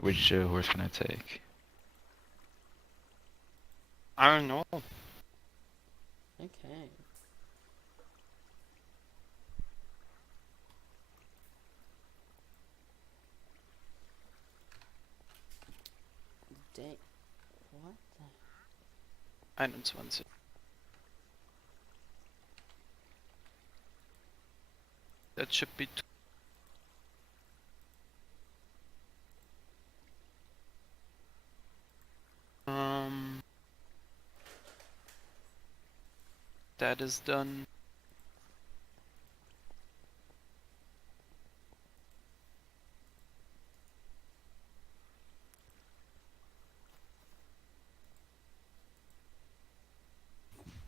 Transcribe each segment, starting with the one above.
Which horse can I take? I don't know. Okay. Dang. What the? 21. That should be. That is done.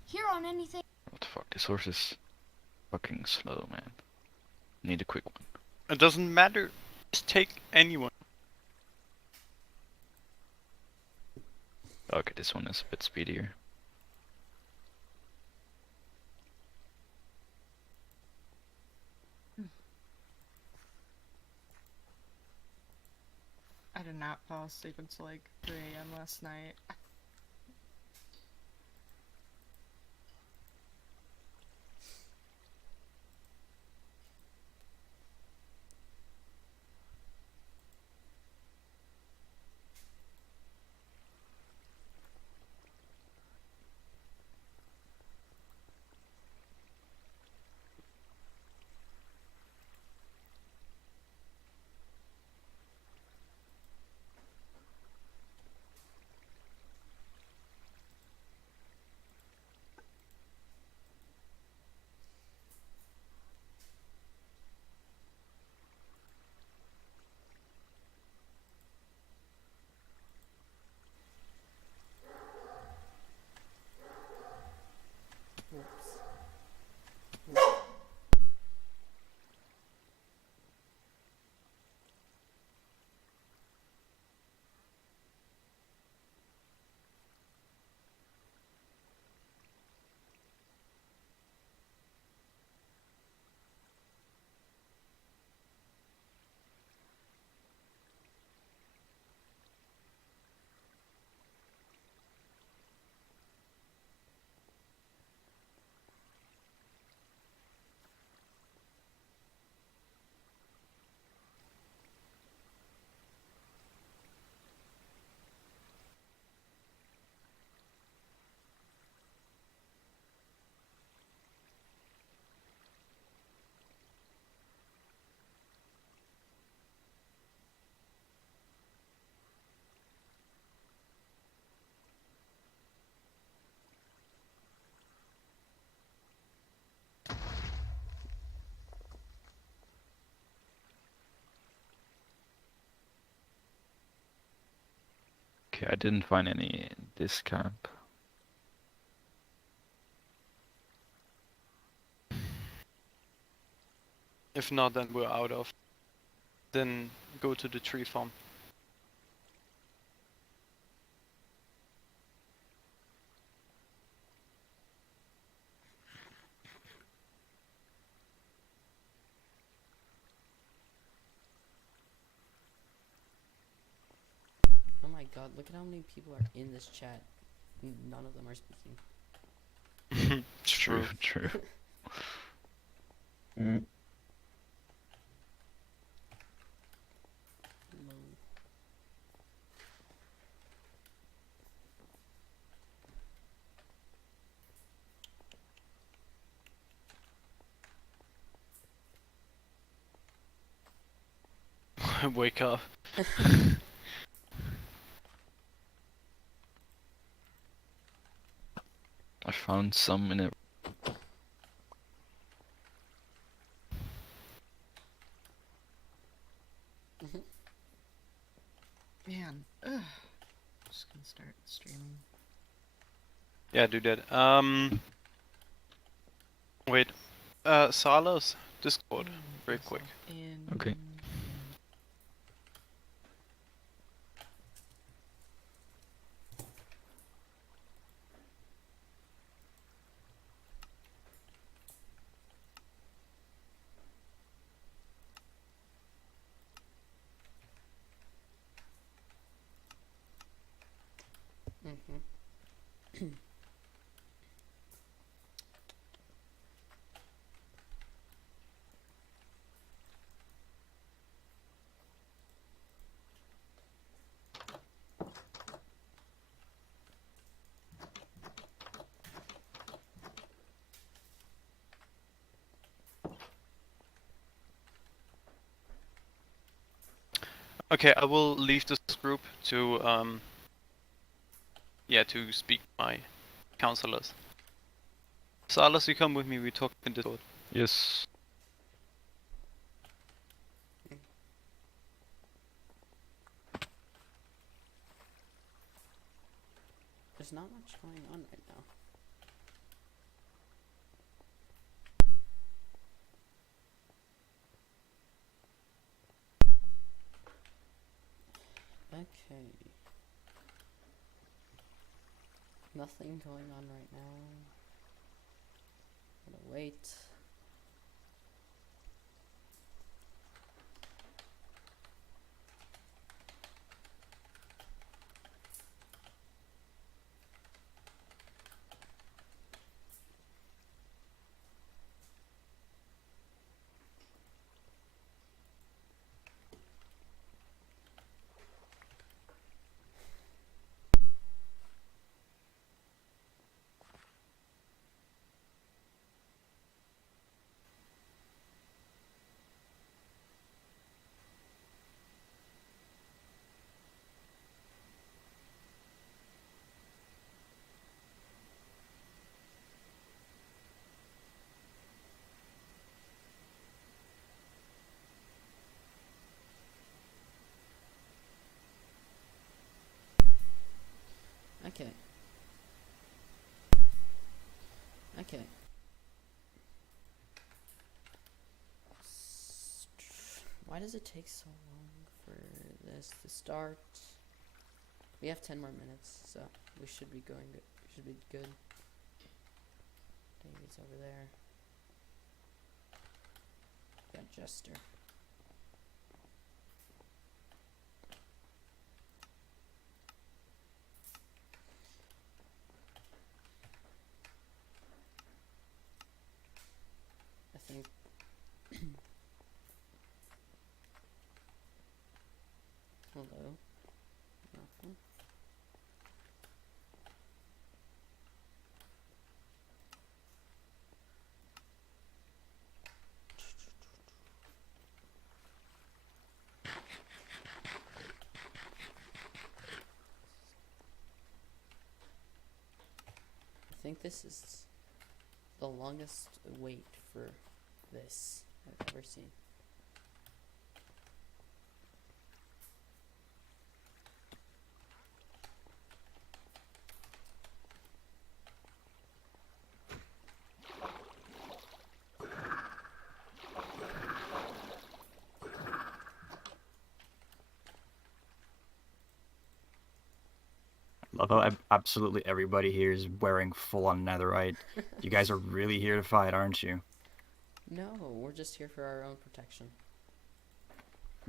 Here on anything. What the fuck? This horse is fucking slow, man. Need a quick one. It doesn't matter. Just take anyone. Okay, this one is a bit speedier. I did not fall asleep until like 3 a.m. last night. Whoops. Okay, I didn't find any in this camp. If not, then we're out of. Then go to the tree farm. Oh my god, look at how many people are in this chat. None of them are speaking. It's true. True. Low. Wake up. I found some in it. Man, ugh. Just gonna start streaming. Yeah, do that. Wait. Salas, Discord, very quick. In... Okay. Mm-hmm. Okay, I will leave this group to to speak to my counselors. Salas, you come with me. We talk in Discord. Yes. There's not much going on right now. Okay. Nothing going on right now. Gonna wait. Okay. Okay. Why does it take so long for this to start? We have 10 more minutes, so we should be going good. We should be good. David's over there. Got Jester. I think hello. Nothing. I think this is the longest wait for this I've ever seen. Love how absolutely everybody here is wearing full-on netherite. You guys are really here to fight, aren't you? No, we're just here for our own protection.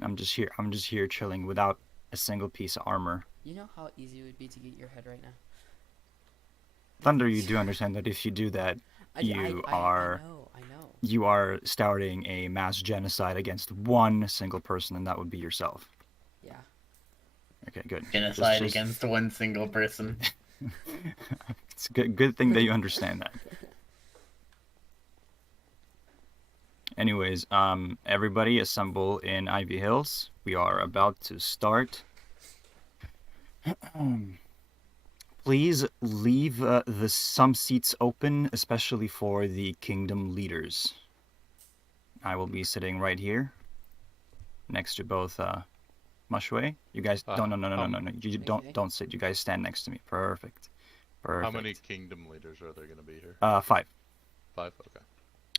I'm just here chilling without a single piece of armor. You know how easy it would be to get your head right now? Thunder, you do understand that if you do that, I know. you are starting a mass genocide against one single person, and that would be yourself. Yeah. Okay, good. Genocide Just- against one single person. It's a good thing that you understand that. Anyways, everybody assemble in Ivy Hills. We are about to start. Please leave some seats open, especially for the kingdom leaders. I will be sitting right here, next to both Mushway. You guys, no. You Okay. don't sit. You guys stand next to me. Perfect. How many kingdom leaders are there going to be here? 5. 5? Okay.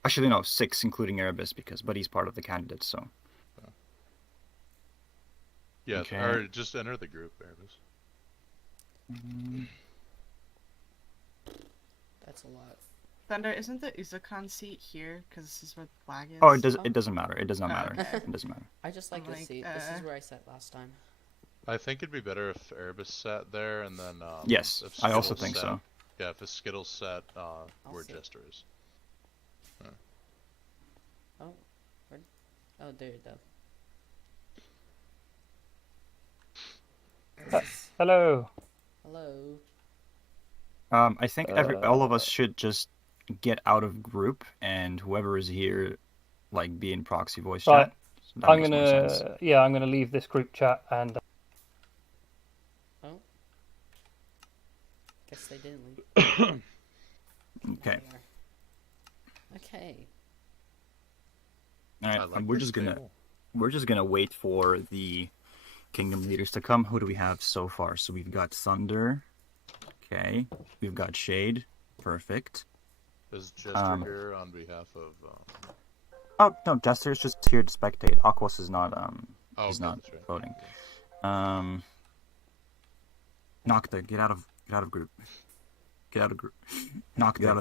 Actually, no, 6, including Erebus, because Buddy's part of the candidates. So. Yes, Okay. or just enter the group, Erebus. That's a lot. Thunder, isn't the Uzukan seat here? Because this is where the flag is. Oh, it doesn't matter. It does not matter. Okay. It doesn't matter. I just like I'm this like, seat. This is where I sat last time. I think it'd be better if Erebus sat there and then Yes, if I also Skittles think sat, so. Yeah, if a Skittles sat where sit. Jester is. Oh, where? Oh, there you go. Hello. Hello. I think all of us should just get out of group, and whoever is here, like, be in proxy voice Right. chat. That I'm makes more sense. gonna leave this group chat and Oh. Guess they didn't leave. Okay. Okay. All I right. like We're this just gonna wait for the kingdom leaders to come. Who do we have so far? So we've got Thunder. Okay. We've got Shade. Perfect. Is Jester here on behalf of? Oh no, Jester is just here to spectate. Aquos is not he's okay, not that's right. voting. Nocta, get out of group. Get out of group. Nocta, get out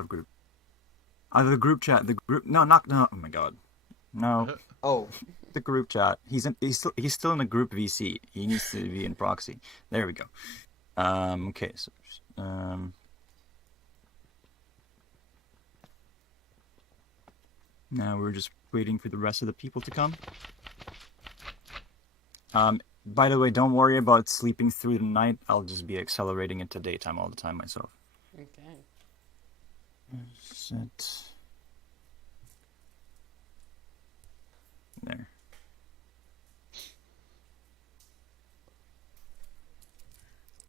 of group. Out of the group chat. The group. No. Oh my god. No. Oh. The group chat. He's still in a group VC. He needs to be in proxy. There we go. Okay. So now we're just waiting for the rest of the people to come. By the way, don't worry about sleeping through the night. I'll just be accelerating it to daytime all the time myself. Okay. Set. There.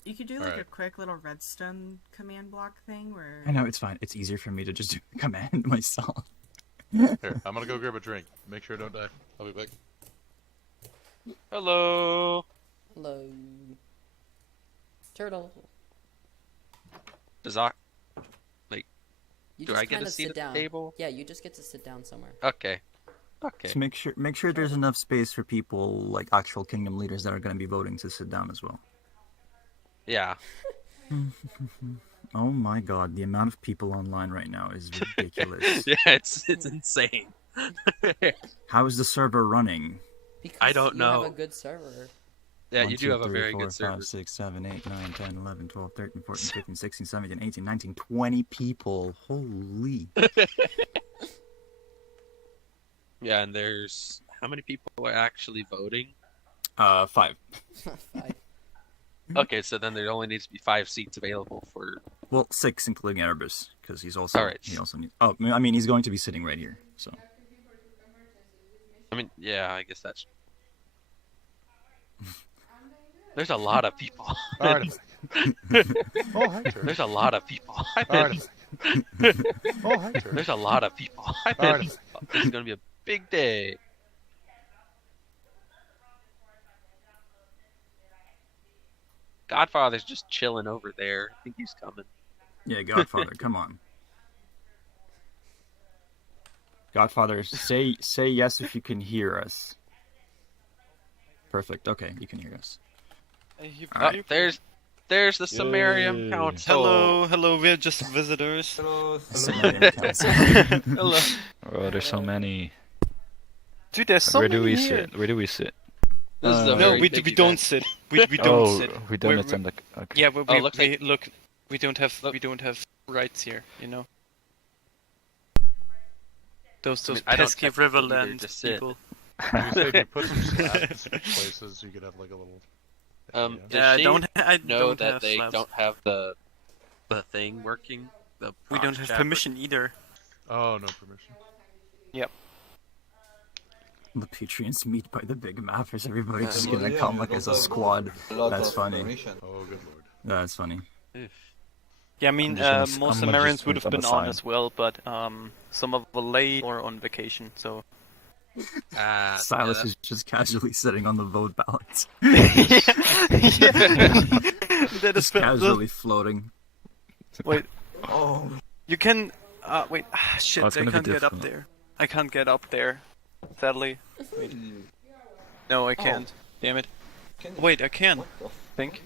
You could do like a Alright. quick little redstone command block thing where. I know, it's fine. It's easier for me to just do the command myself. Here, I'm gonna go grab a drink. Make sure I don't die. I'll be back. Hello. Hello. Turtle. Does that? You Do just I get kinda a seat sit at the down. table? Yeah, you just get to sit down somewhere. Okay. Okay. Just make sure there's enough space for people, like actual kingdom leaders that are going to be voting, to sit down as well. Yeah. Oh my god, the amount of people online right now is ridiculous. Yeah, it's insane. How is the server running? Because I don't you have know. a good server. Yeah, 1, you 2, do have a 3, very 4, good 5, service. 6, 7, 8, 9, 10, 11, 12, 13, 14, 15, 16, 17, 18, 19, 20 people. Holy. Yeah, and there's how many people are actually voting? 5. Five. Okay, so then there only needs to be 5 seats available for. Well, 6 including Erebus, because he's also. All right. He also needs. Oh, I mean, he's going to be sitting right here. So. I mean, yeah, I guess that's. There's a lot of people. Alright. Oh, hi, Turtle. There's a lot of people. Alright. Oh, hi, Turtle. There's a lot of people. Alright. This is gonna be a big day. Godfather's just chilling over there. I think he's coming. Yeah, Godfather, come on. Godfather, say yes if you can hear us. Perfect. Okay, you can hear us. Oh, there's the Sumerian Yay. Council. Hello, we're just visitors. Hello. Sumerian Council. Hello. Oh, there's so many. Dude, there's so Where do many we here. sit? Where do we sit? This is a No, very we big don't event. sit. We don't Oh, sit. we don't. We're- It's on the. Okay. Yeah, looks like- look, we don't have Look. we don't have rights here, you know. Those I mean, I don't pesky technically either, Riverland just sit. people. You say if you put some slabs places, you could have like a little. Does Yeah, she I know don't that have they slabs. don't have the thing working? The We don't prox have chat permission either. Oh, no permission. The Patreons meet by the big mappers. Everybody's just Well, gonna yeah, come you like don't as a have squad. a lot That's of funny. permission. Oh, good lord. That's funny. Yeah, I mean, I'm just gonna most I'm gonna Sumerians just would move have on been the on side. as well, but some of the late or on vacation, so. Silas yeah, is just casually sitting on the vote ballots. That is Just casually floating. Wait, Oh, you can. Wait. Shit, Oh, it's I gonna be can't get up difficult. there. I can't get up there. Sadly. Wait. No, I can't. Damn it. can Wait, I can. What the Think.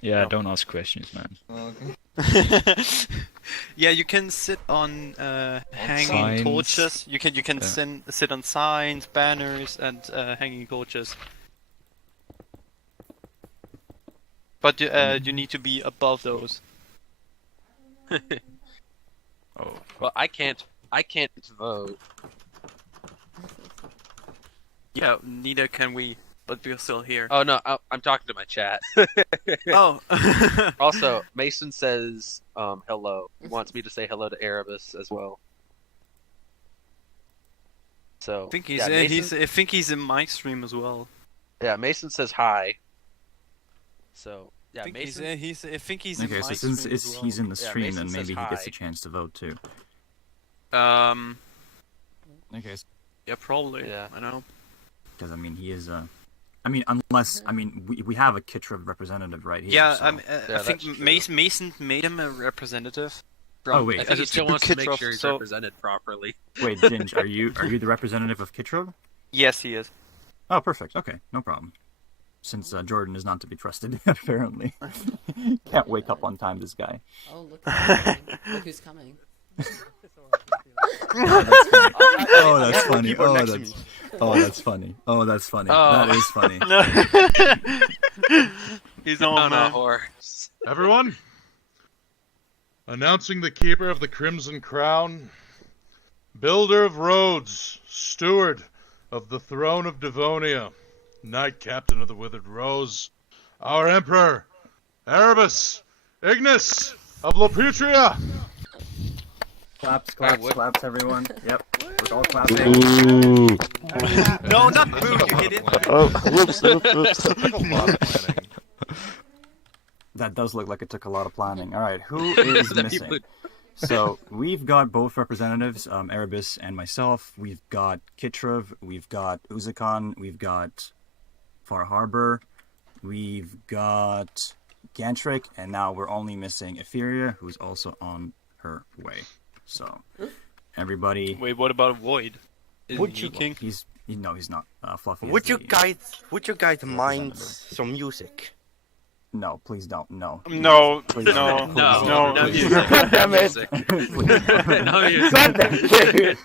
Yeah, No. don't ask questions, man. okay. Yeah, you can sit on hanging Signs. torches. You can Yeah. sit on signs, banners, and hanging torches. But you need to be above those. Oh, Well, I can't vote. Yeah, neither can we, but we're still here. Oh no, I'm talking to my chat. Oh. Also, Mason says hello. He wants me to say hello to Erebus as well. So I think yeah, Mason, I think he's in my stream as well. yeah, Mason says hi. So yeah, I think Mason. I think he's in Okay, my so since stream as well. he's in the Yeah, stream, Mason then says maybe he gets hi. a chance to vote too. Okay, Yeah, probably. Yeah. I know. because I mean he is I mean unless we have a Kitra representative right here. Yeah, so. I Yeah, think that's true. Mason made him a representative. Oh, wait. I think he still wants to make sure he's so... represented properly. Wait, Ginge, are you the representative of Kitra? Yes, he is. Oh, perfect. Okay, no problem. Since Jordan is not to be trusted, apparently. Can't wake up on time, this guy. Oh, look who's coming. Look who's coming. Oh, that's funny. Keyboard Oh, next to that's me. oh, that's funny. Oh, that's funny. Oh. That is funny. He's on a horse. Everyone, announcing the keeper of the Crimson Crown, builder of roads, steward of the throne of Devonia, knight captain of the Withered Rose, our emperor, Erebus, Ignis of Loputria. Claps, claps, claps, everyone. Yep, we're all clapping. No, not boo, you hit it. Oh, whoops, whoops. That does look like it took a lot of planning. All right, who is missing? So we've got both representatives, Erebus and myself. We've got Kitrov, we've got Uzakon, we've got Far Harbor, we've got Gantrik, and now we're only missing Etheria, who's also on her way. So everybody. Wait, what about Void? Would you king? He's not. Fluffy. Would you guys mind some music? No, please don't. No. No, Please no, don't. no, No. no, Please music. don't. Damn it! No music. God damn it!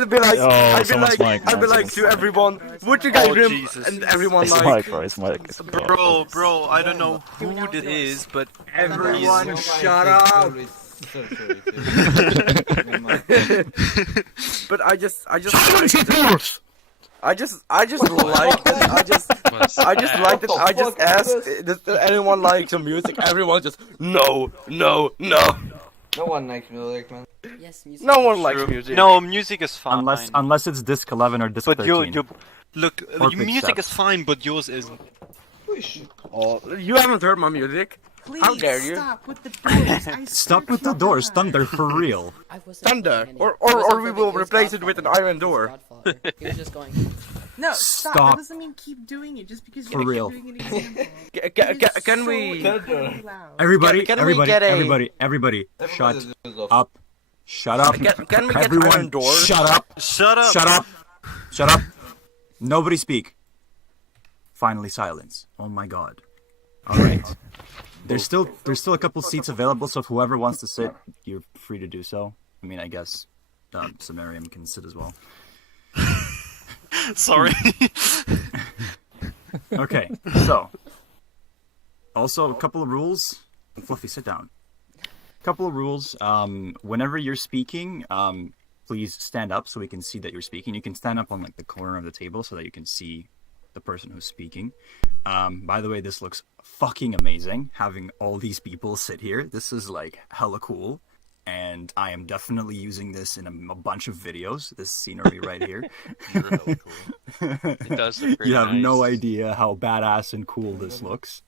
I'd be like to everyone, would you guys and everyone like Bro, I don't know who it is, but everyone shut up. But I just like that. I just asked does anyone like some music? Everyone just no. No one likes music, man. Yes, music. No one likes music. no, music is fine. Unless it's disc 11 or disc but 13. you look, Or your Big music Step. is fine, but yours isn't. Oh, you haven't heard my music. Please How dare you? stop with the doors. I Stop swear with the to doors, God. Thunder, for real. I wasn't Thunder, playing or I wasn't we flipping, will it was replace it with an Godfather. iron It was door. Godfather. He was just going. No, stop. Stop. That doesn't mean keep doing it just because For you're real. doing an example. Can we? Incredibly loud. Everybody, Can we everybody, get a- everybody, shut up. Shut up. Can we get Everyone, iron doors? shut up. Shut up. Shut up. Shut up. Nobody speak. Finally, silence. Oh my god. All right. There's still a couple seats available, so if whoever wants to sit, you're free to do so. I mean, I guess Sumerium can sit as well. Sorry. Okay, so also a couple of rules. Fluffy, sit down. Couple of rules. Whenever you're speaking, please stand up so we can see that you're speaking. You can stand up on like the corner of the table so that you can see the person who's speaking. By the way, this looks fucking amazing. Having all these people sit here, this is like hella cool. And I am definitely using this in a bunch of videos. This scenery right here. You're really cool. It does look pretty You have nice. no idea how badass and cool this looks.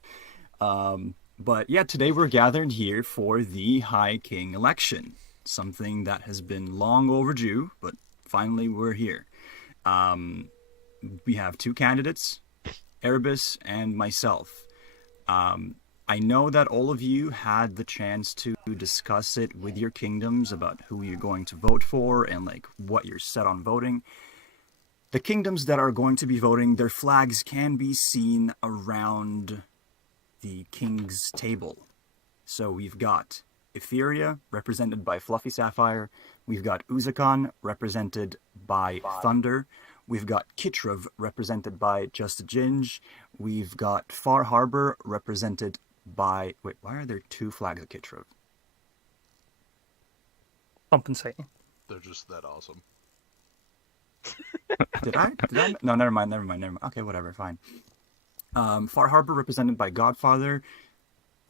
But yeah, today we're gathered here for the High King election. Something that has been long overdue, but finally we're here. We have two candidates, Erebus and myself. I know that all of you had the chance to discuss it with your kingdoms about who you're going to vote for and like what you're set on voting. The kingdoms that are going to be voting, their flags can be seen around the king's table. So we've got Etheria, represented by Fluffy Sapphire. We've got Uzakon, represented by Thunder. We've got Kitrov, represented by Just Ginge. We've got Far Harbor, represented by... Wait, why are there two flags of Kitrov? Compensating. They're just that awesome. Did I? No, never mind. Okay, whatever, fine. Far Harbor, represented by Godfather.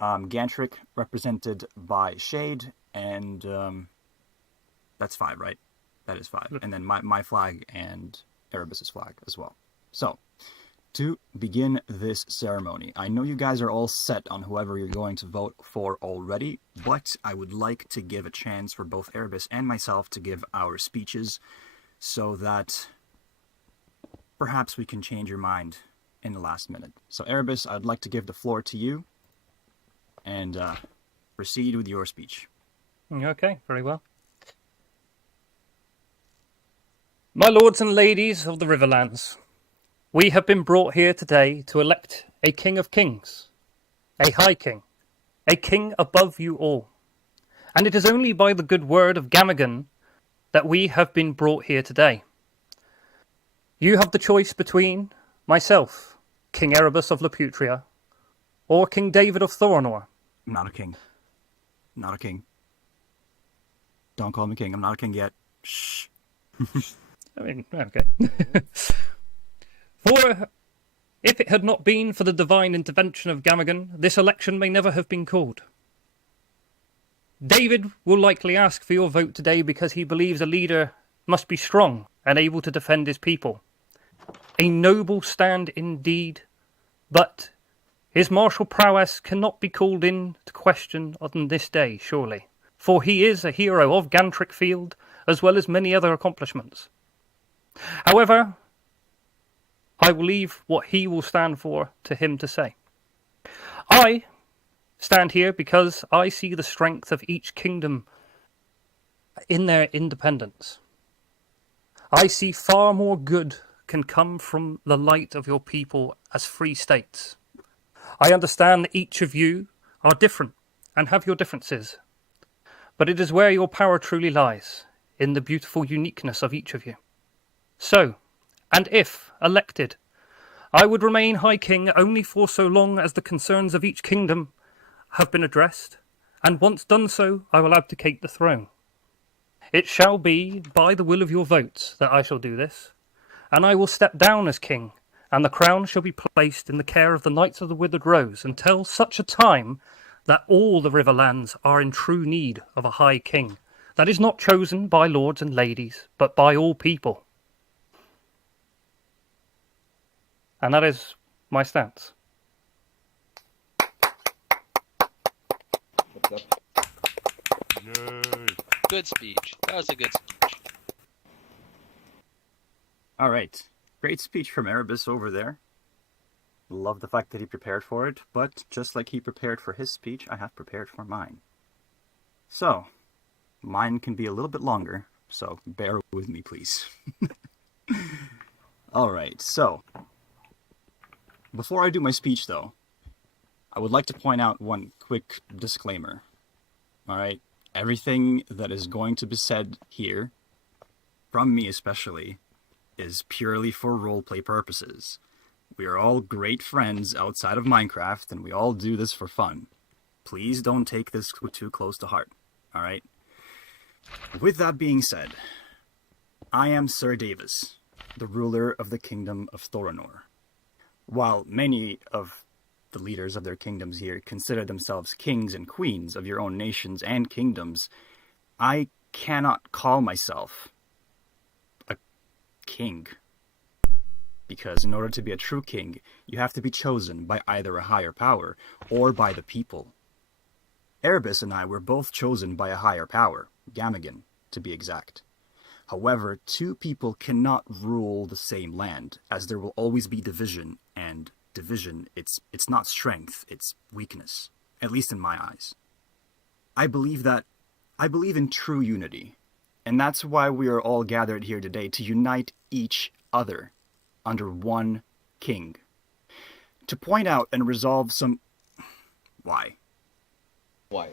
Gantrick, represented by Shade. And that's 5, right? That is 5. And then my flag and Erebus's flag as well. So, to begin this ceremony, I know you guys are all set on whoever you're going to vote for already, but I would like to give a chance for both Erebus and myself to give our speeches so that perhaps we can change your mind in the last minute. So, Erebus, I'd like to give the floor to you and proceed with your speech. Okay, very well. My lords and ladies of the Riverlands, we have been brought here today to elect a King of Kings, a High King, a King above you all. And it is only by the good word of Gamagan that we have been brought here today. You have the choice between myself, King Erebus of Laputria, or King David of Thoronor. I'm not a king. Not a king. Don't call me king. I'm not a king yet. Shh. I mean, okay. For if it had not been for the divine intervention of Gamagan, this election may never have been called. David will likely ask for your vote today because he believes a leader must be strong and able to defend his people. A noble stand indeed, but his martial prowess cannot be called in to question on this day, surely. For he is a hero of Gantrick Field, as well as many other accomplishments. However, I will leave what he will stand for to him to say. I stand here because I see the strength of each kingdom in their independence. I see far more good can come from the light of your people as free states. I understand that each of you are different and have your differences, but it is where your power truly lies, in the beautiful uniqueness of each of you. So, and if elected, I would remain High King only for so long as the concerns of each kingdom have been addressed, and once done so, I will abdicate the throne. It shall be by the will of your votes that I shall do this, and I will step down as king, and the crown shall be placed in the care of the Knights of the Withered Rose until such a time that all the Riverlands are in true need of a High King that is not chosen by lords and ladies, but by all people. And that is my stance. Good speech. That was a good speech. All right. Great speech from Erebus over there. Love the fact that he prepared for it, but just like he prepared for his speech, I have prepared for mine. So, mine can be a little bit longer, so bear with me, please. All right, so before I do my speech, though, I would like to point out one quick disclaimer. All right, everything that is going to be said here, from me especially, is purely for roleplay purposes. We are all great friends outside of Minecraft, and we all do this for fun. Please don't take this too close to heart, all right? With that being said, I am Sir Davis, the ruler of the Kingdom of Thoronor. While many of the leaders of their kingdoms here consider themselves kings and queens of your own nations and kingdoms, I cannot call myself a king. Because in order to be a true king, you have to be chosen by either a higher power or by the people. Erebus and I were both chosen by a higher power, Gamagan, to be exact. However, two people cannot rule the same land, as there will always be division, and division, it's not strength, it's weakness, at least in my eyes. I believe in true unity, and that's why we are all gathered here today, to unite each other under one king. To point out and resolve some... Why? Why?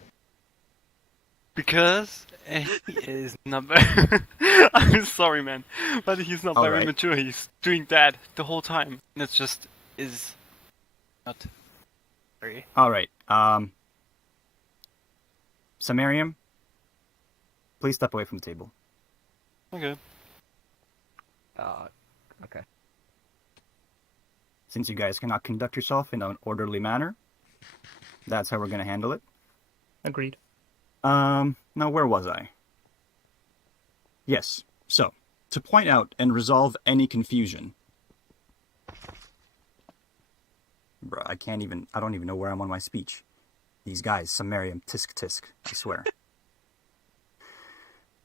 Because he is not very... I'm sorry, man, but he's not very Alright. mature. He's doing that the whole time. And it's just is not very... Alright, Samarium, please step away from the table. Okay. Okay. Since you guys cannot conduct yourself in an orderly manner, that's how we're going to handle it. Agreed. Now where was I? Yes, so, to point out and resolve any confusion. Bruh, I don't even know where I'm on my speech. These guys, Samarium, tisk tisk, I swear.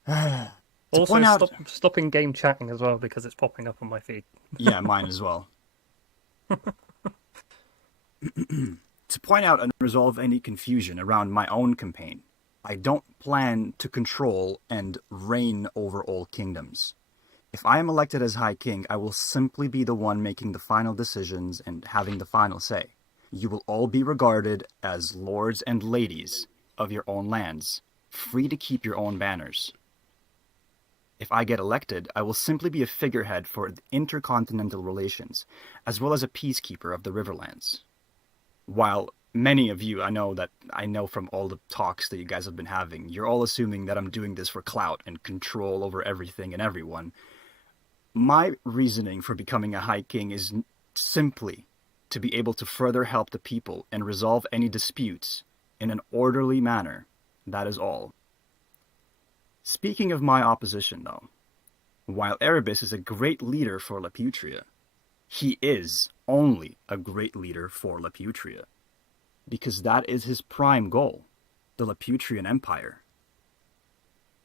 To Also, point out... stop in-game chatting as well, because it's popping up on my feed. Yeah, mine as well. To point out and resolve any confusion around my own campaign, I don't plan to control and reign over all kingdoms. If I am elected as High King, I will simply be the one making the final decisions and having the final say. You will all be regarded as lords and ladies of your own lands, free to keep your own banners. If I get elected, I will simply be a figurehead for intercontinental relations, as well as a peacekeeper of the Riverlands. While many of you, I know from all the talks that you guys have been having, you're all assuming that I'm doing this for clout and control over everything and everyone. My reasoning for becoming a High King is simply to be able to further help the people and resolve any disputes in an orderly manner. That is all. Speaking of my opposition, though, while Erebus is a great leader for Laputria, he is only a great leader for Laputria, because that is his prime goal, the Laputrian Empire.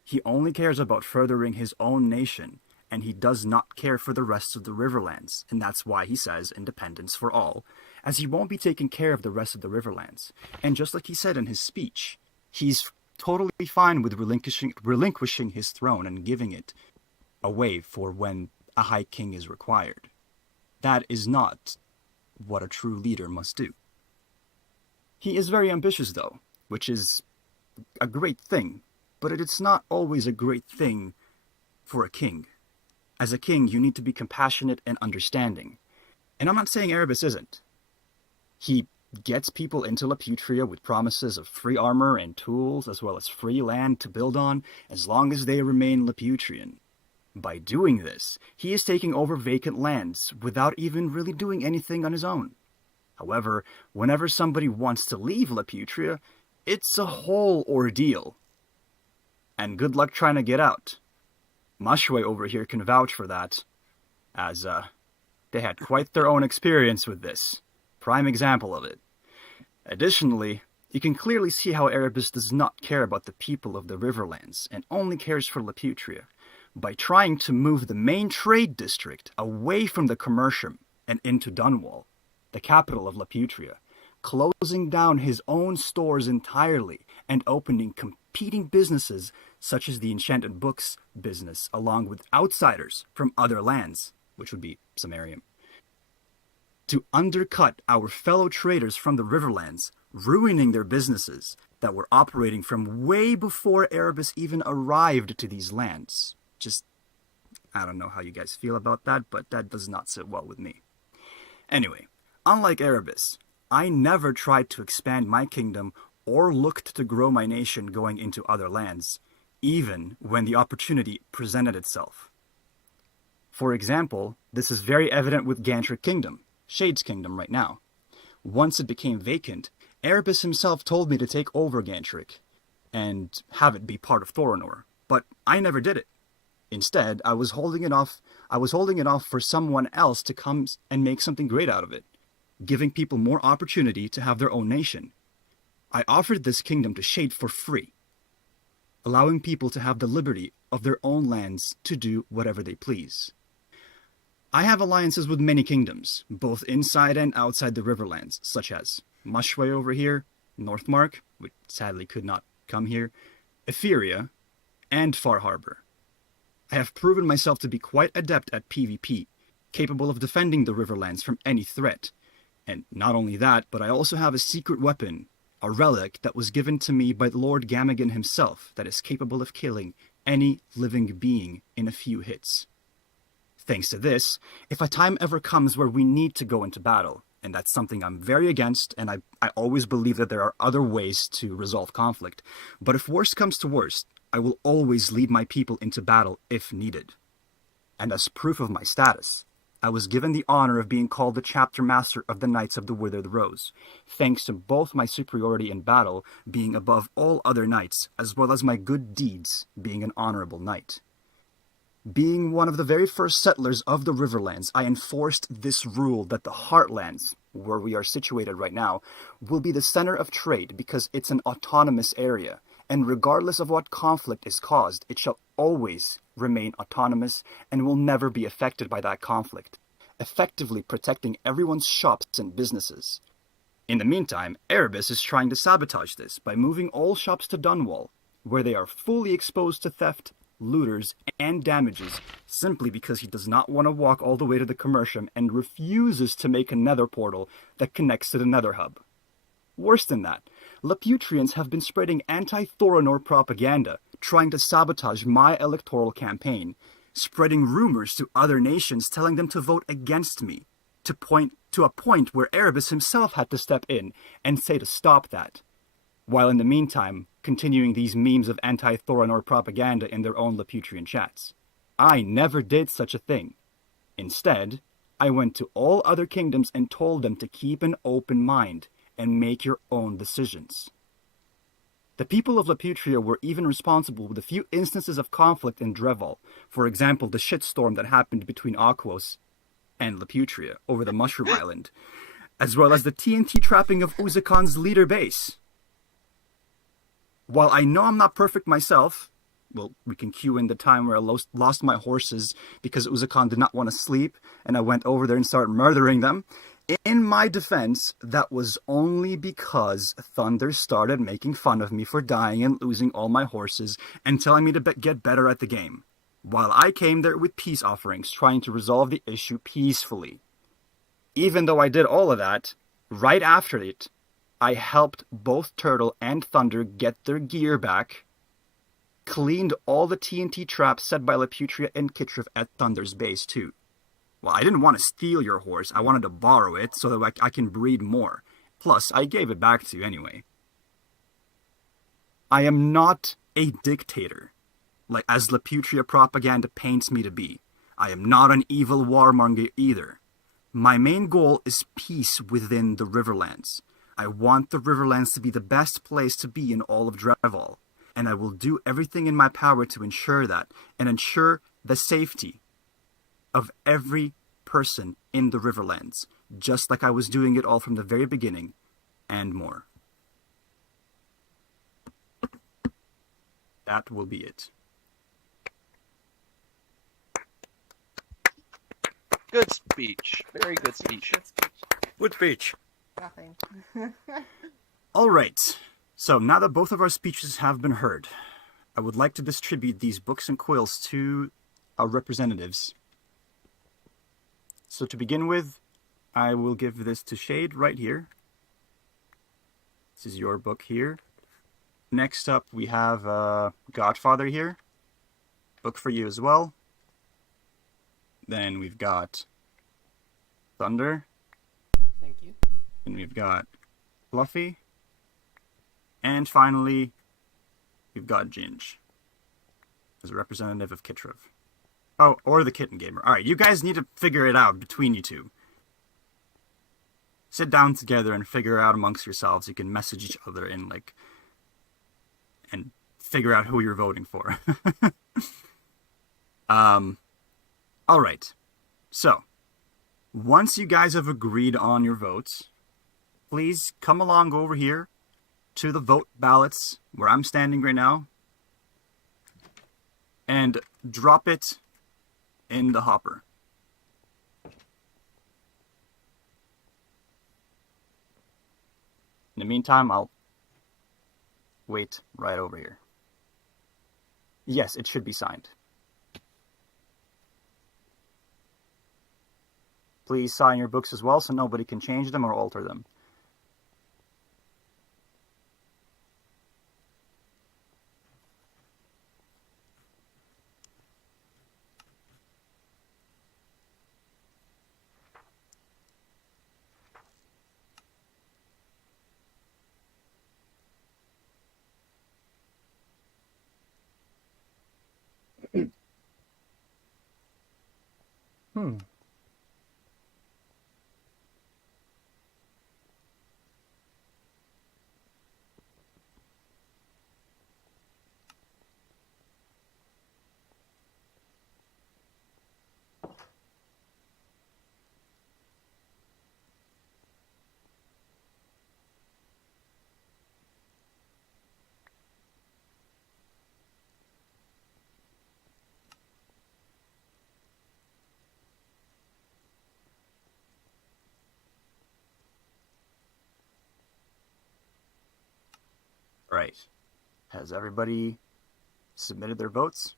He only cares about furthering his own nation, and he does not care for the rest of the Riverlands, and that's why he says independence for all, as he won't be taking care of the rest of the Riverlands. And just like he said in his speech, he's totally fine with relinquishing his throne and giving it away for when a High King is required. That is not what a true leader must do. He is very ambitious, though, which is a great thing, but it's not always a great thing for a king. As a king, you need to be compassionate and understanding. And I'm not saying Erebus isn't. He gets people into Laputria with promises of free armor and tools, as well as free land to build on, as long as they remain Laputrian. By doing this, he is taking over vacant lands without even really doing anything on his own. However, whenever somebody wants to leave Laputria, it's a whole ordeal. And good luck trying to get out. Mushway over here can vouch for that, as they had quite their own experience with this. Prime example of it. Additionally, you can clearly see how Erebus does not care about the people of the Riverlands and only cares for Laputria by trying to move the main trade district away from the Commercium and into Dunwall, the capital of Laputria, closing down his own stores entirely and opening competing businesses such as the Enchanted Books business along with outsiders from other lands, which would be Samarium, to undercut our fellow traders from the Riverlands, ruining their businesses that were operating from way before Erebus even arrived to these lands. I don't know how you guys feel about that, but that does not sit well with me. Anyway, unlike Erebus, I never tried to expand my kingdom or looked to grow my nation going into other lands, even when the opportunity presented itself. For example, this is very evident with Gantric Kingdom, Shade's kingdom right now. Once it became vacant, Erebus himself told me to take over Gantric and have it be part of Thorinor, but I never did it. Instead, I was holding it off for someone else to come and make something great out of it, giving people more opportunity to have their own nation. I offered this kingdom to Shade for free, allowing people to have the liberty of their own lands to do whatever they please. I have alliances with many kingdoms, both inside and outside the Riverlands, such as Mushway over here, Northmark, which sadly could not come here, Etheria, and Far Harbor. I have proven myself to be quite adept at PvP, capable of defending the Riverlands from any threat. And not only that, but I also have a secret weapon a relic that was given to me by the Lord Gamagan himself that is capable of killing any living being in a few hits. Thanks to this, if a time ever comes where we need to go into battle, and that's something I'm very against, and I always believe that there are other ways to resolve conflict, but if worst comes to worst, I will always lead my people into battle if needed. And as proof of my status, I was given the honor of being called the chapter master of the Knights of the Withered Rose, thanks to both my superiority in battle being above all other knights, as well as my good deeds being an honorable knight. Being one of the very first settlers of the Riverlands, I enforced this rule that the Heartlands, where we are situated right now, will be the center of trade because it's an autonomous area, and regardless of what conflict is caused, it shall always remain autonomous and will never be affected by that conflict, effectively protecting everyone's shops and businesses. In the meantime, Erebus is trying to sabotage this by moving all shops to Dunwall, where they are fully exposed to theft, looters, and damages, simply because he does not want to walk all the way to the Commercium and refuses to make a nether portal that connects to the nether hub. Worse than that, Laputrians have been spreading anti-Thoronor propaganda, trying to sabotage my electoral campaign, spreading rumors to other nations telling them to vote against me, to a point where Erebus himself had to step in and say to stop that, while in the meantime continuing these memes of anti-Thoronor propaganda in their own Laputrian chats. I never did such a thing. Instead, I went to all other kingdoms and told them to keep an open mind and make your own decisions. The people of Laputria were even responsible with a few instances of conflict in Dreval, for example the shitstorm that happened between Aquos and Laputria over the Mushroom Island, as well as the TNT trapping of Uzacon's leader base. While I know I'm not perfect myself, well, we can cue in the time where I lost my horses because Uzakon did not want to sleep, and I went over there and started murdering them. In my defense, that was only because Thunder started making fun of me for dying and losing all my horses and telling me to get better at the game, while I came there with peace offerings, trying to resolve the issue peacefully. Even though I did all of that, right after it, I helped both Turtle and Thunder get their gear back, cleaned all the TNT traps set by Laputria and Kitrev at Thunder's base too. Well, I didn't want to steal your horse, I wanted to borrow it so that I can breed more. Plus, I gave it back to you anyway. I am not a dictator, like as Laputria propaganda paints me to be. I am not an evil warmonger either. My main goal is peace within the Riverlands. I want the Riverlands to be the best place to be in all of Dreval, and I will do everything in my power to ensure that, and ensure the safety of every person in the Riverlands, just like I was doing it all from the very beginning, and more. That will be it. Good speech. Very good speech. Good speech. Nothing. Alright, so now that both of our speeches have been heard, I would like to distribute these books and quills to our representatives. So to begin with, I will give this to Shade right here. This is your book here. Next up, we have Godfather here. Book for you as well. Then we've got Thunder. Thank you. And we've got Fluffy. And finally, we've got Ginge as a representative of Kitrev. Oh, or the Kitten Gamer. Alright, you guys need to figure it out between you two. Sit down together and figure it out amongst yourselves. You can message each other and figure out who you're voting for. Alright. So, once you guys have agreed on your votes, please come along over here to the vote ballots where I'm standing right now and drop it in the hopper. In the meantime, I'll wait right over here. Yes, it should be signed. Please sign your books as well so nobody can change them or alter them. Hmm. Right. Has everybody submitted their votes?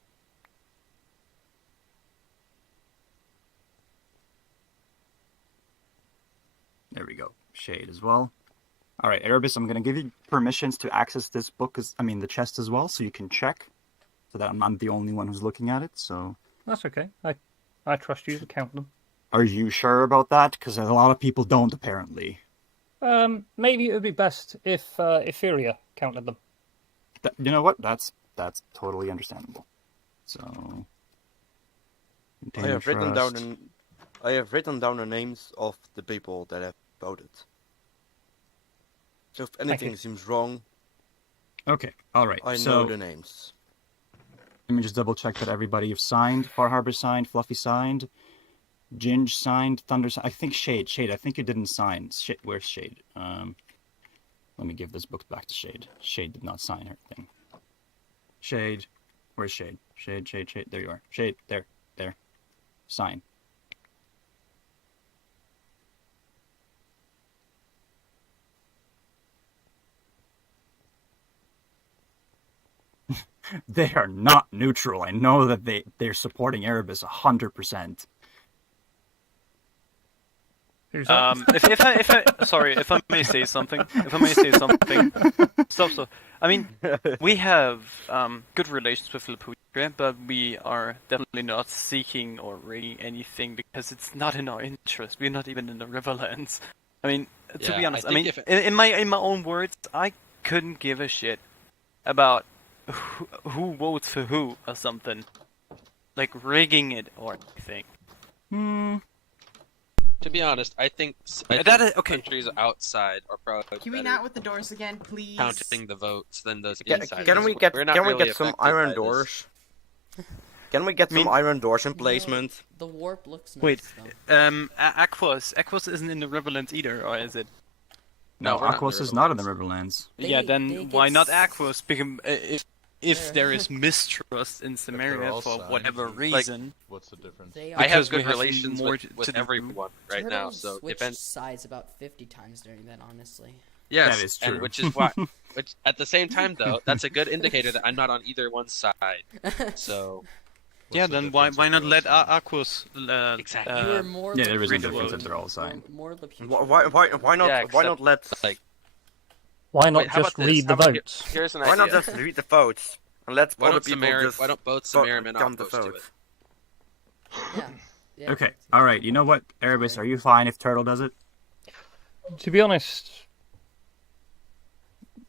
There we go. Shade as well. All right, Erebus, I'm going to give you permissions to access this book, the chest as well, so you can check, so that I'm not the only one who's looking at it, so... That's okay. I trust you to count them. Are you sure about that? Because a lot of people don't, apparently. Maybe it would be best if Etheria counted them. You know what? That's totally understandable. So... I have written down the names of the people that have voted. So if anything seems wrong, okay, all right. I know the names. Let me just double check that everybody have signed. Far Harbor signed. Fluffy signed. Ginge signed. Thunder signed. I think Shade. I think you didn't sign. Where's Shade? Let me give this book back to Shade. Shade did not sign her thing. Shade. Where's Shade? Shade. There you are. Shade. There. Sign. They are not neutral. I know that they're supporting Erebus 100%. If I may say something. Stop. I mean, we have good relations with Laputra, but we are definitely not seeking or raiding anything because it's not in our interest. We're not even in the Riverlands. I mean, to be honest, in my own words, I couldn't give a shit about who votes for who or something, like rigging it or anything. To be honest, I think countries outside are probably Can we not with the doors again, please? counting the votes than those inside. Can we get some iron doors? Can we get some iron doors in placement? The warp looks nice. Wait, Aquos isn't in the Riverlands either, or is it? No, Aquos is not in the Riverlands. Yeah, then why not Aquos? Because if there is mistrust in Samaria for whatever reason, what's the difference? I have good relations with everyone right now, so switched sides about 50 times during that, honestly. Yes, that is true. and which is why. Which at the same time, though, that's a good indicator that I'm not on either one's side. So. Yeah, then why not let Aquos exactly? There is a difference if they're all signed. Why not let Why not just read the votes? Here's an idea. Why not just read the votes and let why other people just why don't both Samarim and count the Aquos do it? Yeah. Okay, alright, you know what, Erebus, are you fine if Turtle does it? To be honest,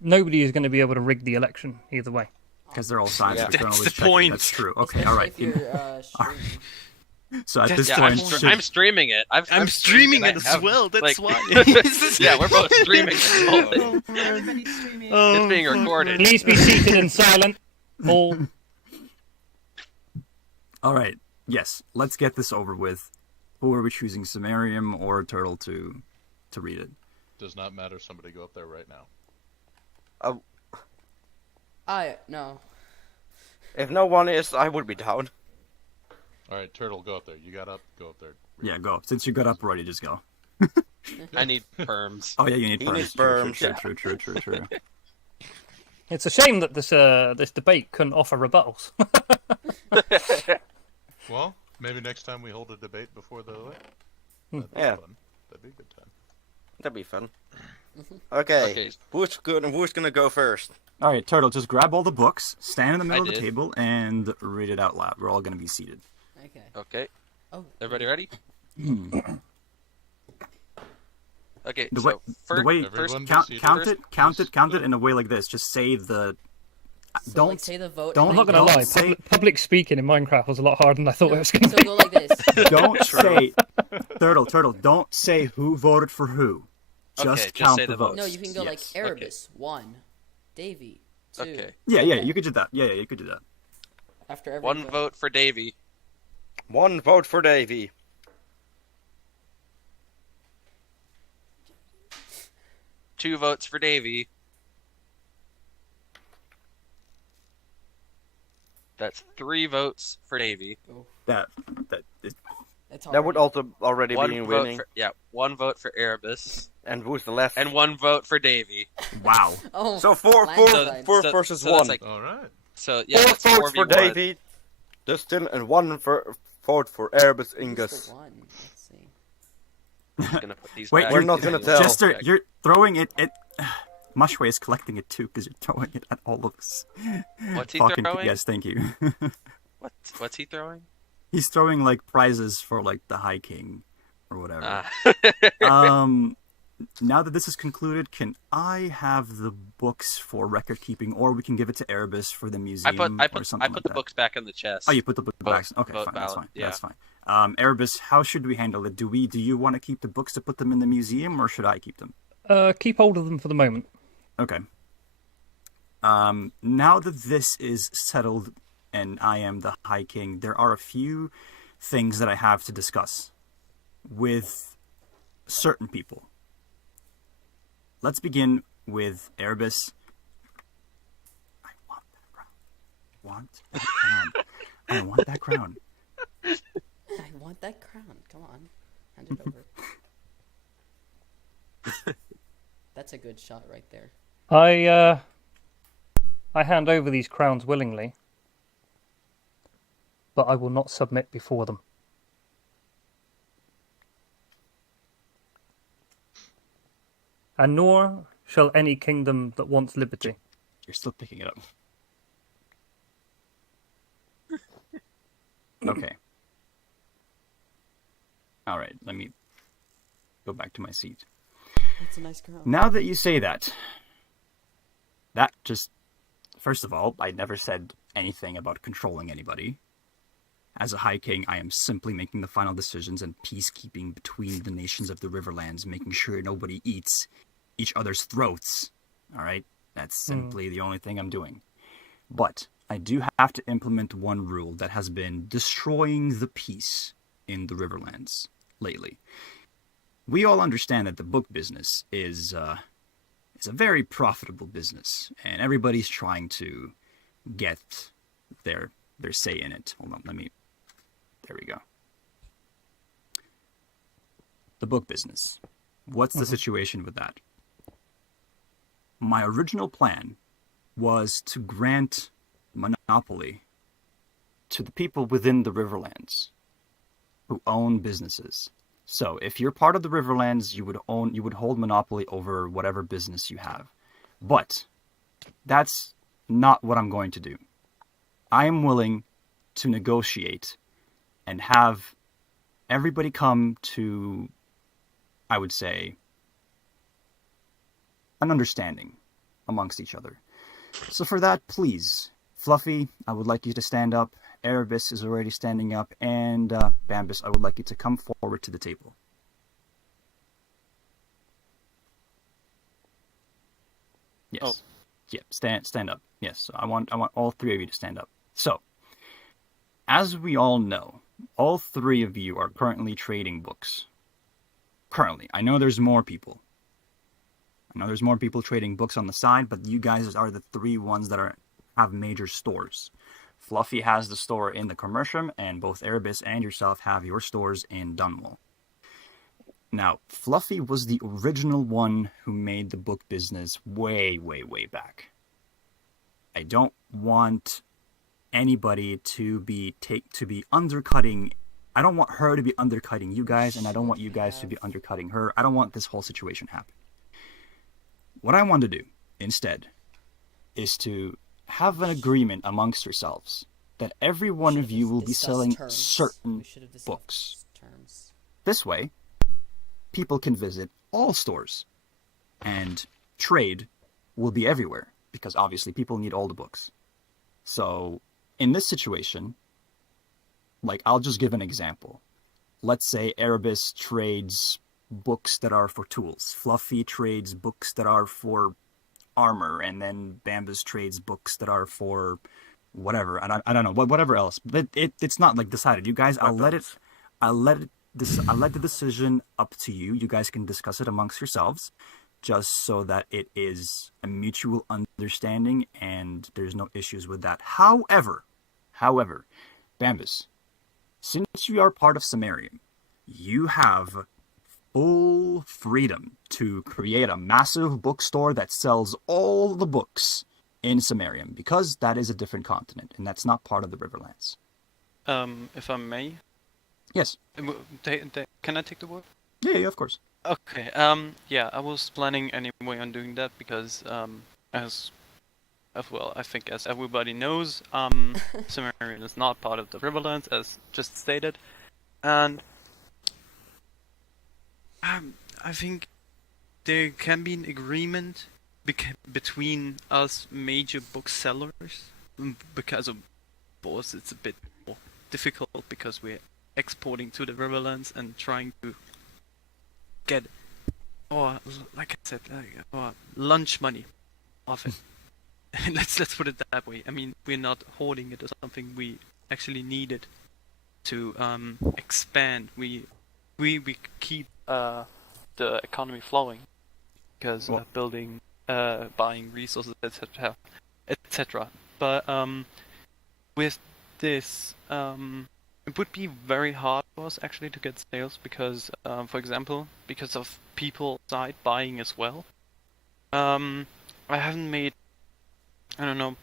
nobody is going to be able to rig the election either way. Because they're all signed. Yeah. That's the point. That's true. Okay, alright. So at this point, point, I'm streaming it. I'm streaming it as well. That's why. Yeah, we're both streaming it. Everybody's streaming. It's being recorded. Please be seated and silent. All. Alright, yes, let's get this over with. Who are we choosing, Samarium or Turtle to read it? Does not matter. Somebody go up there right now. No. If no one is, I would be down. Alright, Turtle, go up there. You got up, go up there. Yeah, go. Since you got up already, just go. I need perms. Oh yeah, you need perms. True. It's a shame that this debate couldn't offer rebuttals. Well, maybe next time we hold a debate before the election. Yeah. Fun. That'd be a good time. That'd be fun. Okay. Who's gonna go first? All right, Turtle, just grab all the books, stand in the middle of the table, and read it out loud. We're all gonna be seated. Okay. Oh. Everybody ready? Okay. Count it in a way like this. Just say the So like, say the vote. Don't. I'm not gonna lie. Say, Public speaking in Minecraft was a lot harder than I thought it was gonna So be. go like this. don't say, Turtle. Don't say who voted for who. Just count say the votes. No, you can go like Erebus 1, Davy 2. Okay. Yeah, you could do that. Yeah, you could do that. After every One vote for Davy. One vote for Davy. Two votes for Davy. That's 3 votes for Davy. That would also already be winning. One vote for Erebus. And who's the left? And 1 vote for Davy. Wow. Oh, so four versus so 1. Like, all right. So yeah, 4 that's votes for 4v1. Davy, Dustin, and 1 vote for Erebus Ingus. Let's see. I'm just gonna put these Wait, back. we're not gonna tell. Jester, you're throwing it. Mushway is collecting it too because you're throwing it at all of us. What's he Fucking, throwing? yes, thank you. What's he throwing? He's throwing like prizes for like the High King or whatever. Now that this is concluded, can I have the books for record keeping, or we can give it to Erebus for the museum or something I put like the that? books back in the chest. Oh, you put the book back. Okay, vote fine. ballot, That's fine. yeah. That's fine. Erebus, how should we handle it? Do you want to keep the books to put them in the museum, or should I keep them? Keep hold of them for the moment. Okay. Now that this is settled and I am the High King, there are a few things that I have to discuss with certain people. Let's begin with Erebus. I want that crown. I want that crown. I want that crown. Come on. Hand it over. That's a good shot right there. I hand over these crowns willingly, but I will not submit before them. And nor shall any kingdom that wants liberty. You're still picking it up. Okay. All right, let me go back to my seat. That's a nice crown. Now that you say that just... First of all, I never said anything about controlling anybody. As a High King, I am simply making the final decisions and peacekeeping between the nations of the Riverlands, making sure nobody eats each other's throats. Alright? That's simply the only thing I'm doing. But I do have to implement one rule that has been destroying the peace in the Riverlands lately. We all understand that the book business is a very profitable business, and everybody's trying to get their say in it. Hold on, there we go. The book business. What's the situation with that? My original plan was to grant monopoly to the people within the Riverlands who own businesses. So, if you're part of the Riverlands, you would hold monopoly over whatever business you have. But that's not what I'm going to do. I am willing to negotiate and have everybody come to, I would say, an understanding amongst each other. So for that, please, Fluffy, I would like you to stand up. Erebus is already standing up, and Bambus, I would like you to come forward to the table. Yes. Oh. Yeah, stand up. Yes, so I want all 3 of you to stand up. So, as we all know, all 3 of you are currently trading books. Currently. I know there's more people. Trading books on the side, but you guys are the 3 ones that have major stores. Fluffy has the store in the Commercium, and both Erebus and yourself have your stores in Dunwall. Now, Fluffy was the original one who made the book business way, way, way back. I don't want anybody to be undercutting. I don't want her to be undercutting you guys, and I don't want you guys to be undercutting her. I don't want this whole situation to happen. What I want to do, instead, is to have an agreement amongst yourselves that every one of you will be selling certain books. This way, people can visit all stores, and trade will be everywhere, because obviously people need all the books. So, in this situation, like, I'll just give an example. Let's say Erebus trades books that are for tools. Fluffy trades books that are for armor, and then Bambus trades books that are for whatever. I don't know, whatever else. But it's not like decided. You guys, I let the decision up to you. You guys can discuss it amongst yourselves, just so that it is a mutual understanding and there's no issues with that. However, Bambus, since you are part of Sumerium, you have full freedom to create a massive bookstore that sells all the books in Sumerium, because that is a different continent and that's not part of the Riverlands. If I may? Yes. Can I take the word? Yeah, of course. Okay, yeah, I was planning anyway on doing that because, as well, I think as everybody knows, Sumerian is not part of the Riverlands, as just stated, and I think there can be an agreement between us major booksellers, because of course it's a bit more difficult because we're exporting to the Riverlands and trying to get, or like I said, lunch money off it. let's put it that way. I mean, we're not hoarding it or something. We actually need it to expand. We keep the economy flowing because building, buying resources, etc., etc. But with this, it would be very hard for us actually to get sales because, for example, because of people outside buying as well. I haven't made, I don't know,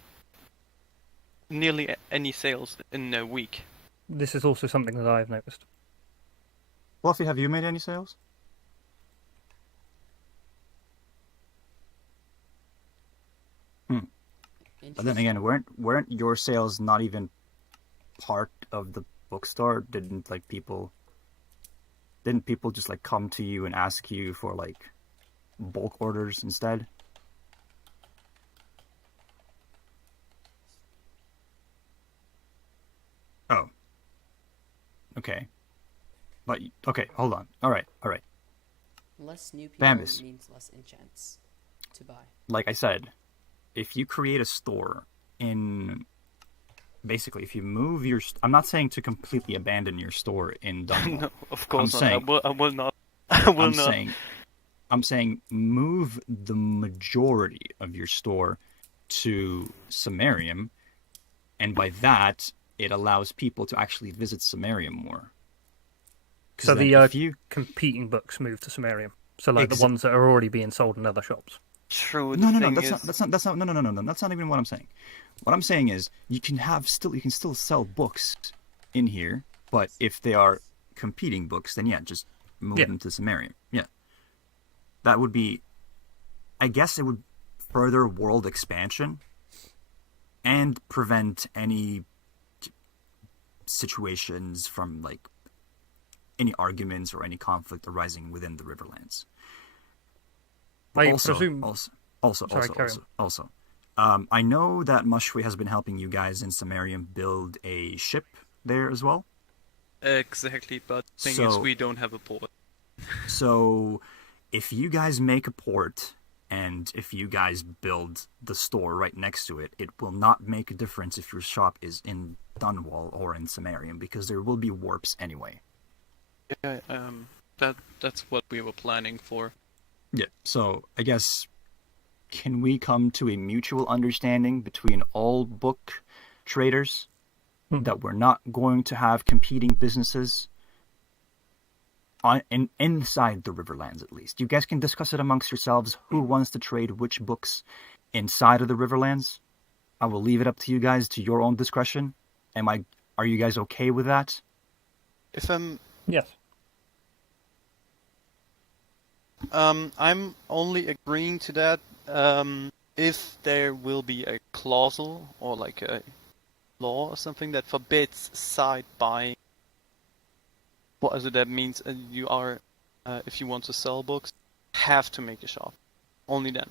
nearly any sales in a week. This is also something that I've noticed. Fluffy, have you made any sales? But then again, weren't your sales not even part of the bookstore? Didn't people just like come to you and ask you for like bulk orders instead? Oh. Okay. But okay, hold on. All right. Less new people Bambus means less enchants to buy. Like I said, if you create a store in, basically, if you move your, I'm not saying to completely abandon your store in Dunwall. No, of course not. I will not. I will not. I'm saying move the majority of your store to Sumerium, and by that, it allows people to actually visit Sumerium more. So the competing books move to Sumerium. So like the ones that are already being sold in other shops. True. No, that's not even what I'm saying. What I'm saying is you can still sell books in here, but if they are competing books, then yeah, just move them to Sumerium. Yeah. That would be, I guess it would further world expansion and prevent any situations from like any arguments or any conflict arising within the Riverlands. But also, I know that Mushway has been helping you guys in Sumerium build a ship there as well. Exactly, but the thing is we don't have a port. So, if you guys make a port and if you guys build the store right next to it, it will not make a difference if your shop is in Dunwall or in Sumerium because there will be warps anyway. Yeah, that's what we were planning for. Yeah, so I guess, can we come to a mutual understanding between all book traders that we're not going to have competing businesses inside the Riverlands, at least? You guys can discuss it amongst yourselves who wants to trade which books inside of the Riverlands. I will leave it up to you guys, to your own discretion. Are you guys okay with that? Yes. I'm only agreeing to that if there will be a clause or like a law or something that forbids side buying. What that means, you are, if you want to sell books, have to make a shop. Only then,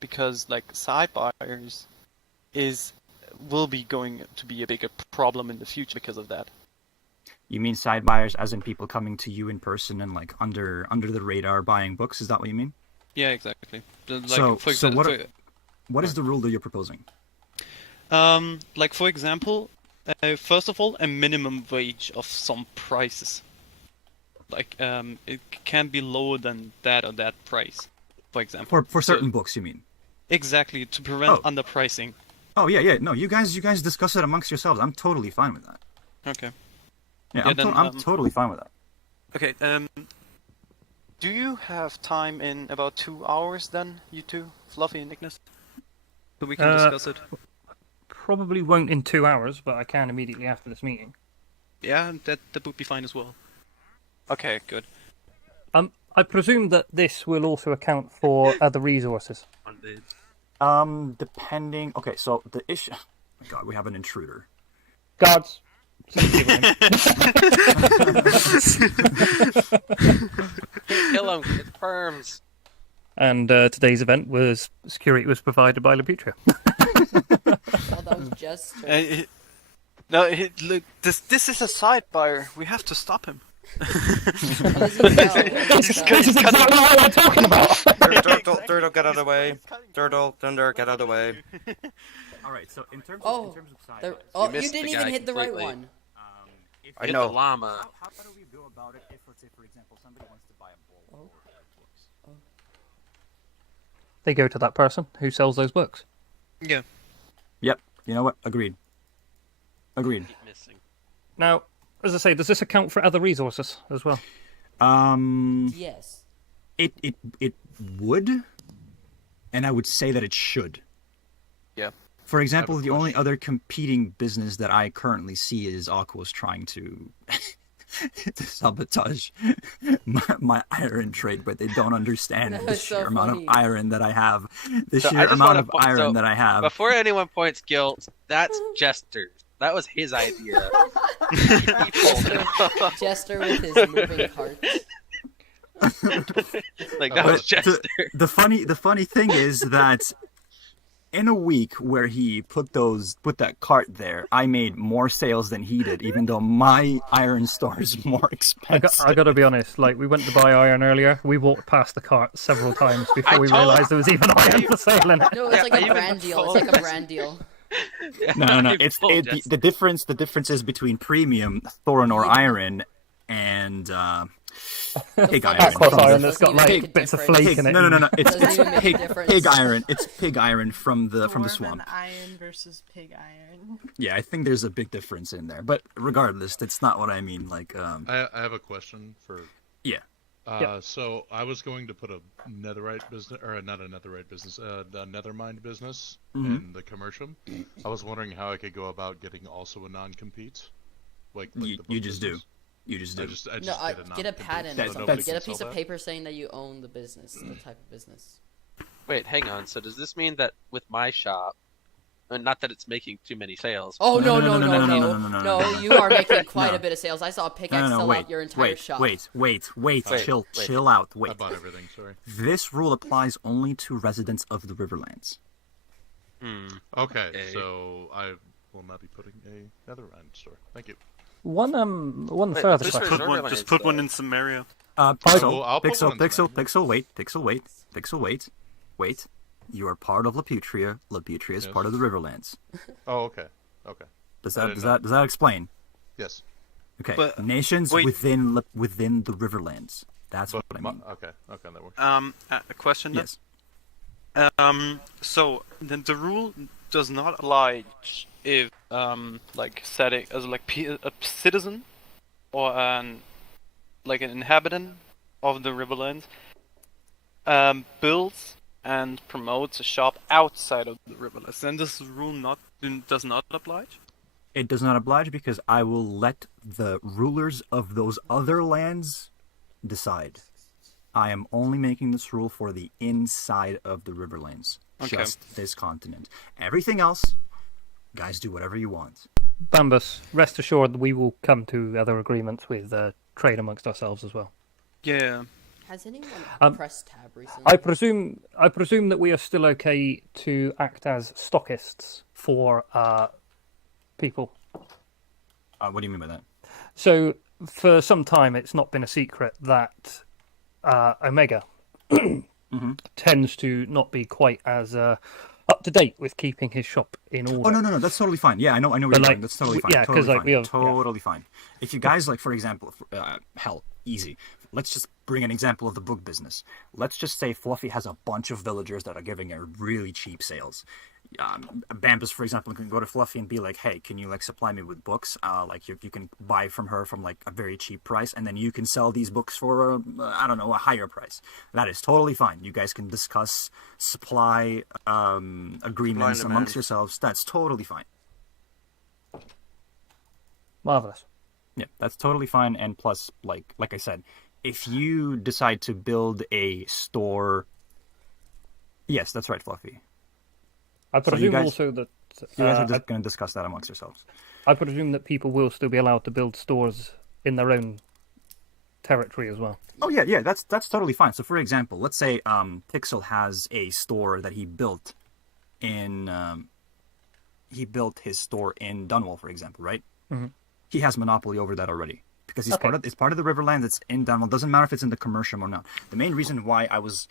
because like side buyers is will be going to be a bigger problem in the future because of that. You mean side buyers, as in people coming to you in person and like under the radar buying books? Is that what you mean? Yeah, exactly. Like, So what is for- the rule that you're proposing? Like for example, first of all, a minimum wage of some prices. Like it can be lower than that or that price, for example. For certain books, you mean? Exactly, to prevent underpricing. Oh yeah. No, you guys discuss it amongst yourselves. I'm totally fine with that. Okay. Yeah, I'm totally fine with that. Okay. Do you have time in about 2 hours then, you two, Fluffy and Ignis? So we can discuss it. Probably won't in 2 hours, but I can immediately after this meeting. Yeah, that would be fine as well. Okay, good. I presume that this will also account for other resources. Depending. Okay, so the issue. Oh my God, we have an intruder. Guards. Kill him, it's perms. And today's event security was provided by Laputria. Oh, that was Jester. Look, this is a side buyer. We have to stop him. This is exactly what I'm talking about. Turtle, get out of the way. Turtle, Thunder, get out of the way. All right. So in terms Oh, of side oh, missed you didn't the even guy hit the right completely. one. I Hit know. the llama. How do we go about it if, let's say, for example, somebody wants to buy a bowl of books? They go to that person who sells those books. Yeah. Yep. You know what? Agreed. Agreed. Keep missing. Now, as I say, does this account for other resources as well? Yes. It would, and I would say that it should. Yeah. For example, the only other competing business that I currently see is Aqua's trying to sabotage my iron trade, but they don't understand the That's sheer so amount of funny. iron that I have. The So I sheer just amount wanna of point- iron so that I have. Before anyone points guilt, that's Jester's. That was his idea. He pulled it. Jester with his moving cart. Like that was Jester. The funny thing is that in a week where he put that cart there, I made more sales than he did, even though my iron store is more expensive. I got to be honest. Like, we went to buy iron earlier. We walked past the cart several times before we realised there was even iron for sale in it. No, it's like a brand deal. It's like a brand deal. No. The difference is between premium Thorinor iron and pig iron. Aquos iron that's got like Pig bits of difference. flake in it. No. It's Doesn't even make a pig difference. iron. It's pig iron from the swamp. Iron versus pig iron. Yeah, I think there's a big difference in there. But regardless, that's not what I mean. Like, I have a question for. Yeah. So I was going to put a netherite business, or not a netherite business, a nethermind business in the commercial. I was wondering how I could go about getting also a non-compete. Like you just do. You just do. I just No, get a get a non-compete patent so or something. nobody Get a can piece sell of that? paper saying that you own the business, the type of business. Wait, hang on. So does this mean that with my shop, not that it's making too many sales? Oh no! No. You are making quite a bit of sales. I saw a pickaxe No, sell wait, out your entire shop. Wait. Wait. Chill out. I Wait. bought everything. Sorry. This rule applies only to residents of the Riverlands. Okay, so I will not be putting a nethermind store. Thank you. One Wait, further this question. is Just put one in Samaria. I'll Pixel, put one in Pixel, wait. You are part of Laputria. Laputria is Yes. part of the Riverlands. Oh, okay. Does I that didn't does that explain? Yes. Okay. But, Nations wait. within the Riverlands. That's But what I mean. okay, that works. A question then? Yes. So the rule does not oblige if like setting as like a citizen or an inhabitant of the Riverlands builds and promotes a shop outside of the Riverlands. Then this rule does not oblige. It does not oblige because I will let the rulers of those other lands decide. I am only making this rule for the inside of the Riverlands. Okay. Just this continent. Everything else, guys, do whatever you want. Bambus, rest assured that we will come to other agreements with trade amongst ourselves as well. Yeah. Has anyone pressed tab recently? I presume that we are still okay to act as stockists for people. What do you mean by that? So for some time, it's not been a secret that Omega tends to not be quite as up to date with keeping his shop in order. Oh no, that's totally fine. Yeah, I know where you're going. That's totally fine. Yeah, because totally like we have totally fine. If you guys like, for example, hell, easy. Let's just bring an example of the book business. Let's just say Fluffy has a bunch of villagers that are giving her really cheap sales. Bambus, for example, can go to Fluffy and be like, "Hey, can you like supply me with books? Like you can buy from her from like a very cheap price, and then you can sell these books for I don't know, a higher price." That is totally fine. You guys can discuss supply agreements amongst yourselves. That's totally fine. Marvelous. Yeah, that's totally fine. And plus, like I said, if you decide to build a store, yes, that's right, Fluffy. I presume also that you guys are just going to discuss that amongst yourselves. I presume that people will still be allowed to build stores in their own territory as well. Oh yeah, that's totally fine. So for example, let's say Pixel has a store that he built in his store in Dunwall, for example, right? Mm-hmm. He has monopoly over that already because it's part of the Riverlands. It's in Dunwall. Doesn't matter if it's in the commercial or not. The main reason why I was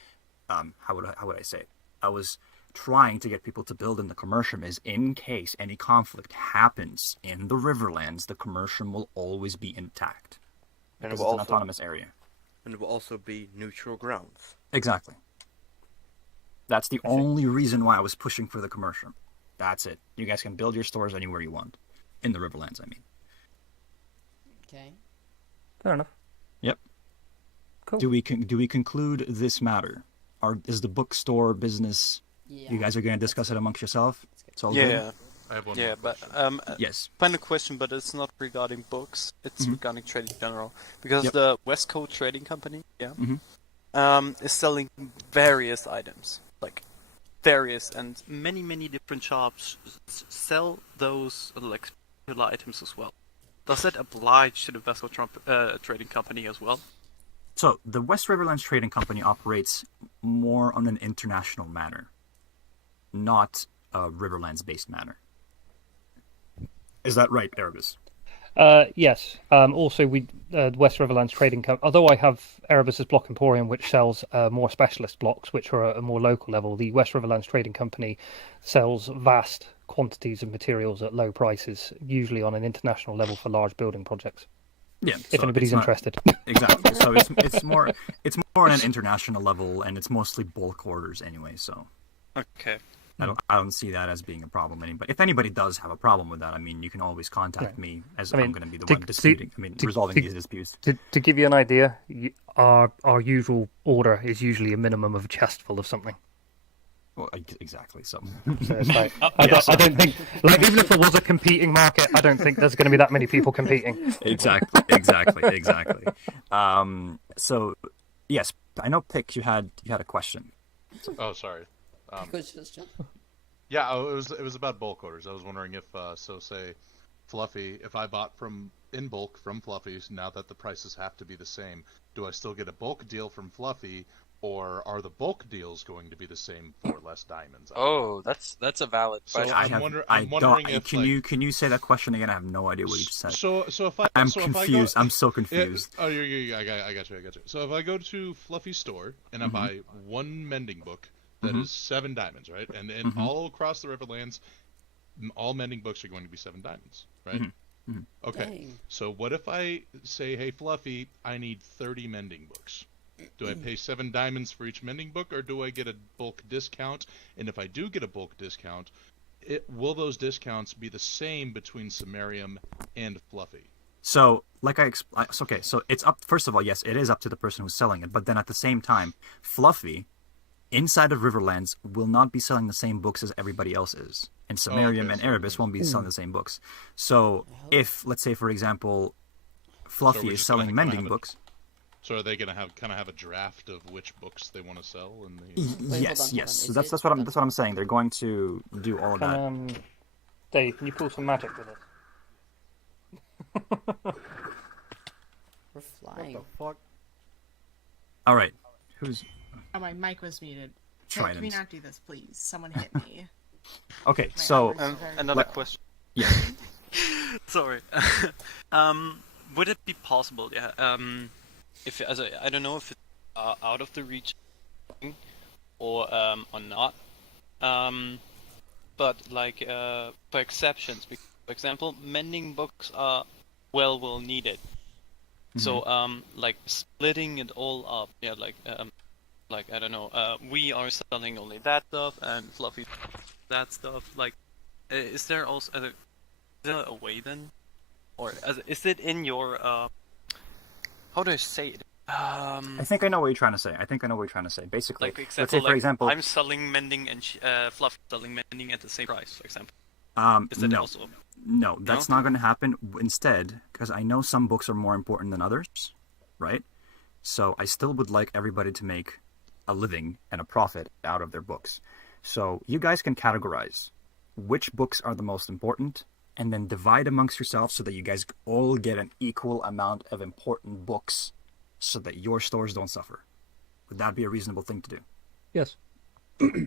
how would I say it? I was trying to get people to build in the commercium is in case any conflict happens in the Riverlands, the commercium will always be intact. And Because it will it's an autonomous area. And it will also be neutral grounds. Exactly. That's the only reason why I was pushing for the commercium. That's it. You guys can build your stores anywhere you want. In the Riverlands, I mean. Okay. Fair enough. Yep. Cool. Do we conclude this matter? Is the bookstore business... Yeah. You guys are going to discuss it amongst yourself? It's all Yeah. good? I have one more but yes. Final question, but it's not regarding books. It's regarding trade in general. Because Yep. the West Coast Trading Company, is selling various items, like various, and many different shops sell those like particular items as well. Does that apply to the West Coast Trading Company as well? So, the West Riverlands Trading Company operates more on an international manner, not a Riverlands-based manner. Is that right, Erebus? Yes. Also, West Riverlands Trading Company. Although I have Erebus's Block Emporium, which sells more specialist blocks, which are at a more local level, the West Riverlands Trading Company sells vast quantities of materials at low prices, usually on an international level for large building projects. Yeah. If anybody's interested. Exactly. So it's more on an international level, and it's mostly bulk orders anyway. So. Okay. I don't see that as being a problem. But if anybody does have a problem with that, I mean, you can always contact me, as I'm going to be the one disputing. Resolving these disputes. To give you an idea, our usual order is usually a minimum of a chest full of something. Well, exactly. So it's like, I don't think, like, even if there was a competing market, I don't think there's going to be that many people competing. Exactly. So, yes, I know, Pick, you had a question. Oh, sorry. Yeah, it was about bulk orders. I was wondering if, say, Fluffy, if I bought in bulk from Fluffy, now that the prices have to be the same, do I still get a bulk deal from Fluffy, or are the bulk deals going to be the same for less diamonds? Oh, that's a valid question. I'm wondering if can you say that question again? I have no idea what you just said. So if I I'm confused. I'm so confused. I got you. So if I go to Fluffy's store and I buy one mending book. That is 7 diamonds, right? And all across the Riverlands, all mending books are going to be 7 diamonds, right? Okay. Dang. So what if I say, hey, Fluffy, I need 30 mending books? Do I pay 7 diamonds for each mending book, or do I get a bulk discount? And if I do get a bulk discount, will those discounts be the same between Sumerium and Fluffy? So, so it's up. First of all, yes, it is up to the person who's selling it. But then at the same time, Fluffy, inside of Riverlands, will not be selling the same books as everybody else is. And Sumerium and Erebus won't be selling the same books. So if, let's say, for example, Fluffy is selling mending books... So are they going to have a draft of which books they want to sell? Yes. So that's what I'm saying. They're going to do all of that. Dave, can you pull some magic with it? We're flying. What the fuck? All right. Who's Oh, my mic was muted. Trident? Can we not do this, please? Someone hit me. Okay, so another question. Yeah. Sorry. Would it be possible? Yeah. If I don't know if it's out of the reach or not. But like for exceptions, for example, mending books are well needed. So like splitting it all up, yeah, like I don't know, we are selling only that stuff and Fluffy that stuff. Like, is there also is there a way then, or is it in your how do I say it? I think I know what you're trying to say. Basically, Like, let's say, for example, I'm selling mending and Fluff selling mending at the same price, for example. Is it no. also... No, that's not going to happen. Instead, because I know some books are more important than others, right? So I still would like everybody to make a living and a profit out of their books. So you guys can categorize which books are the most important and then divide amongst yourselves so that you guys all get an equal amount of important books so that your stores don't suffer. Would that be a reasonable thing to do? Yes. Okay.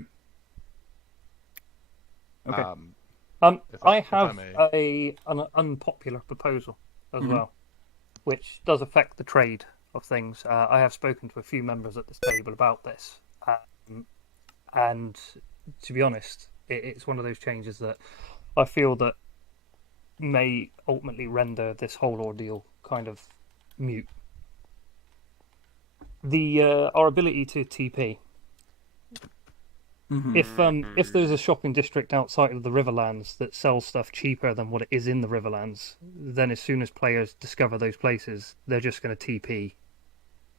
If I if have may. an unpopular proposal as Mhm. well, which does affect the trade of things. I have spoken to a few members at this table about this, and to be honest, it's one of those changes that I feel that may ultimately render this whole ordeal kind of mute. Our ability to TP. If there's a shopping district outside of the Riverlands that sells stuff cheaper than what it is in the Riverlands, then as soon as players discover those places, they're just going to TP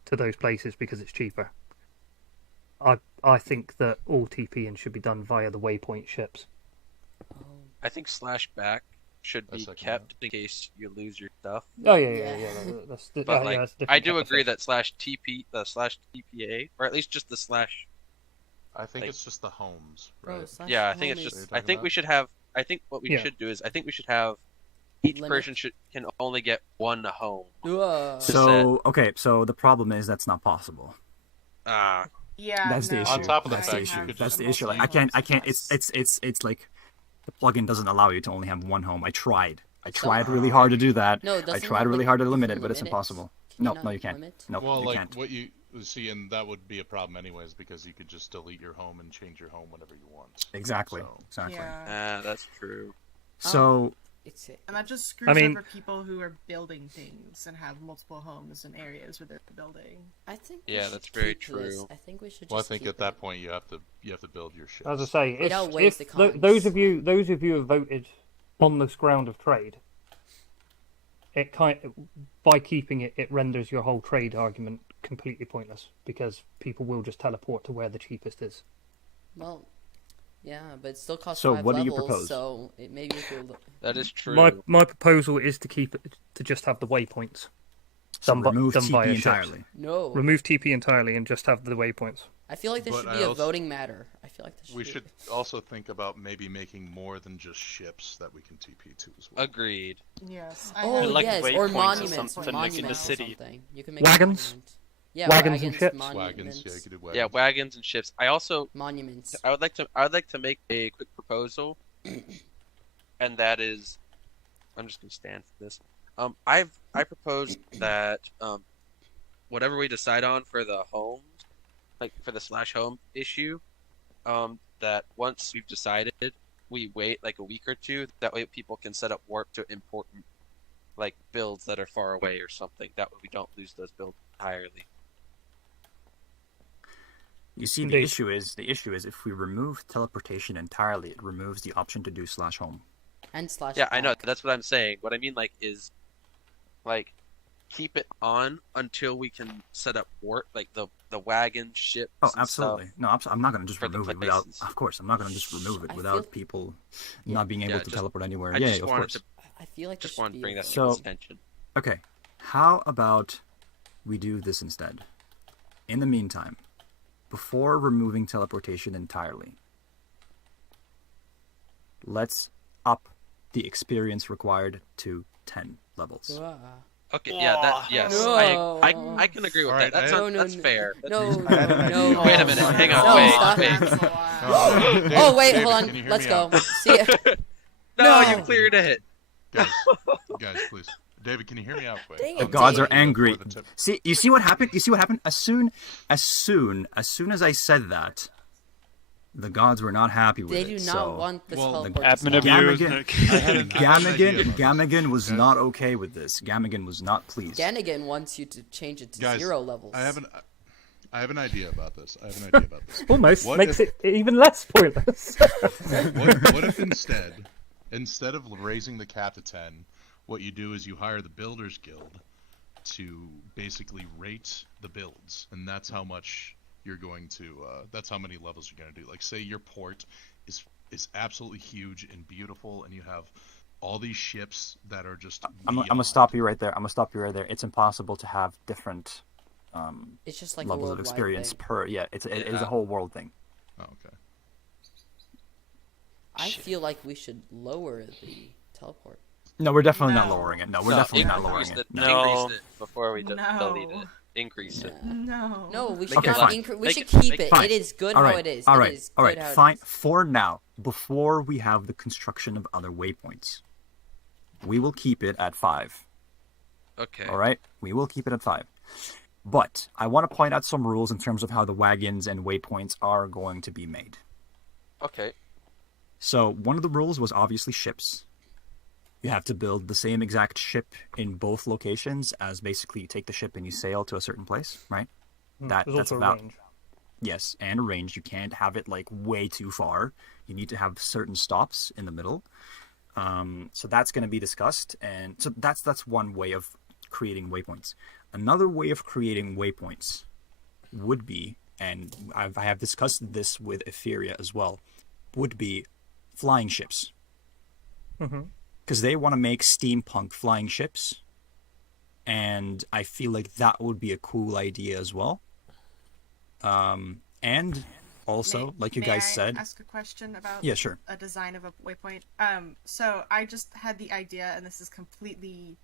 to those places because it's cheaper. I think that all TPing should be done via the waypoint ships. I think /back should be kept in case you lose your stuff. Oh yeah. But like, that's I do agree that /TP, the /TPA, or at least just the slash. I think it's just the homes, right? Yeah, I think it's just. I think we should have. I think what we should do is I think we should have each person can only get one home. So okay, so the problem is that's not possible. Yeah, that's the issue. On top of the that's fact, the issue. you could That's just the issue. Like I can't. It's like the plugin doesn't allow you to only have one home. I tried really hard to do that. No, it I doesn't tried really hard to limit it, doesn't but it's limit it. impossible. Can you No, not you can't. limit? No, Well, you like can't. what you see, and that would be a problem anyways, because you could just delete your home and change your home whenever you want. Exactly. So. Exactly. Yeah. That's true. So. And that just screws over people who are building things and have multiple homes and areas where they're building. I think. Yeah, that's very true. I think we should. Well, I just think keep at that point you have to build your ships. As I say, It outweighs the if cons. those of you who have voted on this ground of trade, by keeping it, it renders your whole trade argument completely pointless because people will just teleport to where the cheapest is. Well, yeah, but it still costs So 5 what do levels, you propose? so maybe if you're... That is true. My proposal is to keep it to just have the waypoints. So done remove done TP via ships. entirely. No. Remove TP entirely and just have the waypoints. I feel like there But should I be a also- voting matter. I feel like there We should should also think about maybe making more than just ships that we can TP to as well. Agreed. Yes. Oh, like yes, waypoints or or monuments. something like in the monuments or city. something. You can make Wagons? a monument. Yeah, Wagons and ships? Wagons, yeah, you could do wagons. Yeah, wagons and ships. I also Monuments. I would like to make a quick proposal, and that is, I'm just gonna stand for this. I propose that whatever we decide on for the homes, like for the /home issue, that once we've decided, we wait like a week or two. That way, people can set up warp to important like builds that are far away or something. That way, we don't lose those builds entirely. You see, the issue is if we remove teleportation entirely, it removes the option to do /home. And /. Yeah, I know. That's what I'm saying. What I mean, like, is like keep it on until we can set up warp, like the wagon, ships. Oh, and absolutely. stuff. No, I'm not going to just for the remove it without. places. Of course, I'm not going to just remove it I without feel- people not being able Yeah, to just- teleport anywhere. I Yeah, just of wanted course. to. I feel like Just there wanted to should bring be a that to So- people's attention. Okay, how about we do this instead? In the meantime, before removing teleportation entirely, let's up the experience required to 10 levels. Okay, yeah, yes, No. I can agree with Alright, that. That's No, fair. No, I have an idea. no. Wait a minute, hang on, No, wait. stop. David, Oh, wait, David, hold can you on. hear Let's me go. out? See ya. No, No. you cleared it. Guys, please. David, can you hear me out quick? Dang The it, gods are David. angry. Before the tip- See, you see what happened? You see what happened? As soon as I said that, the gods were not happy with They it. do not so want this well, teleport to Admin stop. abuse. Gamagan was not okay with this. Gamagan was not pleased. Gannigan wants you to change it to Guys, 0 levels. I have an idea about this. Almost What makes if- it even less pointless. What if instead of raising the cap to 10, what you do is you hire the Builders Guild to basically rate the builds, and that's how much you're going to. That's how many levels you're going to do. Like, say your port is absolutely huge and beautiful, and you have all these ships that are just. I'm gonna stop you right there. It's impossible to have different It's just like a levels of worldwide experience thing. per. Yeah, it is a whole world thing. Oh, okay. I feel like we should lower the teleport. No, we're definitely not lowering it. No, we're definitely not lowering Increase it. Increase it before we delete it. No. Increase it. No. No, we should Make it not fine. increase. We Make should it- keep make it. it fine. It is good All how right, it is. all It right, is all good right. how it Fine. is. For now, before we have the construction of other waypoints, we will keep it at 5. Okay. All right, we will keep it at 5. But I want to point out some rules in terms of how the wagons and waypoints are going to be made. Okay. So one of the rules was obviously ships. You have to build the same exact ship in both locations, as basically you take the ship and you sail to a certain place, right? There's That's also about range. yes, and range. You can't have it like way too far. You need to have certain stops in the middle. So that's going to be discussed, and so that's one way of creating waypoints. Another way of creating waypoints would be, and I have discussed this with Etheria as well, would be flying ships. Mm-hmm. Because they want to make steampunk flying ships, and I feel like that would be a cool idea as well. And also, like you guys said, ask a question about yeah, sure. a design of a waypoint? So I just had the idea, and this is completely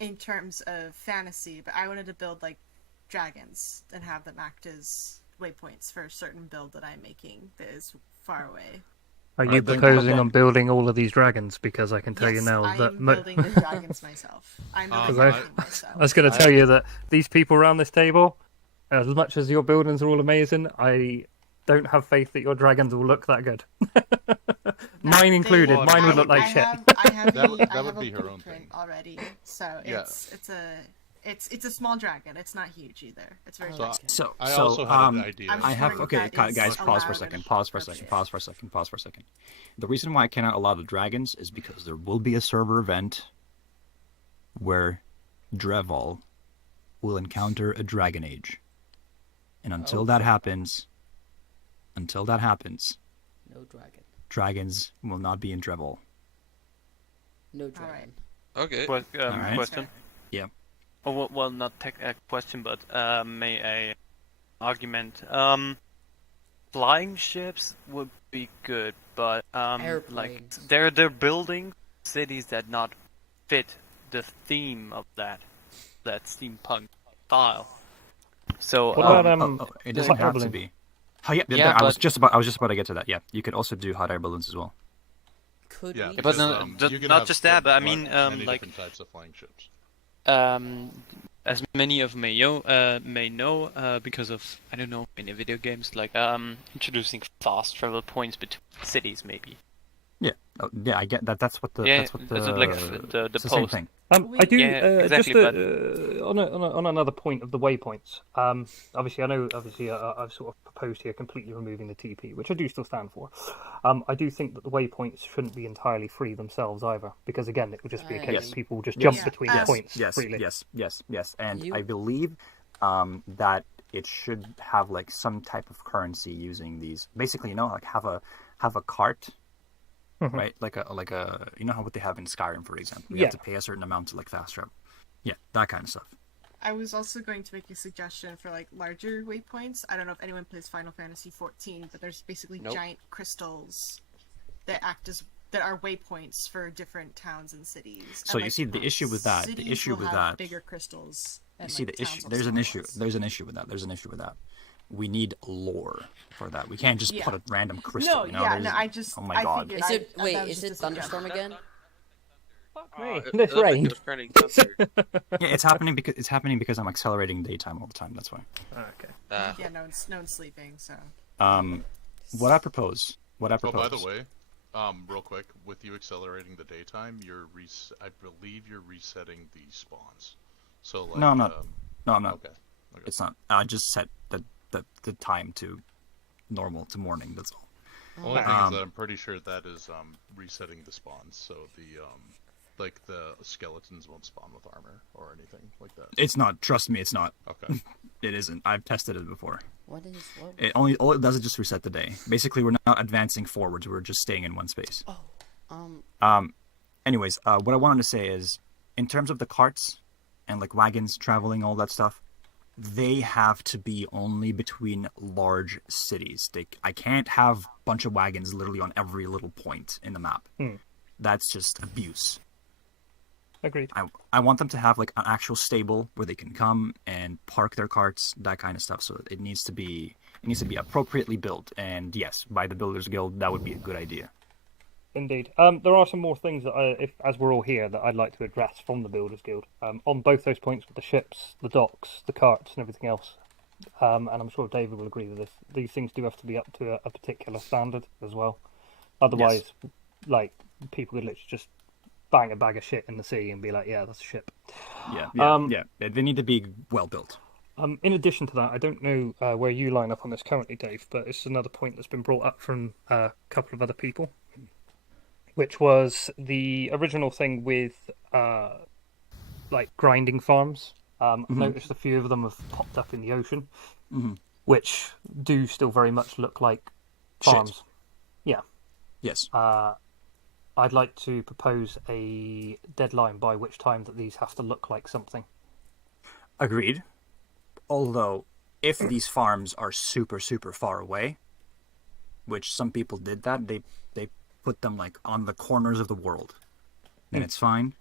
in terms of fantasy, but I wanted to build like dragons and have them act as waypoints for a certain build that I'm making that is far away. Are you proposing on building all of these dragons? Because I can tell you Yes, now I that am building the dragons myself. I'm building everything myself. I was going to tell you that these people around this table, as much as your buildings are all amazing, I don't have faith that your dragons will look that good. Mine included. Mine would look like shit. I have That would a be her own blueprint thing. already, so Yeah. it's a small dragon. It's not huge either. It's very So, small. I also had an idea. I'm I just have wondering okay, if that is guys. Pause for a allowed second. and Pause for a second. Pause for a second. Pause for a second. The reason why I cannot allow the dragons is because there will be a server event where Dreval will encounter a dragon age, and until that happens, No dragon. dragons will not be in Dreval. No dragon. Okay. Alright. Question. Yeah. Oh, well, not a question, but may I argument? Flying ships would be good, but like Airplanes. they're building cities that not fit the theme of that steampunk style. So What about it doesn't hot air have to balloon? be. Oh yeah, Yeah, I was just about to get to that. Yeah, you could also do hot air balloons as well. Could Yeah, we? but because, no, you can not have just that, but I many mean, like different types of flying ships. as many of may know, because of I don't know many video games, like introducing fast travel points between cities, maybe. Yeah, yeah, I get that. That's what the Yeah, that's what the that's what, like, the it's the same post. thing. I do Yeah, exactly, just on another point of the waypoints. Obviously, I've sort of proposed here completely removing the TP, which I do still stand for. I do think that the waypoints shouldn't be entirely free themselves either, because again, it would just be a case of people just jump between points freely. Yes, and I believe that it should have like some type of currency using these. Basically, like have a cart. Mm-hmm. Right, like a you know how what they have in Skyrim, for example. You Yeah. have to pay a certain amount to like fast travel. Yeah, that kind of stuff. I was also going to make a suggestion for like larger waypoints. I don't know if anyone plays Final Fantasy XIV, but there's basically Nope. giant crystals that act as that are waypoints for different towns and cities. So and, you see the issue with that. The cities issue will with have that. bigger crystals. You And, see like, the towns issue. will There's an smaller issue. ones. There's an issue with that. There's an issue with that. We need lore for that. We can't just Yeah. put a random crystal. No, you know? yeah, There's- no, I just. Oh my I god. figured Is it that wait? was Is just it a suggestion. thunderstorm again? This looked like rain. it was turning thunder. Yeah, it's happening because I'm accelerating daytime all the time. That's why. Okay. Yeah, no one's sleeping, so. What I propose. Oh, by the way, real quick, with you accelerating the daytime, I believe you're resetting the spawns. So like. No, I'm not. No, I'm not. Okay. It's not. I just set the time to normal to morning. That's all. Only thing is that I'm pretty sure that is resetting the spawns, so the skeletons won't spawn with armor or anything like that. It's not. Trust me, it's not. Okay. It isn't. I've tested it before. What is what? It all it does is just reset the day. Basically, we're not advancing forwards. We're just staying in one space. Oh. Anyways, what I wanted to say is, in terms of the carts and like wagons traveling, all that stuff, they have to be only between large cities. I can't have a bunch of wagons literally on every little point in the map. That's just abuse. Agreed. I want them to have like an actual stable where they can come and park their carts, that kind of stuff. So it needs to be appropriately built. And yes, by the Builders Guild, that would be a good idea. Indeed. There are some more things that, as we're all here, that I'd like to address from the Builders Guild. On both those points with the ships, the docks, the carts, and everything else. And I'm sure David will agree with this. These things do have to be up to a particular standard as well. Otherwise, like, people could literally just bang a bag of shit in the sea and be like, yeah, that's a ship. Yeah. They need to be well built. In addition to that, I don't know where you line up on this currently, Dave, but it's another point that's been brought up from a couple of other people, which was the original thing with like grinding farms. I've noticed a few of them have popped up in the ocean, which do still very much look like farms. Shit. Yeah. Yes. I'd like to propose a deadline by which time that these have to look like something. Agreed. Although, if these farms are super, super far away, which some people did that, they put them like on the corners of the world, then it's fine.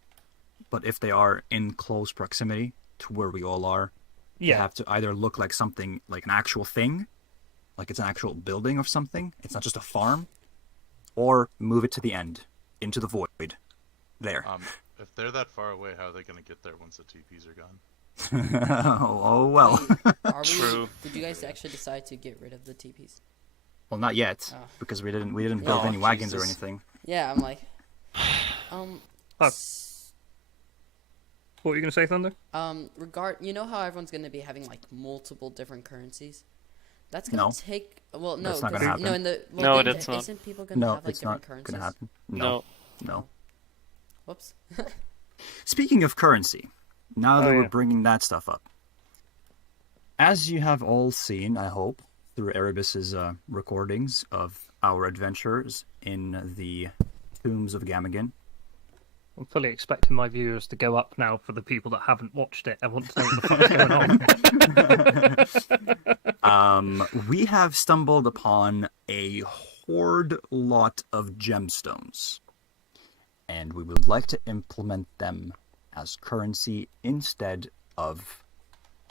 But if they are in close proximity to where we all are, they have to either look like something, like an actual thing, like it's an actual building of something, it's not just a farm, or move it to the end, into the void. There. If they're that far away, how are they going to get there once the TPs are gone? oh well. True. Did you guys actually decide to get rid of the TPs? Well, not yet, because we didn't build any wagons or anything. Yeah, I'm like, What were you gonna say, Thunder? you know how everyone's gonna be having like multiple different currencies? That's gonna take. Well, no, that's not gonna happen. no, No, that's not. Isn't people gonna have like it's different not currencies? gonna happen. No. Whoops. Speaking of currency, now that Oh, we're yeah. bringing that stuff up, as you have all seen, I hope, through Erebus's recordings of our adventures in the tombs of Gamagan. I'm fully expecting my viewers to go up now for the people that haven't watched it. I want to know what the fuck's going on. We have stumbled upon a horde lot of gemstones, and we would like to implement them as currency instead of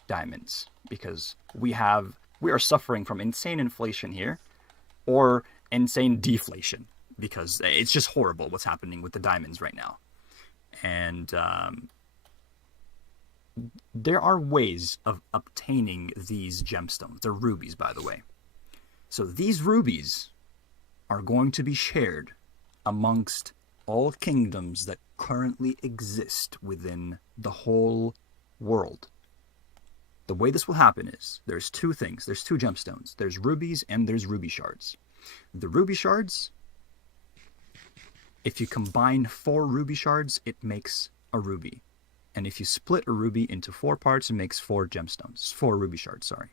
diamonds, because we are suffering from insane inflation here, or insane deflation, because it's just horrible what's happening with the diamonds right now. And there are ways of obtaining these gemstones. They're rubies, by the way. So these rubies are going to be shared amongst all kingdoms that currently exist within the whole world. The way this will happen is, there's two things. There's two gemstones. There's rubies and there's ruby shards. The ruby shards, if you combine 4 ruby shards, it makes a ruby. And if you split a ruby into 4 parts, it makes 4 gemstones. 4 ruby shards, sorry.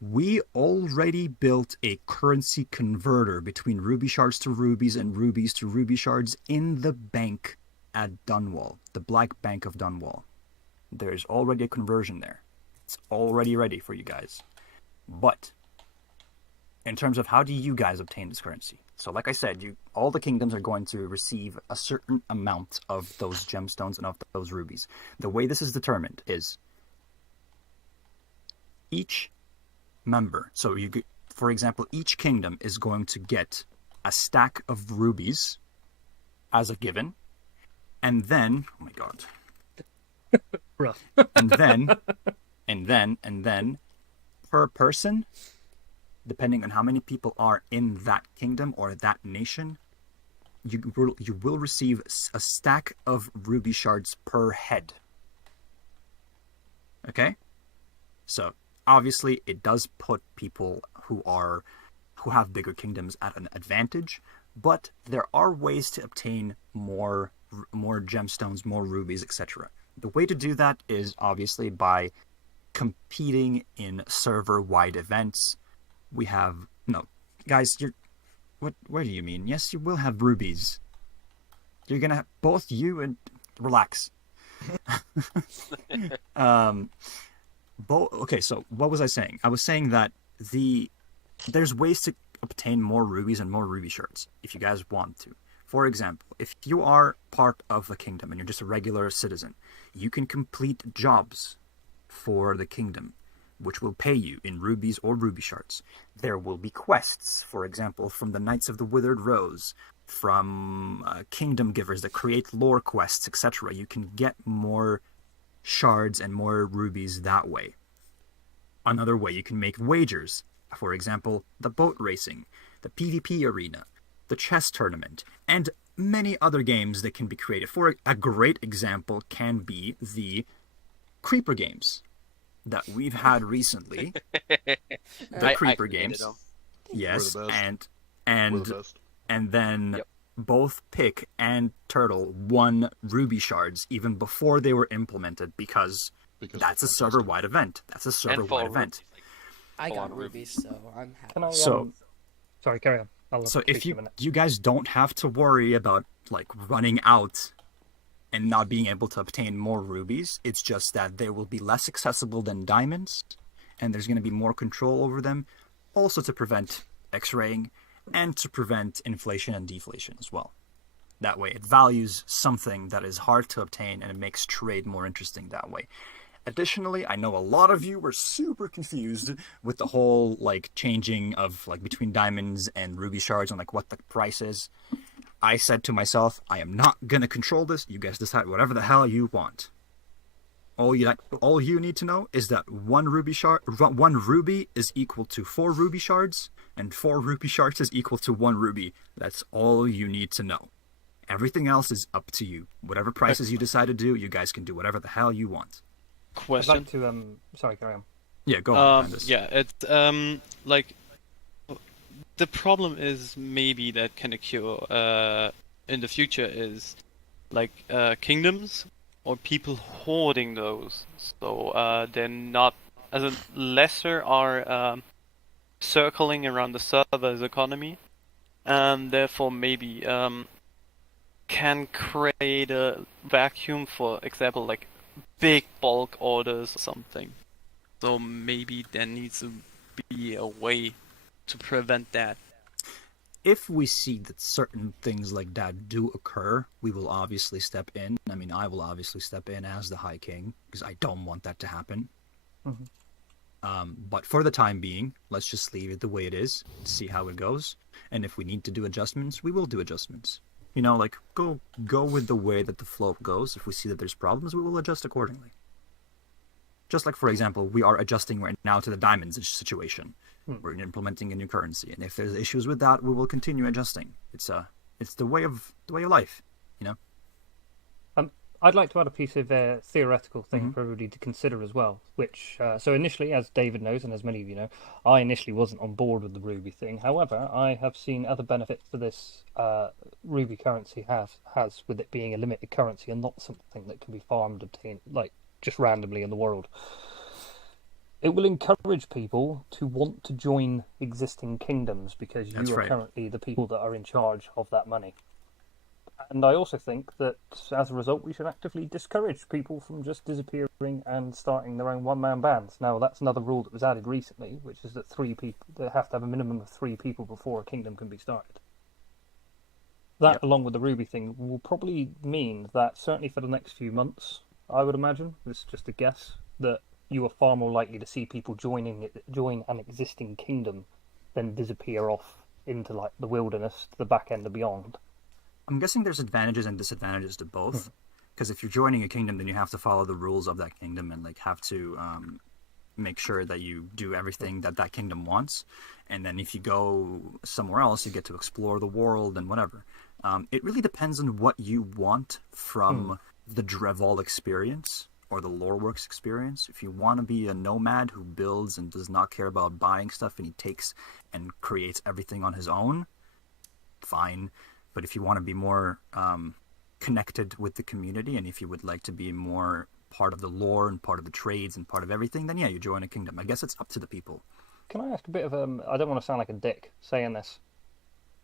We already built a currency converter between ruby shards to rubies and rubies to ruby shards in the bank at Dunwall, the Black Bank of Dunwall. There's already a conversion there. It's already ready for you guys. But in terms of how do you guys obtain this currency? So like I said, all the kingdoms are going to receive a certain amount of those gemstones and of those rubies. The way this is determined is each member, so for example, each kingdom is going to get a stack of rubies as a given, and then, oh my god. Rough. and then per person, depending on how many people are in that kingdom or that nation, you will receive a stack of ruby shards per head. Okay? So, obviously, it does put people who have bigger kingdoms at an advantage, but there are ways to obtain more gemstones, more rubies, etc. The way to do that is obviously by competing in server-wide events. We have guys. What do you mean? Yes, you will have rubies. You're gonna both you and relax. Okay, so what was I saying? I was saying that there's ways to obtain more rubies and more ruby shards if you guys want to. For example, if you are part of the kingdom and you're just a regular citizen, you can complete jobs for the kingdom, which will pay you in rubies or ruby shards. There will be quests, for example, from the Knights of the Withered Rose, from kingdom givers that create lore quests, etc. You can get more shards and more rubies that way. Another way, you can make wagers. For example, the boat racing, the PvP arena, the chess tournament, and many other games that can be created. For a great example can be the Creeper games that we've had recently. The Creeper games. Yes, and then both Pick and Turtle won ruby shards even before they were implemented because that's a server-wide event. That's a server-wide event. I got rubies, so I'm happy. Can I, sorry, carry on. So if you guys don't have to worry about like running out and not being able to obtain more rubies, it's just that they will be less accessible than diamonds, and there's going to be more control over them, also to prevent X-raying and to prevent inflation and deflation as well. That way, it values something that is hard to obtain, and it makes trade more interesting that way. Additionally, I know a lot of you were super confused with the whole like changing of like between diamonds and ruby shards and like what the price is. I said to myself, I am not gonna control this. You guys decide whatever the hell you want. All you need to know is that one ruby is equal to 4 ruby shards, and 4 ruby shards is equal to 1 ruby. That's all you need to know. Everything else is up to you. Whatever prices you decide to do, you guys can do whatever the hell you want. Question. I'd like to sorry, carry on. Yeah, go on. Yeah, it's like the problem is maybe that can occur in the future is like kingdoms or people hoarding those. So they're not, as a lesser are circling around the server's economy, and therefore maybe can create a vacuum, for example, like big bulk orders or something. So maybe there needs to be a way to prevent that. If we see that certain things like that do occur, we will obviously step in. I mean, I will obviously step in as the High King, because I don't want that to happen. Mm-hmm. But for the time being, let's just leave it the way it is, see how it goes. And if we need to do adjustments, we will do adjustments. You know, like, go with the way that the flow goes. If we see that there's problems, we will adjust accordingly. Just like, for example, we are adjusting right now to the diamonds situation. We're implementing a new currency, and if there's issues with that, we will continue adjusting. It's the way of life, you know. I'd like to add a piece of theoretical thing for everybody to consider as well. Which so initially, as David knows, and as many of you know, I initially wasn't on board with the ruby thing. However, I have seen other benefits to this ruby currency has with it being a limited currency and not something that can be farmed, obtained like just randomly in the world. It will encourage people to want to join existing kingdoms because you are currently the people that are in charge of that money. And I also think that as a result, we should actively discourage people from just disappearing and starting their own one-man bands. Now, that's another rule that was added recently, which is that they have to have a minimum of 3 people before a kingdom can be started. That, along with the Ruby thing, will probably mean that certainly for the next few months, I would imagine, this is just a guess, that you are far more likely to see people join an existing kingdom than disappear off into like the wilderness, to the back end and beyond. I'm guessing there's advantages and disadvantages to both. Because if you're joining a kingdom, then you have to follow the rules of that kingdom and like have to make sure that you do everything that that kingdom wants. And then if you go somewhere else, you get to explore the world and whatever. It really depends on what you want from the Drevall experience or the Loreworks experience. If you want to be a nomad who builds and does not care about buying stuff and he takes and creates everything on his own, fine. But if you want to be more connected with the community, and if you would like to be more part of the lore and part of the trades and part of everything, then yeah, you join a kingdom. I guess it's up to the people. Can I ask a bit of I don't want to sound like a dick saying this,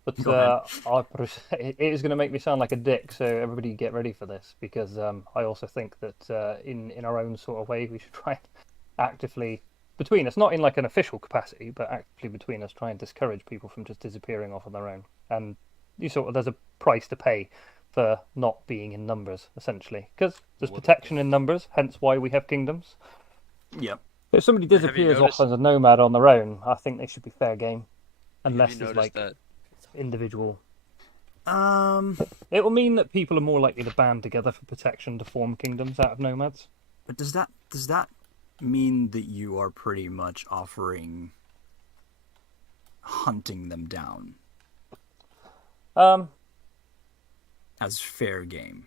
but it is going to make me sound like a dick, so everybody get ready for this, because I also think that in our own sort of way, we should try and actively, between us, not in like an official capacity, but actively between us, try and discourage people from just disappearing off on their own. And there's a price to pay for not being in numbers, essentially, because there's protection in numbers, hence why we have kingdoms. Yeah. If somebody disappears off as a nomad on their own, I think they should be fair game, unless there's like individual. It will mean that people are more likely to band together for protection to form kingdoms out of nomads. But does that mean that you are pretty much offering hunting them down as fair game?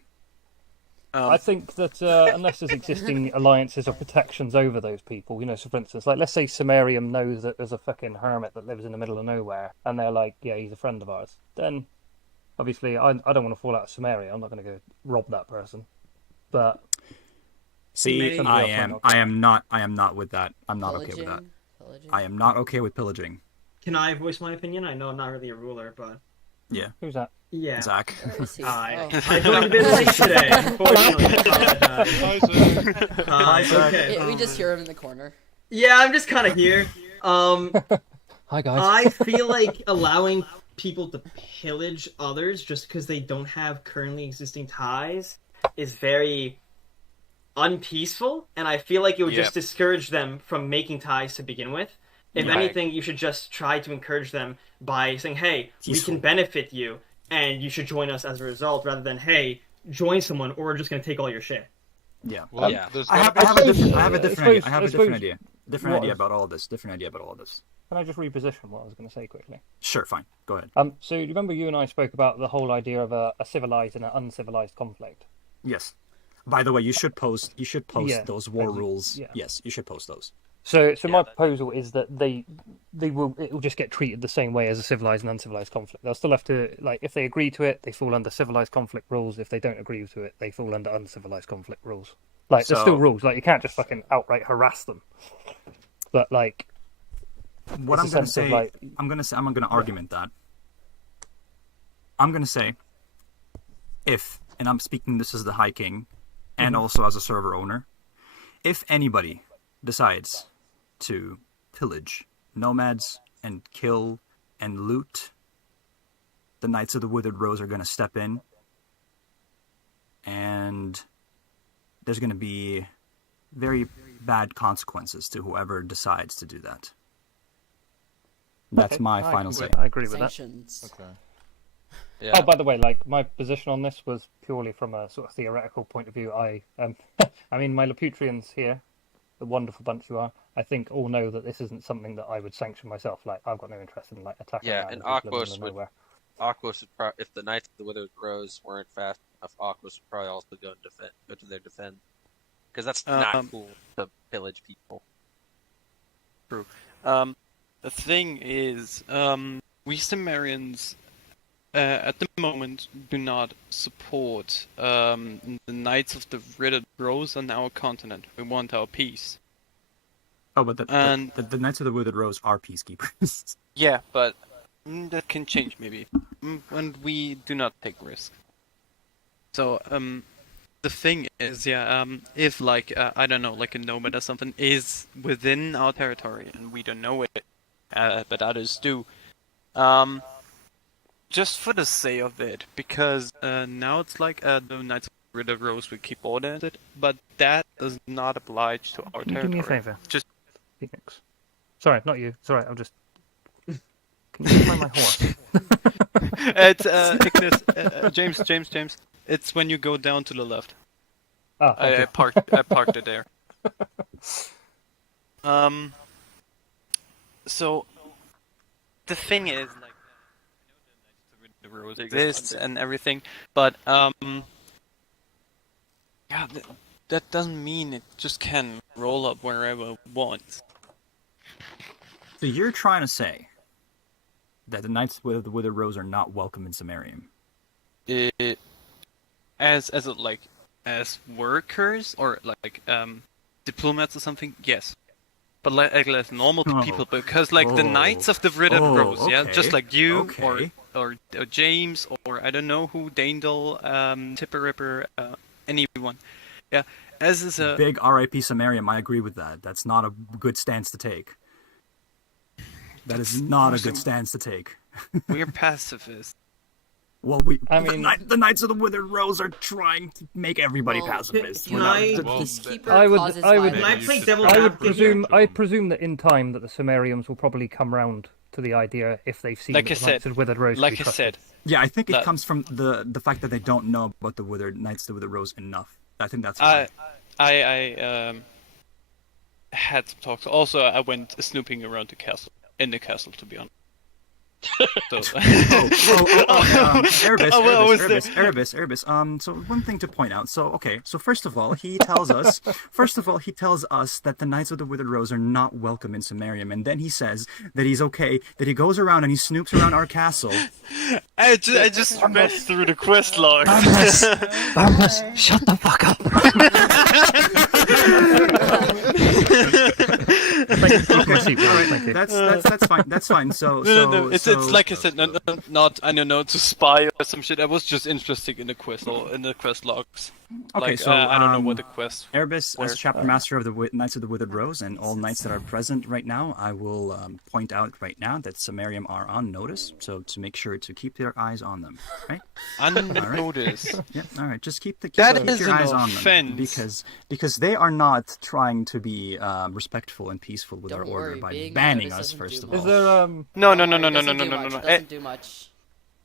I think that unless there's existing alliances or protections over those people, so for instance, like let's say Sumerium knows that there's a fucking hermit that lives in the middle of nowhere, and they're like, yeah, he's a friend of ours, then obviously I don't want to fall out of Sumerium. I'm not going to go rob that person. But see, I am not with that. I'm not okay with that. I am not okay with pillaging. Can I voice my opinion? I know I'm not really a ruler, but yeah. Who's that? Yeah. Zach. I joined a bit late today, unfortunately. Hi, Zach. Okay. We just hear him in the corner. Yeah, I'm just kind of here. Hi, guys. I feel like allowing people to pillage others just because they don't have currently existing ties is very unpeaceful, and I feel like it would just discourage them from making ties to begin with. If anything, you should just try to encourage them by saying, hey, we can benefit you, and you should join us as a result, rather than, hey, join someone, or we're just going to take all your shit. Yeah. Well, I have a different idea. Different idea about all this. Can I just reposition what I was going to say quickly? Sure, fine. Go ahead. So you remember you and I spoke about the whole idea of a civilized and an uncivilized conflict? Yes. By the way, you should post those war rules. Yeah. Yes, you should post those. So my proposal is that it will just get treated the same way as a civilized and uncivilized conflict. They'll still have to, like, if they agree to it, they fall under civilized conflict rules. If they don't agree to it, they fall under uncivilized conflict rules. Like, there's still rules. Like, you can't just fucking outright harass them. But like, what I'm going to say, like, I'm going to argument that. I'm going to say, and I'm speaking this as the High King, and also as a server owner, if anybody decides to pillage nomads and kill and loot, the Knights of the Withered Rose are going to step in, and there's going to be very bad consequences to whoever decides to do that. That's my final say. I agree with that. Okay. Yeah. Oh, by the way, like, my position on this was purely from a sort of theoretical point of view. I mean, my Laputrians here, the wonderful bunch you are, I think all know that this isn't something that I would sanction myself. Like, I've got no interest in like attacking. Yeah, and Aquos would, if the Knights of the Withered Rose weren't fast enough, Aquos would probably also go to their defense, because that's not cool to pillage people. True. The thing is, we Cimmerians at the moment do not support the Knights of the Withered Rose on our continent. We want our peace. Oh, but the Knights of the Withered Rose are peacekeepers. Yeah, but that can change maybe. And we do not take risks. So the thing is, if like I don't know, like a nomad or something is within our territory and we don't know it, but others do, just for the sake of it, because now it's like the Knights of the Rose will keep order at it, but that does not oblige to our Can you territory. do me a favour? Just Phoenix. Sorry, not you. Sorry, I'm just. Can you find my horse? It's Ignis, James. It's when you go down to the left. Oh, I parked it there. So the thing is, like, I know the Rose exists and everything, but yeah, that doesn't mean it just can roll up wherever it wants. So you're trying to say that the Knights with the Withered Rose are not welcome in Samarium? As workers or like diplomats or something, yes. But like normal people, because like the Knights of the Withered Rose, yeah, just like you or James or I don't know who, Daendel, Tipper Ripper, anyone, yeah. As is a big R.I.P. Samarium, I agree with that. That's not a good stance to take. That is not a good stance to take. We're pacifists. Well, the Knights of the Withered Rose are trying to make everybody pacifist. I presume that in time that the Samariums will probably come round to the idea if they've seen the Knights of the Withered Rose. Like I said. Yeah, I think it comes from the fact that they don't know about the Knights of the Withered Rose enough. I think that's why. I had some talks. Also, I went snooping around in the castle, to be honest. Erebus. So one thing to point out. So first of all, he tells us that the Knights of the Withered Rose are not welcome in Samarium, and then he says that he's okay, that he goes around and he snoops around our castle. I just read through the quest log. Bambus, shut the fuck up. That's fine. That's fine. So it's like I said, not I don't know, to spy or some shit. I was just interested in the quest logs. Okay, like, so I don't know what the quest. Erebus, as chapter master of the Knights of the Withered Rose, and all knights that are present right now, I will point out right now that Samarium are on notice, so to make sure to keep their eyes on them, right? On notice. Yeah. All right. Just keep your an eyes on them because they are not trying to be respectful and peaceful with our order by banning us. First of all, is there No. Doesn't do much.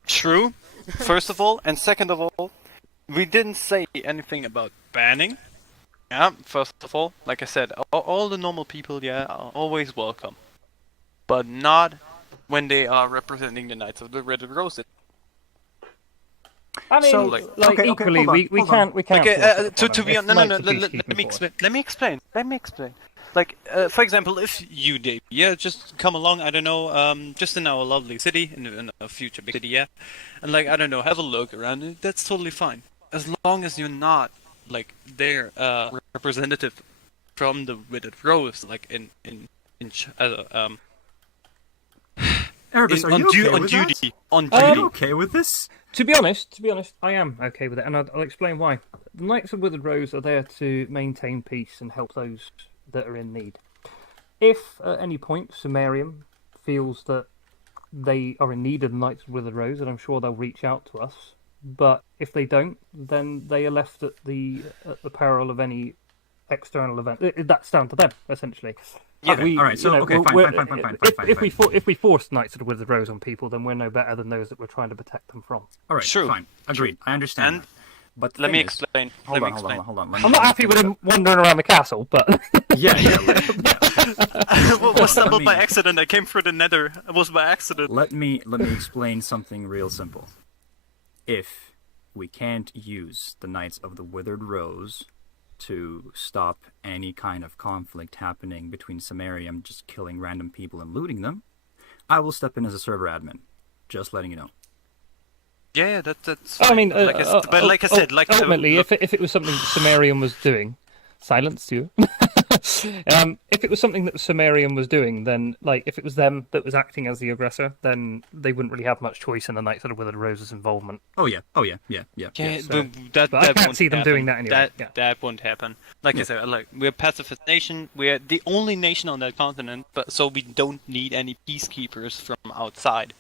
True. First of all, and second of all, we didn't say anything about banning. Yeah, first of all, like I said, all the normal people, are always welcome. But not when they are representing the Knights of the Red Rose. I mean, so, equally, we can't. To be honest, no. Let me explain. Like, for example, if you, Dave, just come along, I don't know, just in our lovely city, in a future big city, and like, I don't know, have a look around, that's totally fine. As long as you're not, like, their representative from the Withered Rose, like, Erebus, are you okay with that? Are you okay with this? To be honest, I am okay with it, and I'll explain why. The Knights of Withered Rose are there to maintain peace and help those that are in need. If at any point Samarium feels that they are in need of the Knights of Withered Rose, and I'm sure they'll reach out to us, but if they don't, then they are left at the peril of any external event. That's down to them, essentially. Okay, all right. So, fine. If we force Knights of the Withered Rose on people, then we're no better than those that we're trying to protect them from. All right, fine. Agreed. I understand. And but let me explain. Hold on. I'm not happy with him wandering around the castle, but yeah. Was stumbled by accident. I came through the nether. It was by accident. Let me explain something real simple. If we can't use the Knights of the Withered Rose to stop any kind of conflict happening between Samarium just killing random people and looting them, I will step in as a server admin. Just letting you know. Yeah, that's. I mean, like I said, ultimately, if it was something that Samarium was doing, silence you. If it was something that Sumerian was doing, then like if it was them that was acting as the aggressor, then they wouldn't really have much choice in the Knights of the Withered Rose's involvement. Oh yeah. Yeah. Yeah, so- but but I can't won't see them happen. doing that anyway. That won't happen. Like I Yeah. said, like we're a pacifist nation. We're the only nation on that continent, but so we don't need any peacekeepers from outside.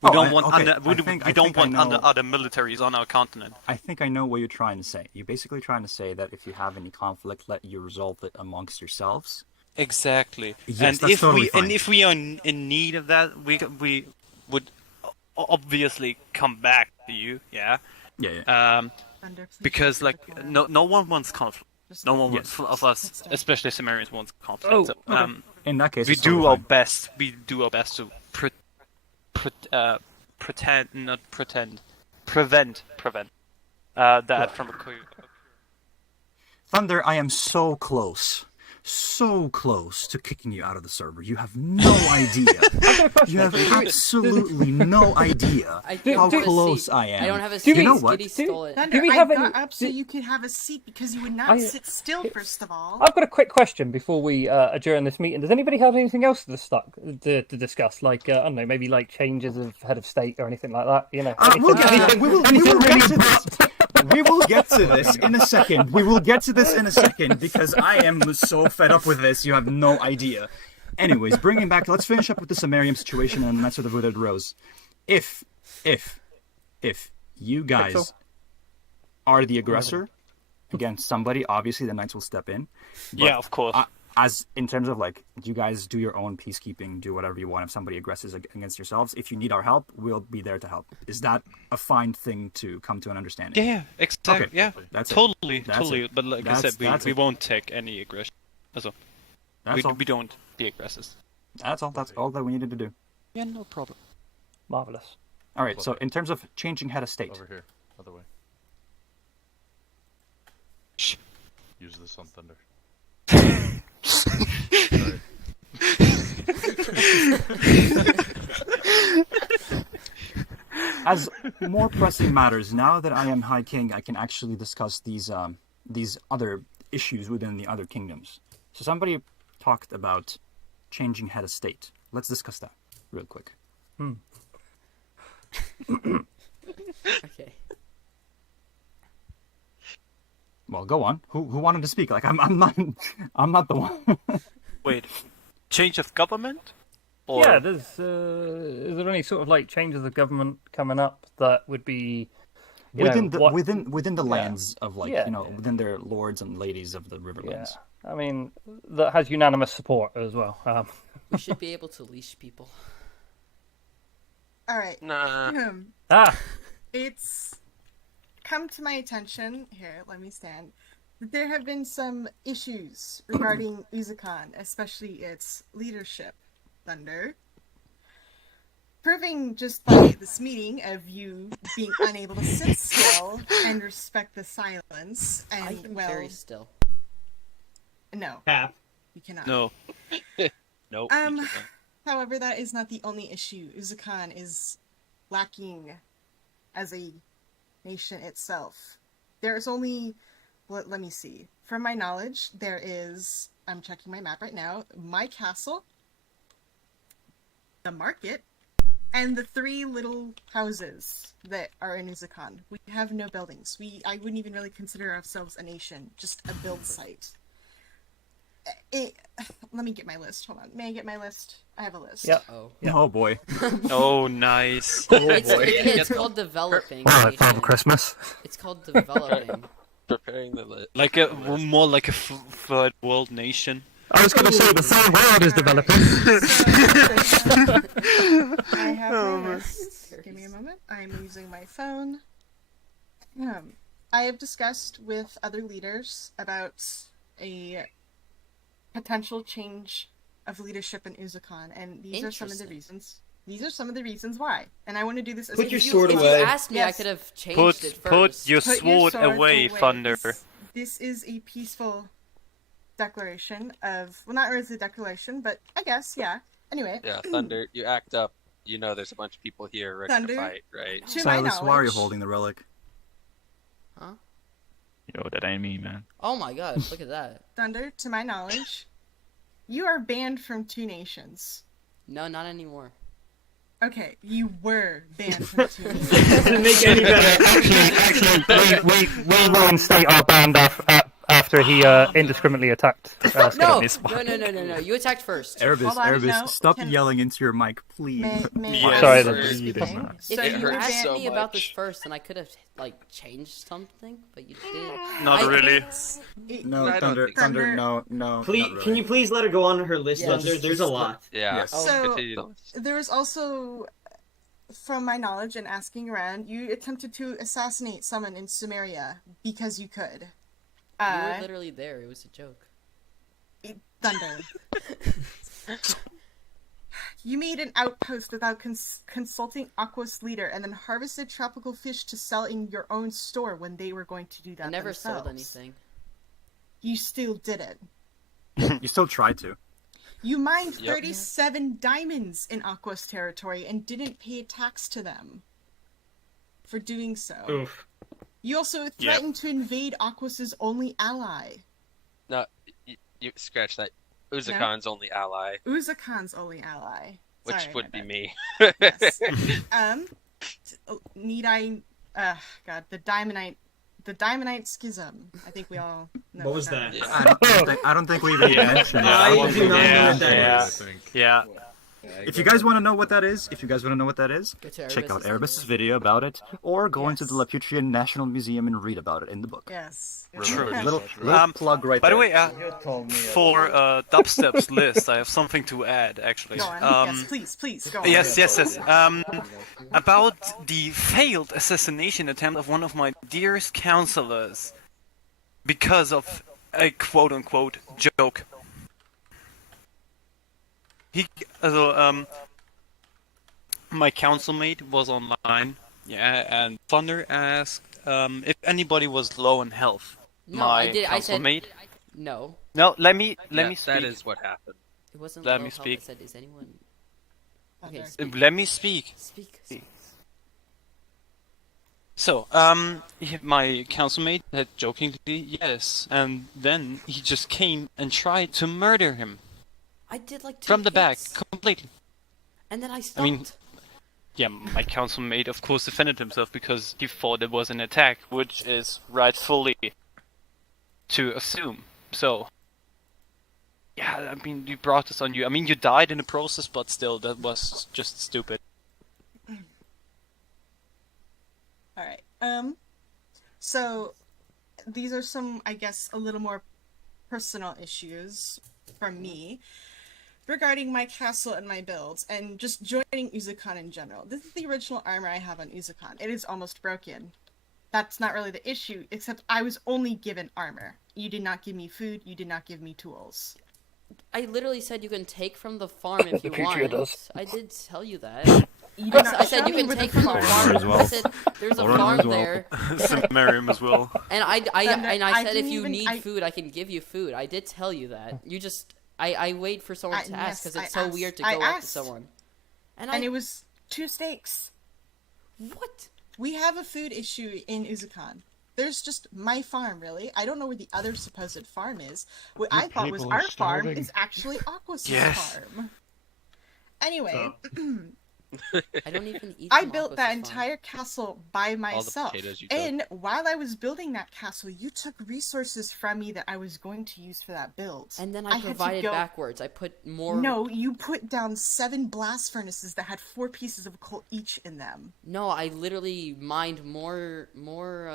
We don't want okay. we don't want other militaries on our continent. I think I know what you're trying to say. You're basically trying to say that if you have any conflict, let you resolve it amongst yourselves. Exactly. Yes, and that's if totally we fine. if we are in need of that, we would obviously come back to you. Yeah. Yeah. Thunder, please Because don't like take the call. no one wants conflict. Just- No one Yes. of us, especially Sumerians, wants conflict. Oh, So, okay. In that case, we it's do totally our fine. best. We do our best to prevent that from occurring. Thunder, I am so close to kicking you out of the server. You have no idea. You have absolutely no idea I don't how have a close seat. I am. I don't have a Do seat. we- You know what? Skitty stole it. Thunder, we I have got any- up so you could have a seat because you would not I- sit still, first of all. I've got a quick question before we adjourn this meeting. Does anybody have anything else to discuss? Like, I don't know, maybe like changes of head of state or anything like that? You know, We'll get to that. We will get to this. this. We will get to this in a second. We will get to this in a second because I am so fed up with this. You have no idea. Anyways, bringing back, let's finish up with the Sumerian situation and Knights of the Withered Rose. If you guys are the aggressor against somebody, obviously the Knights will step in. But Yeah, of course. as in terms of like, you guys do your own peacekeeping, do whatever you want. If somebody aggresses against yourselves, if you need our help, we'll be there to help. Is that a fine thing to come to an understanding? Yeah, exactly. Okay. Yeah, That's it. totally. It. But like I That's- said, that's we it. won't take any aggression. Also, That's all. we don't be aggressors. That's all. That's all that we needed to do. Yeah, no problem. Marvelous. All right. So in terms of changing head of state, Over here, other way. Use this on Thunder. Sorry. as more pressing matters, now that I am High King, I can actually discuss these other issues within the other kingdoms. So somebody talked about changing head of state. Let's discuss that real quick. Okay. Well, go on. Who wanted to speak? Like I'm not the one. Wait, change of government? Or... Yeah, is there any sort of like changes of government coming up that would be within know, within the Yeah. lands of like Yeah. within their lords and ladies of the Riverlands? I mean, that has unanimous support as well. We should be able to leash people. All right. Nah. It's come to my attention here. Let me stand. That there have been some issues regarding Uzukan, especially its leadership. Thunder. Proving just by this meeting of you being unable to sit still and respect the silence, and I am very still. No, Cap. you cannot. No. Nope. However, that is not the only issue. Uzukan is lacking as a nation itself. There's only, let me see. From my knowledge, there is, I'm checking my map right now, my castle, the market, and the 3 little houses that are in Uzukan. We have no buildings. I wouldn't even really consider ourselves a nation, just a build site. Let me get my list. Hold on. May I get my list? I have a list. Yep. Oh. Oh boy. Oh, nice. It's called developing. Father Christmas. It's called developing. Preparing the list. Like more like a third world nation. I was going to say the third world is developing. I have my list. Give me a moment. I'm using my phone. I have discussed with other leaders about a potential change of leadership in Uzukan, and these are some of the reasons. These are some of the reasons why, and I want to do this. Put your sword If away. you asked me, I could have changed it first. Put your sword away, Thunder. This is a peaceful declaration of, well, not really a declaration, but I guess, yeah. Anyway. Yeah, Thunder, you act up. You know there's a bunch of people here ready Thunder, to fight, right? To my Silas, why are you knowledge- holding the relic? Huh? Yo, that ain't me, man. Oh my god, look at that. Thunder, to my knowledge, you are banned from 2 nations. No, not anymore. Okay, you were banned from 2 nations. Doesn't make any better. Actually, we reinstate our band after he indiscriminately attacked. No, Skittle. no. You attacked first. Erebus, Hold on, no, stop can- yelling into your mic, please. Yes. Sorry, the that's bleeding. If It you hurts asked so me about this much. first, then I could have like changed something, but you did. Not really. No, I don't Thunder, think- Thunder, no. Please, not really. can you please let her go on her list, Yeah, Thunder? just- There's a lot. Yeah. Yes. So, Continue the list. there was also, from my knowledge and asking around, you attempted to assassinate someone in Sumeria because you could. You were literally there. It was a joke. Thunder. You made an outpost without consulting Aqua's leader, and then harvested tropical fish to sell in your own store when they were going to do that I never themselves. sold anything. You still did it. You still tried to. You mined Yep. 37 diamonds in Aqua's territory and didn't pay a tax to them for doing so. Oof. You also threatened to invade Aquas's only ally. No, you scratch that. Uzacon's only ally, Uzacon's only ally. which Sorry, would my be bad. me. Yes. Need I? God, the Diamondite schism. I think we all know What was that? I don't think we even mentioned it. I do not know Yeah, what that yeah. is. Yeah. If you guys want to know what that is, Go to check out Erebus's Erebus's video about it, or go into the Laputrian National Museum and read about it in the book. Yes. True. Little plug right By there. the way, for Dubstep's list, I have something to add, actually. Go on. Yes, please, go on. Yes. About the failed assassination attempt of one of my dearest counselors because of a quote-unquote joke. My councilmate was online, and Thunder asked if anybody was low in health. No, My I did. I said councilmate. no. No, let me speak. That is what happened. It wasn't. Let low me health. speak. I said, is anyone? Okay, Let me speak. speak. So, my councilmate had jokingly, yes, and then he just came and tried to murder him I did like 2 from the back, hits, completely. and then I stopped. I mean, yeah, my councilmate, of course, defended himself because he thought it was an attack, which is rightfully to assume. So, yeah, I mean, you brought this on you. I mean, you died in the process, but still, that was just stupid. All right. So these are some, I guess, a little more personal issues from me regarding my castle and my builds, and just joining Uzakon in general. This is the original armor I have on Uzakon. It is almost broken. That's not really the issue, except I was only given armor. You did not give me food, you did not give me tools. I literally said you can take from the farm if you want. I did tell you that. You did not I said show you me can where the take from the farm farm. as well. I said there's a Lauren farm as well. there, Miriam as well. and I I said if didn't you even- need I- food, I can give you food. I did tell you that. You just I wait for someone to ask because it's so asked. weird to I go up to asked. someone. And And it was 2 steaks. what? We have a food issue in Uzakon. There's just my farm, really. I don't know where the other supposed farm is. What I thought was people are our farm starving. is actually Aqua's Yes. farm. Anyway, I don't even eat. I from built Aqua's that farm. entire castle by myself. potatoes you took. And while I was building that castle, you took resources from me that I was going to use for that build. And then I had to provided go- backwards. I put more. No, you put down 7 blast furnaces that had 4 pieces of coal each in them. No, I literally mined more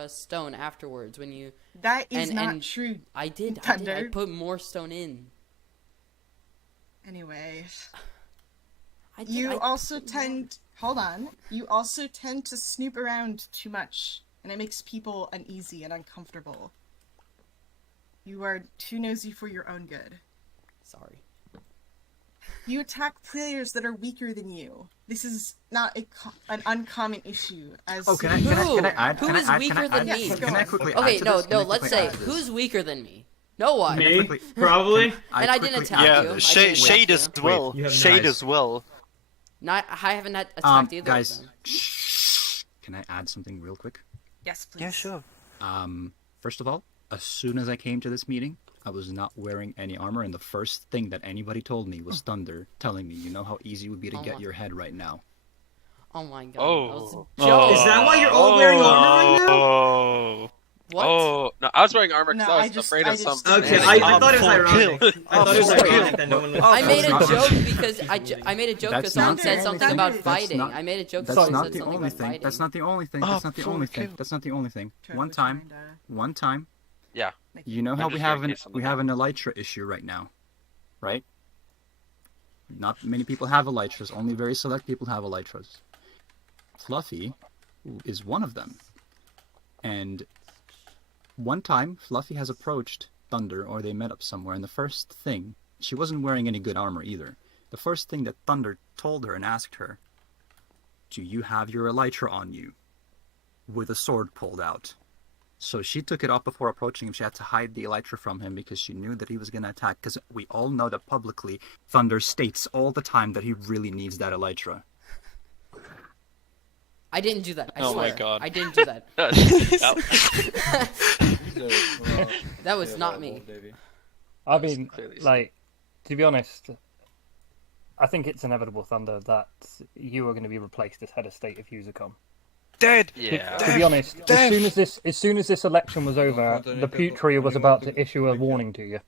stone afterwards when you. That is And- not and true. I did. I Thunder. put more stone in. Anyway, I did, you I also put more. tend. Hold on. You also tend to snoop around too much, and it makes people uneasy and uncomfortable. You are too nosy for your own good. Sorry. You attack players that are weaker than you. This is not an uncommon issue. As Oh, can I add? Who can I is add- weaker can I than add- me? Can I quickly Okay, add to no, this? Can I no. Let's quickly say add to this? who's weaker than me. No one. Me? quickly- Probably. And I didn't quickly- attack you. Yeah, I Shade, didn't Shade attack as you. well. You have Shade nice. as well. I haven't attacked either Guys, of them. shh. Can I add something real quick? yes, please. Yeah, sure. First of all, as soon as I came to this meeting, I was not wearing any armor, and the first thing that anybody told me was Thunder telling me, you know how easy it would be to get your head right now. Oh my god. Oh. That was a Oh. joke. Is that why you're all wearing armor right now? Oh. What? Oh, no, I was wearing armor because No, I was afraid of some. Okay, I thought it was ironic. I thought it was ironic that no one was. I made a not- joke because I made a joke because That's someone not said the something only about thing. fighting. That's not- I made a joke That's because someone not said the something only about thing. fighting. That's not the only thing. That's not the only thing. That's not the only thing. One time, Yeah. you know how I'm we just have getting an case on the we have an elytra issue right now, right? Not many people have elytras. Only very select people have elytras. Fluffy is one of them. And one time, Fluffy has approached Thunder, or they met up somewhere, and the first thing, she wasn't wearing any good armor either. The first thing that Thunder told her and asked her, do you have your elytra on you? With a sword pulled out. So she took it off before approaching him. She had to hide the elytra from him because she knew that he was going to attack. Because we all know that publicly, Thunder states all the time that he really needs that elytra. I didn't do that. I Oh swear. my god. I didn't do that. That was not me. I mean, like, to be honest, I think it's inevitable, Thunder, that you are going to be replaced as head of state of Usacom. Dead. Yeah. To be honest, as soon as this election was over, the Putria was about to issue a warning to you.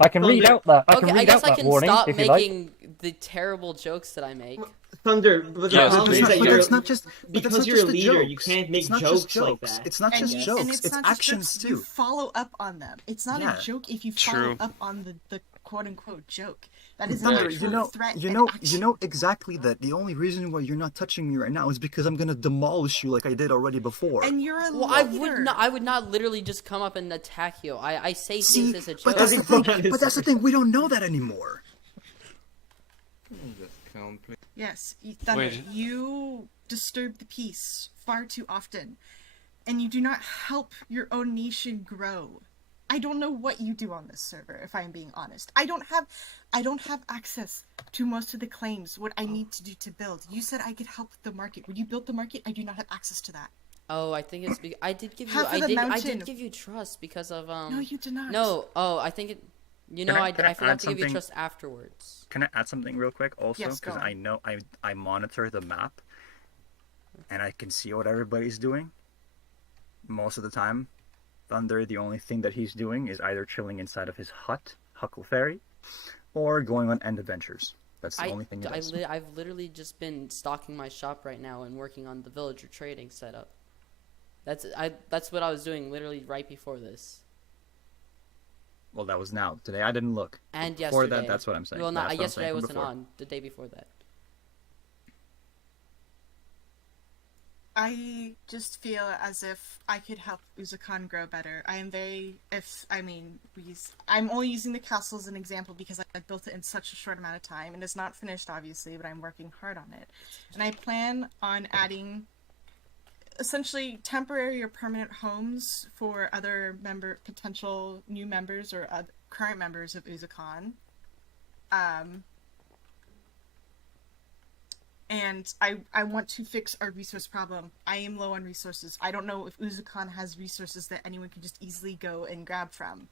I can read out that. I can Okay, I read guess out I that can warning stop if you like. making the terrible jokes that I make. Thunder, but the Yeah, problem is that but you're that's not just because you're a leader. You can't make It's not jokes just like jokes. that. It's not just And jokes. it's It's not just actions jokes, You too. follow up on them. It's not Yeah. a joke if you True. follow up on the quote unquote joke. That is Thunder, an actual threat. and action. you know exactly that the only reason why you're not touching me right now is because I'm gonna demolish you like I did already before. And you're a Well, leader. I would not literally just come up and attack you. I say See, things as a joke. but that's the thing. But that's the thing. We don't know that anymore. Yes, Thunder, Wait. you disturb the peace far too often, and you do not help your own nation grow. I don't know what you do on this server, if I'm being honest. I don't have access to most of the claims, what I need to do to build. You said I could help with the market. Would you build the market? I do not have access to that. Oh, I think it's I did give you Half of I the did mountain. give you trust because of No, you did not. No, I think it. You know, Can I I add forgot to give you something? trust afterwards. Can I add something real quick also? Yes, go Because on. I know I monitor the map, and I can see what everybody's doing. Most of the time, Thunder, the only thing that he's doing is either chilling inside of his hut, Huckleberry, or going on end adventures. That's the only thing he does. I've literally just been stocking my shop right now and working on the villager trading setup. That's what I was doing literally right before this. Well, that was now. Today I didn't look. And Before yesterday. that, that's what I'm saying. Well, not That's what I'm yesterday. I saying wasn't before. on. The day before that. I just feel as if I could help Uzakon grow better. I'm only using the castle as an example because I built it in such a short amount of time, and it's not finished obviously, but I'm working hard on it. And I plan on adding essentially temporary or permanent homes for other potential new members or current members of Uzakon. And I want to fix our resource problem. I am low on resources. I don't know if Uzakon has resources that anyone can just easily go and grab from.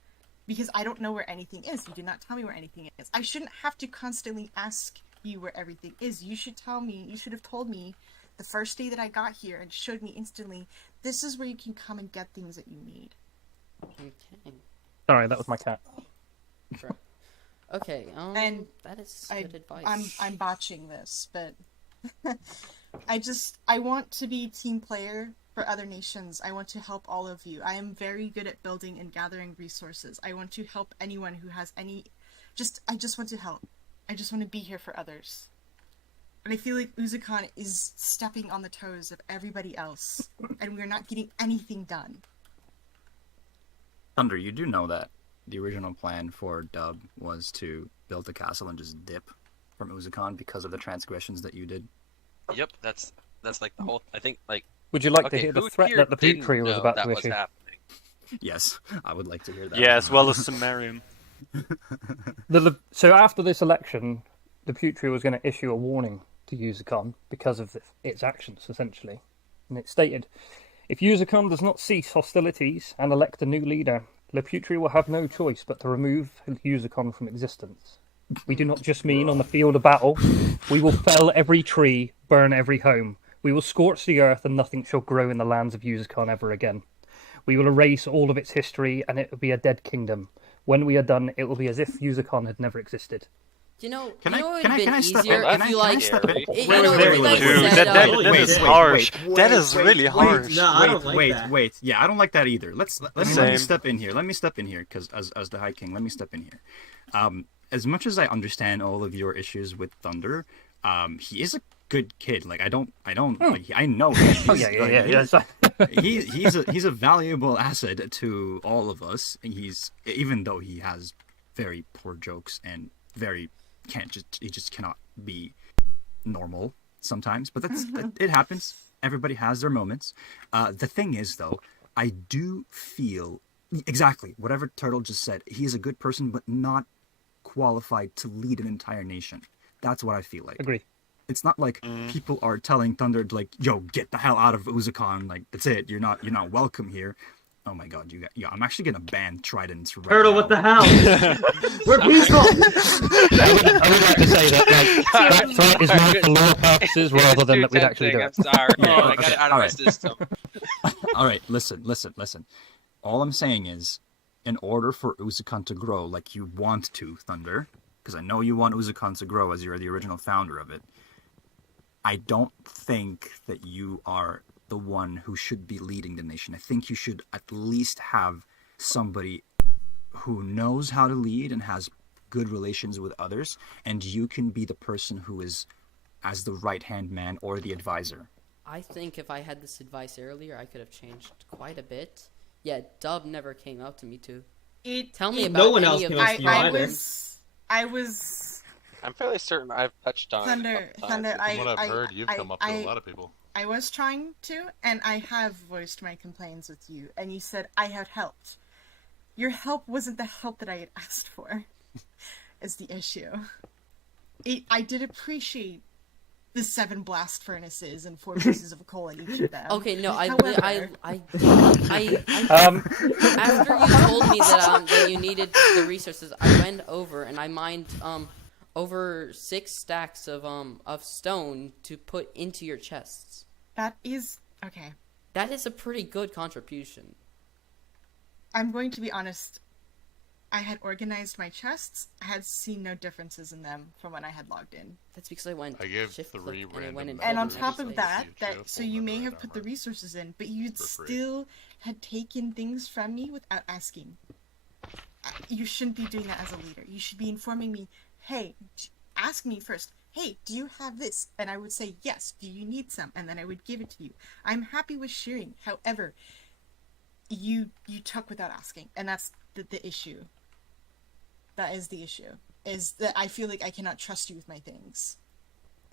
Because I don't know where anything is. You did not tell me where anything is. I shouldn't have to constantly ask you where everything is. You should have told me the first day that I got here and showed me instantly, this is where you can come and get things that you need. Okay. Sorry, that was my cat. Sure. Okay. And that is good advice. I'm botching this, but I want to be team player for other nations. I want to help all of you. I am very good at building and gathering resources. I want to help anyone who has any. I just want to help. I just want to be here for others. And I feel like Uzakon is stepping on the toes of everybody else, and we're not getting anything done. Thunder, you do know that the original plan for Dub was to build a castle and just dip from Uzakon because of the transgressions that you did. Yep, that's like the whole. I think like. Would you like to okay, hear the who threat here that the didn't Putria was know about that to was issue? happening? Yes, I would like to hear that. Yeah, as well as Sumerium. So after this election, the Putria was going to issue a warning to Usacon because of its actions, essentially. And it stated, If Yuzakon does not cease hostilities and elect a new leader, Leputri will have no choice but to remove Yuzakon from existence. We do not just mean on the field of battle. We will fell every tree, burn every home. We will scorch the earth, and nothing shall grow in the lands of Yuzakon ever again. We will erase all of its history, and it will be a dead kingdom. When we are done, it will be as if Yuzakon had never existed. You know, Can you know I it would have been step easier in? if you like. Step in? You know, if you like Dude, said, that is harsh. That is really harsh. No, I don't like that. Wait. Yeah, I don't like that either. Let me Same. step in here. Let me step in here, because as the High King, let me step in here. As much as I understand all of your issues with Thunder, he is a good kid. Like I know him. Oh yeah. He's a valuable asset to all of us. Even though he has very poor jokes and he just cannot be normal sometimes. But it happens. Everybody has their moments. The thing is, though, I do feel exactly whatever Turtle just said. He is a good person, but not qualified to lead an entire nation. That's what I feel like. Agree. It's not like people are telling Thunder like, "Yo, get the hell out of Uzakon. Like that's it. You're not welcome here." Oh my God, I'm actually gonna ban Tridents. Right Turtle, now. what the hell? We're peaceful. I would like to say that threat is more for lore purposes rather than that we'd actually do it. I'm sorry. I got it out of my system. All right, listen. All I'm saying is, in order for Uzakon to grow like you want to, Thunder, because I know you want Uzakon to grow as you're the original founder of it, I don't think that you are the one who should be leading the nation. I think you should at least have somebody who knows how to lead and has good relations with others, and you can be the person who is as the right-hand man or the advisor. I think if I had this advice earlier, I could have changed quite a bit. Yeah, Dub never came out to me too. Tell me about no one any else of came out to you these either. I was. I'm fairly certain I've touched on Thunder. From what I've heard, you've come up to a lot of people. I was trying to, and I have voiced my complaints with you, and you said I had helped. Your help wasn't the help that I had asked for, is the issue. I did appreciate the 7 blast furnaces and 4 pieces of coal in each of them. Okay, no, However, after you told me that you needed the resources, I went over and I mined over 6 stacks of stone to put into your chests. That is okay. That is a pretty good contribution. I'm going to be honest. I had organized my chests. I had seen no differences in them from when I had logged in. That's because I went. I gave shift 3 click and I random went in And on every top of space. that, so you may have put the resources in, but you still had taken things from me without asking. You shouldn't be doing that as a leader. You should be informing me, hey, ask me first, hey, do you have this? And I would say, yes, do you need some? And then I would give it to you. I'm happy with sharing. However, you took without asking. And that's the issue. That is the issue. Is that I feel like I cannot trust you with my things.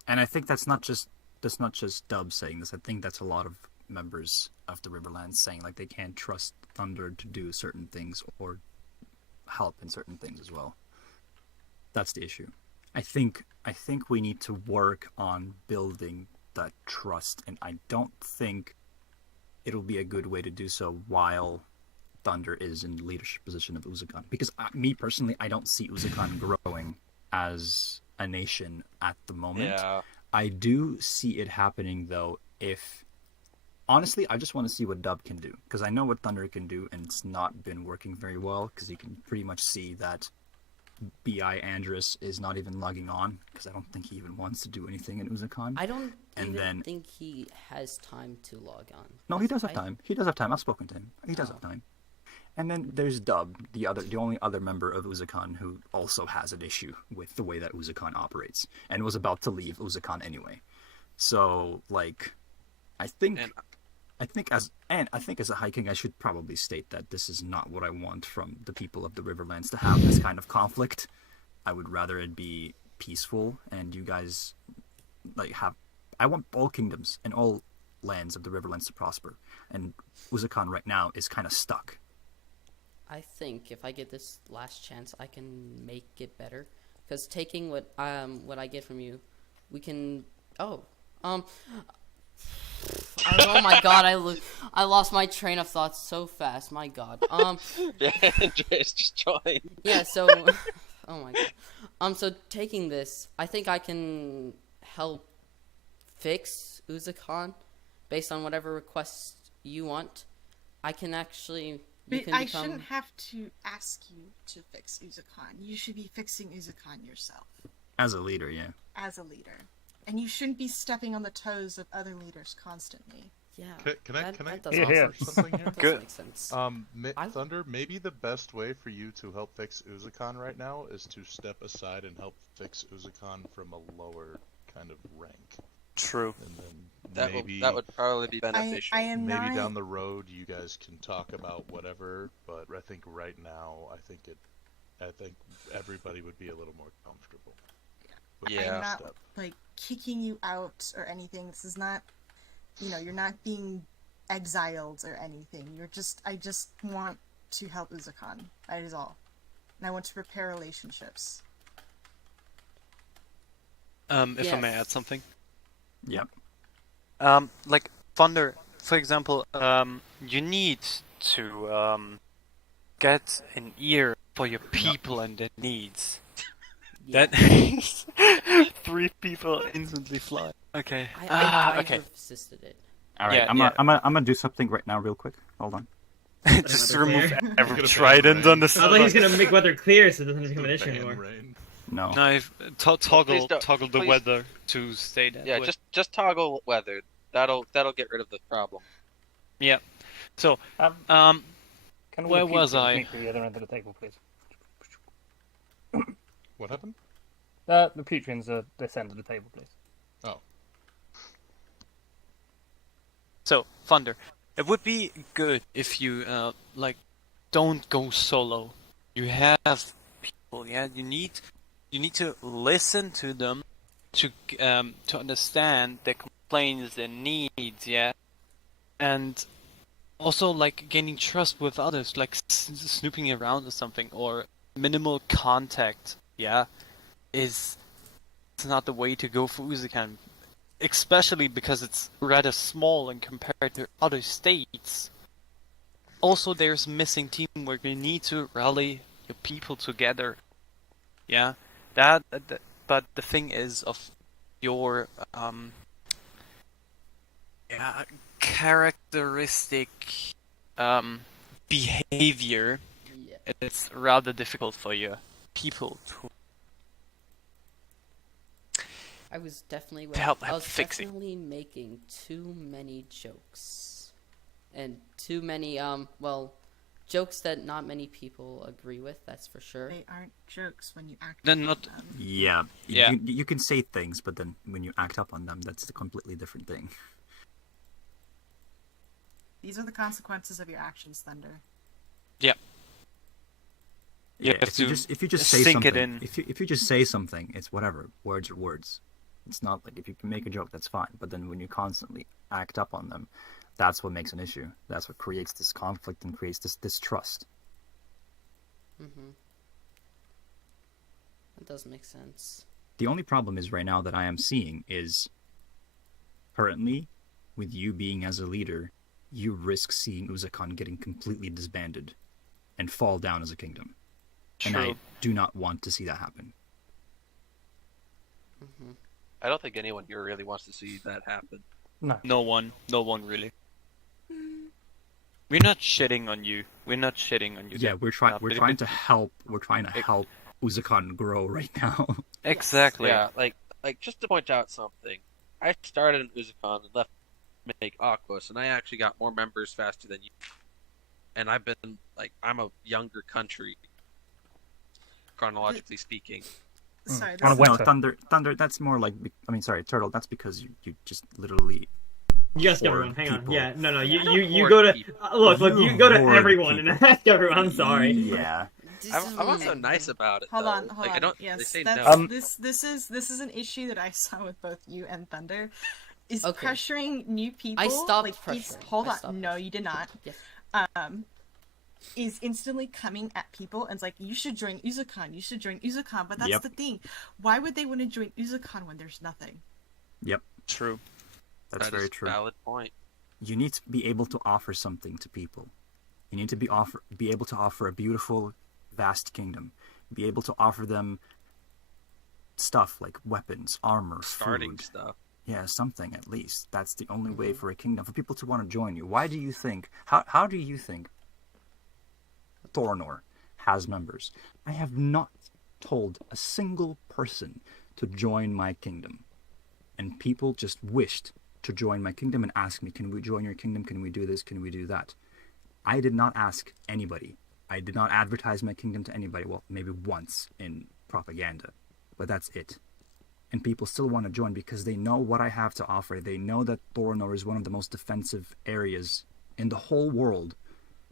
And I think that's not just Dub saying this. I think that's a lot of members of the Riverlands saying like they can't trust Thunder to do certain things or help in certain things as well. That's the issue. I think we need to work on building that trust, and I don't think it'll be a good way to do so while Thunder is in the leadership position of Uzakon. Because me personally, I don't see Uzakon growing as a nation at the moment. Yeah. I do see it happening though if... Honestly, I just want to see what Dub can do. Because I know what Thunder can do, and it's not been working very well, because you can pretty much see that B.I. Andrus is not even logging on, because I don't think he even wants to do anything in Uzakon. I don't think he has time to log on. No, he does have time. He does have time. I've spoken to him. He does have time. And then there's Dub, the only other member of Uzakon who also has an issue with the way that Uzakon operates, and was about to leave Uzakon anyway. So, like, I think as a High King, I should probably state that this is not what I want from the people of the Riverlands, to have this kind of conflict. I would rather it be peaceful, and you guys I want all kingdoms and all lands of the Riverlands to prosper. And Uzakon right now is kind of stuck. I think if I get this last chance, I can make it better. Because taking what I get from you, we can. Oh my god, I lost my train of thought so fast. My god. Yeah, Andreas just joined. Yeah. So, oh my god. So taking this, I think I can help fix Uzakon based on whatever requests you want. I can actually. But I shouldn't have to ask you to fix Uzakon. You should be fixing Uzakon yourself. As a leader, yeah. As a leader. And you shouldn't be stepping on the toes of other leaders constantly. Yeah. Can I offer something here? Good. Make sense. Thunder, maybe the best way for you to help fix Uzakon right now is to step aside and help fix Uzakon from a lower kind of rank. True. And then That would probably be beneficial. Maybe down the road you guys can talk about whatever, but I think right now I think everybody would be a little more comfortable. Yeah. I'm not like kicking you out or anything. This is not, you're not being exiled or anything. I just want to help Uzakon. That is all. And I want to repair relationships. If I may add something. Yep. Like Thunder, for example, you need to get an ear for your people and their needs. Yeah. That 3 people instantly fly. Okay. I okay. resisted it. All right, Yeah, I'm gonna do something right now, real quick. Hold on. Just remove every trident on the I side. thought he's gonna make weather clear so it doesn't become an issue anymore. No. No, toggle the please. weather to stay that Yeah, way. just toggle weather. That'll get rid of the problem. Yeah. So, Can where was I? Meet the other end of the table, please. What happened? The Putrians are this end of the table, please. Oh. So, Thunder, it would be good if you don't go solo. You have people, yeah. You need to listen to them to understand their complaints, their needs, yeah, and also like gaining trust with others, like snooping around or something, or minimal contact, yeah, it's not the way to go for Uzakon. Especially because it's rather small and compared to other states. Also, there's missing teamwork. You need to rally your people together. Yeah, but the thing is of your characteristic behavior. Yeah. It's rather difficult for your people to. I was definitely fixing. definitely making too many jokes, and too many jokes that not many people agree with. That's for sure. They aren't jokes when you act. They're not. Them. Yeah. Yeah. You can say things, but then when you act up on them, that's a completely different thing. These are the consequences of your actions, Thunder. Yeah. Yeah. If you just say sink something, it in. if you just say something, it's whatever. Words are words. It's not like if you can make a joke, that's fine. But then when you constantly act up on them, that's what makes an issue. That's what creates this conflict and creates this distrust. That does make sense. The only problem is right now that I am seeing is currently, with you being as a leader, you risk seeing Uzakon getting completely disbanded and fall down as a kingdom. True. And I do not want to see that happen. I don't think anyone here really wants to see that happen. No one really. We're not shitting on you. Yeah, we're trying to help. We're trying to help Uzakon grow right now. Exactly. Yeah, like just to point out something. I started in Uzakon and left to make Aquas, and I actually got more members faster than you. And I've been I'm a younger country, chronologically speaking. Sorry, No, Thunder. That's more like. Sorry, Turtle. That's because you just literally. You ask everyone. Hang on. people. Yeah, no. You hoard go to people. look. You go to hoard everyone and ask everyone. I'm sorry. Yeah. I'm also nice about it. Hold though. on. I don't. Yes, they say that's, no. this is an issue that I saw with both you and Thunder. Is Okay. pressuring new people. I stopped it's- pressuring. Hold I on. stopped No, you did not. Yes. Is instantly coming at people and it's like, you should join Uzakon. You should join Uzakon. But that's Yep. the thing. Why would they want to join Uzakon when there's nothing? Yep. True. That's That very is true. a valid point. you need to be able to offer something to people. You need to be able to offer a beautiful, vast kingdom. Be able to offer them stuff like weapons, armor, Starting food. stuff. Yeah, something at least. That's the only way for a kingdom, for people to want to join you. Why do you think, how do you think Thorinor has members? I have not told a single person to join my kingdom. And people just wished to join my kingdom and ask me, can we join your kingdom? Can we do this? Can we do that? I did not ask anybody. I did not advertise my kingdom to anybody. Well, maybe once in propaganda, but that's it. And people still want to join because they know what I have to offer. They know that Thorinor is one of the most defensive areas in the whole world.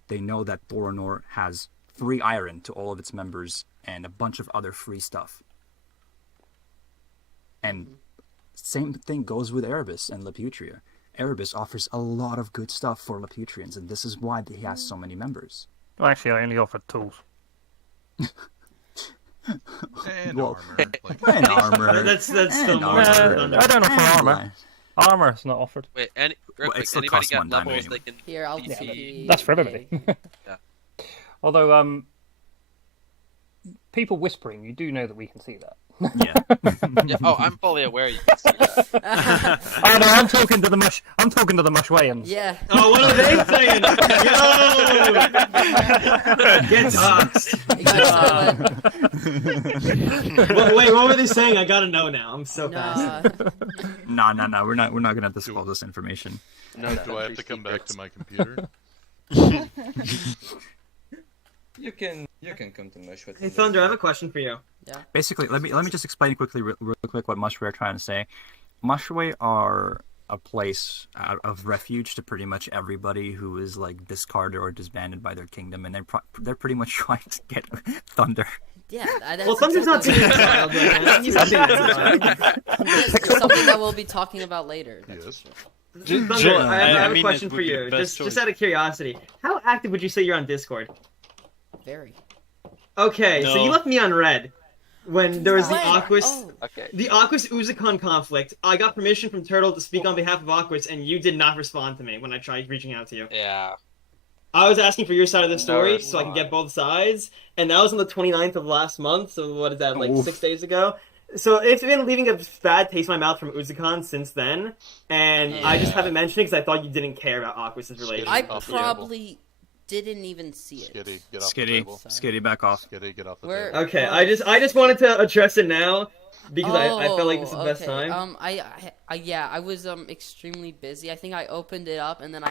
They know that Thorinor has free iron to all of its members and a bunch of other free stuff. And same thing goes with Erebus and Laputria. Erebus offers a lot of good stuff for Laputrians, and this is why he has so many members. Well, actually, I only offered tools. And Well, armor. and armor. That's still and more. armor. I don't offer armor. And Armor's not offered. Wait, Well, real it quick, still anybody costs got one diamond levels anyway. they can... Here, I'll Yeah, see. That's for everybody. Yeah. Although, people whispering, you do know that we can see that. Yeah. Yeah, oh, I'm fully aware you can see that. Oh no, I'm talking to the mush. I'm talking to the Mushwayans. Yeah. Oh, what are they saying? Yo! Get doxed. You got silent. Wait, what were they saying? I gotta know now. I'm so fast. Nah. No. We're not gonna disclose this information. No, Do I have to come back to my computer? You can come to Mush with Hey, Thunder, I have a question for you. Yeah. Basically, let me just explain quickly, real quick, what Mushway are trying to say. Mushway are a place of refuge to pretty much everybody who is like discarded or disbanded by their kingdom, and they're pretty much trying to get Thunder. Yeah. That's Well, Thunder's not exactly taking a child right now. He's not taking a child. It's something that we'll be talking about later. Yes. Thunder, I have a mean, question it for would be you. the best Just out of curiosity, how active would you say you're on Discord? Very. Okay, so No. you left me on red when there was the When? Aquas, Oh. Okay. the Aquas Uzicon conflict. I got permission from Turtle to speak on behalf of Aquas, and you did not respond to me when I tried reaching out to you. Yeah. I was asking for your side of the story No so I can get response. both sides, and that was on the 29th of last month, so what is that, like Oof. 6 days ago? So it's been leaving a bad taste in my mouth from Uzicon since then, and I just haven't mentioned it because I thought you didn't care about Aquas' relationship. I Off the probably didn't even see it. Skitty, get off the Skitty, table. Skitty, back off. Skitty, get off the Where- table. Okay, I just wanted to address it now because I felt like this is the best okay. time. I was extremely busy. I think I opened it up and then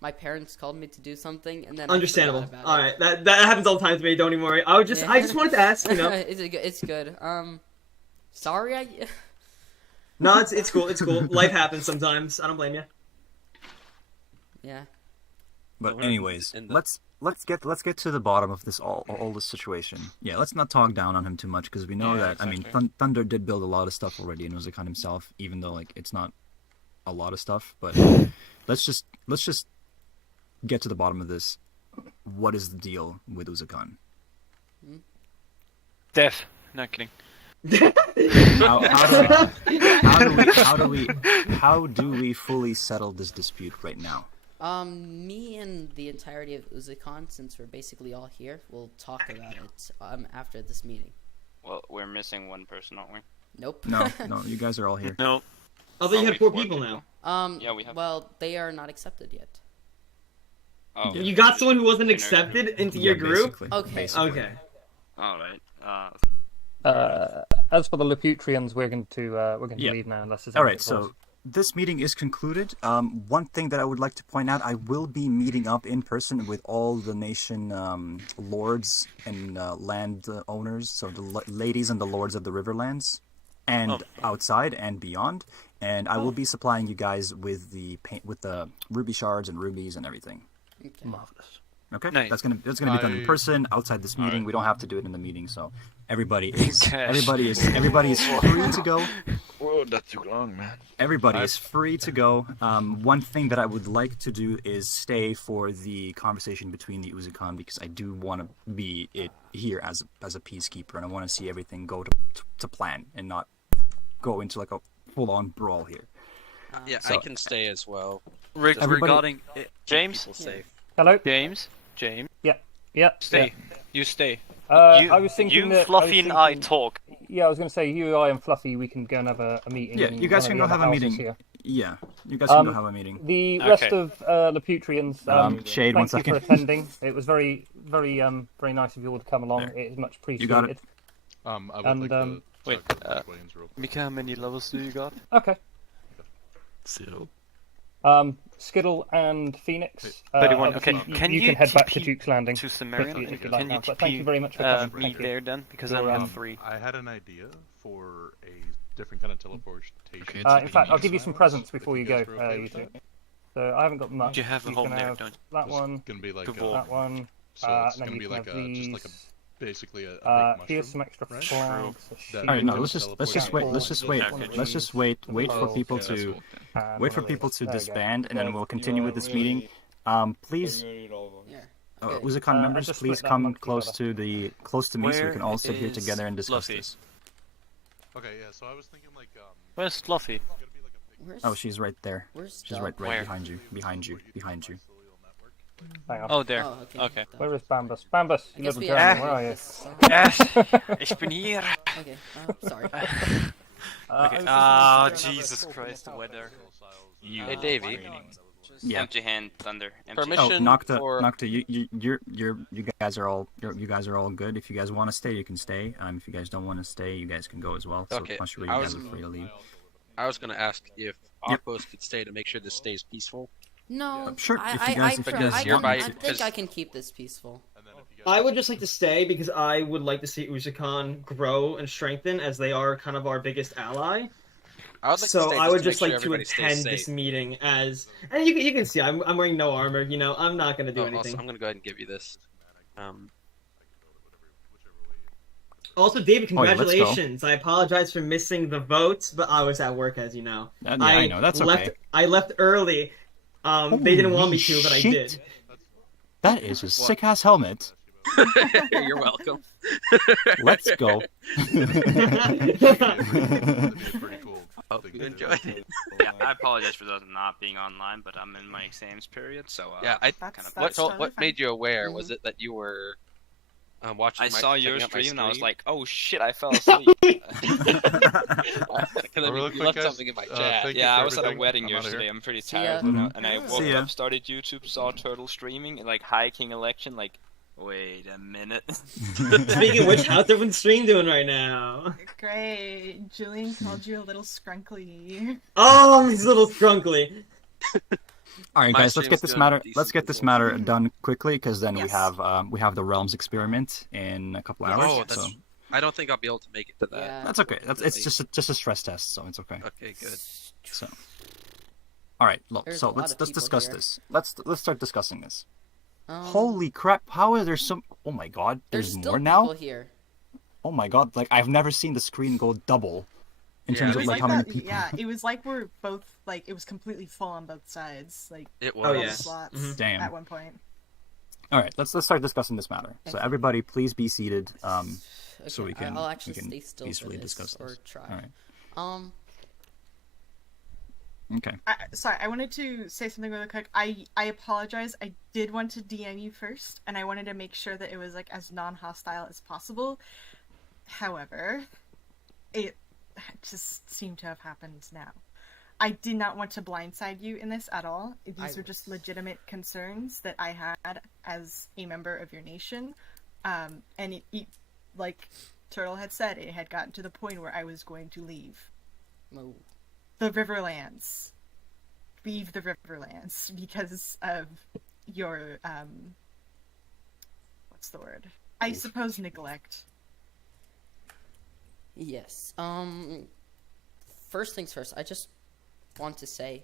my parents called me to do something and then Understandable. I forgot about All right, that happens all the time to me. Don't even worry. I just wanted to ask, you know. it's good. Sorry, No, it's cool. It's cool. Life happens sometimes. I don't blame you. yeah. But anyways, let's get to the bottom of this all this situation. Yeah, let's not talk down on him too much because we know that I mean Thunder did build a lot of stuff already in Uzicon himself, even though like it's not a lot of stuff. But let's just get to the bottom of this. What is the deal with Uzicon? Death. Not kidding. How do we fully settle this dispute right now? Me and the entirety of Uzicon, since we're basically all here, will talk about it after this meeting. Well, we're missing one person, aren't we? Nope. No, you guys are all here. No. Although you had 4 people now. Yeah, we have. Well, they are not accepted yet. Oh. You got someone who wasn't accepted into your group? Basically. Okay. Basically. Okay. All right. As for the Laputrians, we're going to leave now unless there's All any right, applause. so this meeting is concluded. One thing that I would like to point out, I will be meeting up in person with all the nation lords and land owners, so the ladies and the lords of the Riverlands, and outside and beyond. And I will be supplying you guys with the ruby shards and rubies and everything. Okay. Marvelous. Okay, Nice. that's gonna be done in person outside this meeting. We don't have to do it in the meeting, so everybody is free to go. Whoa, that's too long, man. Everybody is free to go. One thing that I would like to do is stay for the conversation between the Uzicon because I do want to be here as a peacekeeper, and I want to see everything go to plan and not go into like a full-on brawl here. Yeah, So- I can stay as well. Regarding James. safe. Hello. James. Yeah. Stay. Yeah. You stay. I was thinking that Fluffy, and I talk. Yeah, I was going to say you, I, and Fluffy. We can go and have a meeting. Yeah, in you guys one can of go the have other a houses meeting. Here. Yeah, you guys can go have a meeting. The rest of Laputrians, Shade, one thank you second. for attending. It was very nice of you all to come along. It is much appreciated. You got it. I would like to wait, Williams real quick. Mika, how many levels do you got? Okay. 0. Skittle and Phoenix. 31. Okay, obviously can you you can head back to TP Duke's Landing to Sumerian? quickly if you Can like you now. But thank you very much for coming. me Thank you. there then? Because You're, I'm free. I had an idea for a different kind of teleportation. In fact, I'll give you some presents before you go, you two. So I haven't got much. You have a You home can there, have don't you? that one, Gonna be like that one, so it's and then gonna you be can like have a these. just like a basically a big Here's mushroom, some extra right? flags. That All right, no, can let's just teleport wait. out. Let's just wait for people to disband, and then we'll continue with this meeting. Please, Uzakan members, please come close to me so we can all sit here together and discuss this. Okay, yeah. So I was thinking like Where's Fluffy? Oh, she's right there. Where's She's Doug? right Where? behind you. Hang on. Oh, there. Oh, Okay. Where is Bambus? Bambus, you guess little we German, have- where are you? Yes, ich bin hier. Okay, sorry. Okay. Jesus Christ, the weather. Hey, Davey. Yeah. Empty hand, thunder. Empty Permission Oh, for... Nocta, you guys are all good. If you guys want to stay, you can stay. If you guys don't want to stay, you guys can go as well. So Okay, once you're ready, you guys are free to leave. I was going to ask if Aquos could stay to make sure this stays peaceful. No, Sure, I think I can keep this peaceful. I would just like to stay because I would like to see Uzakan grow and strengthen as they are kind of our biggest ally. I would like so to stay I would to just make like sure to everybody stays attend safe. this meeting as, and you can see I'm wearing no armor. You know, I'm not gonna do Also, anything. I'm going to go ahead and give you this. Also, David, Oh, yeah, let's go. congratulations! I apologize for missing the votes, but I was at work, as you know. Yeah, I know, that's left, okay. I left early. They didn't want me to, but I did. That is a sick-ass helmet. You're welcome. Let's go. Hope you enjoyed it. Yeah, I apologize for those not being online, but I'm in my exams period, so Yeah, I kind of. what made you aware? Was it that you were watching? I saw your checking out my stream and I was stream? like, "Oh shit, I fell asleep." Because Really you quick, left guys, something in my chat. thank you Yeah, for I was at a everything. wedding I'm outta yesterday. here. I'm pretty See ya. tired, and I woke See ya. up, started YouTube, saw Turtle streaming, and like High King Election. Like, wait a minute. Speaking of which, how's everyone's stream doing right now? Great. Julian called you a little scrunkly. Oh, he's a little scrunkly. All right, My guys, let's get stream's this doing matter. decent Let's get this as well. matter done quickly, because then Yes. we have the realms experiment in a couple hours. Oh, that's. So I don't think I'll be able to make it to that. Yeah. that's okay. It's just a stress test, so it's okay. Okay, good. So, all right, look. There's So a lot let's of people discuss here. this. Let's start discussing this. Holy Holy crap! How are there some? Oh my god! there's There's still more now. people here. Oh my god! Like I've never seen the screen go double in Yeah, terms It of was like like how many that. people. Yeah, it was like we're both like it was completely full on both sides. Like It Oh, was. yeah. slots Mhm. Damn. at one point. All right, let's start discussing this matter. So everybody, please be seated. So Okay, we can I'll actually we can stay still peacefully for this, discuss or this. try. All right. Okay. Sorry, I wanted to say something really quick. I apologize. I did want to DM you first, and I wanted to make sure that it was like as non-hostile as possible. However, it just seemed to have happened now. I did not want to blindside you in this at all. These were just legitimate concerns that I had as a member of your nation. And it, like Turtle had said, it had gotten to the point where I was going to leave. Oh. The Riverlands. Leave the Riverlands because of your, what's the word? I suppose neglect. Yes. First things first, I just want to say,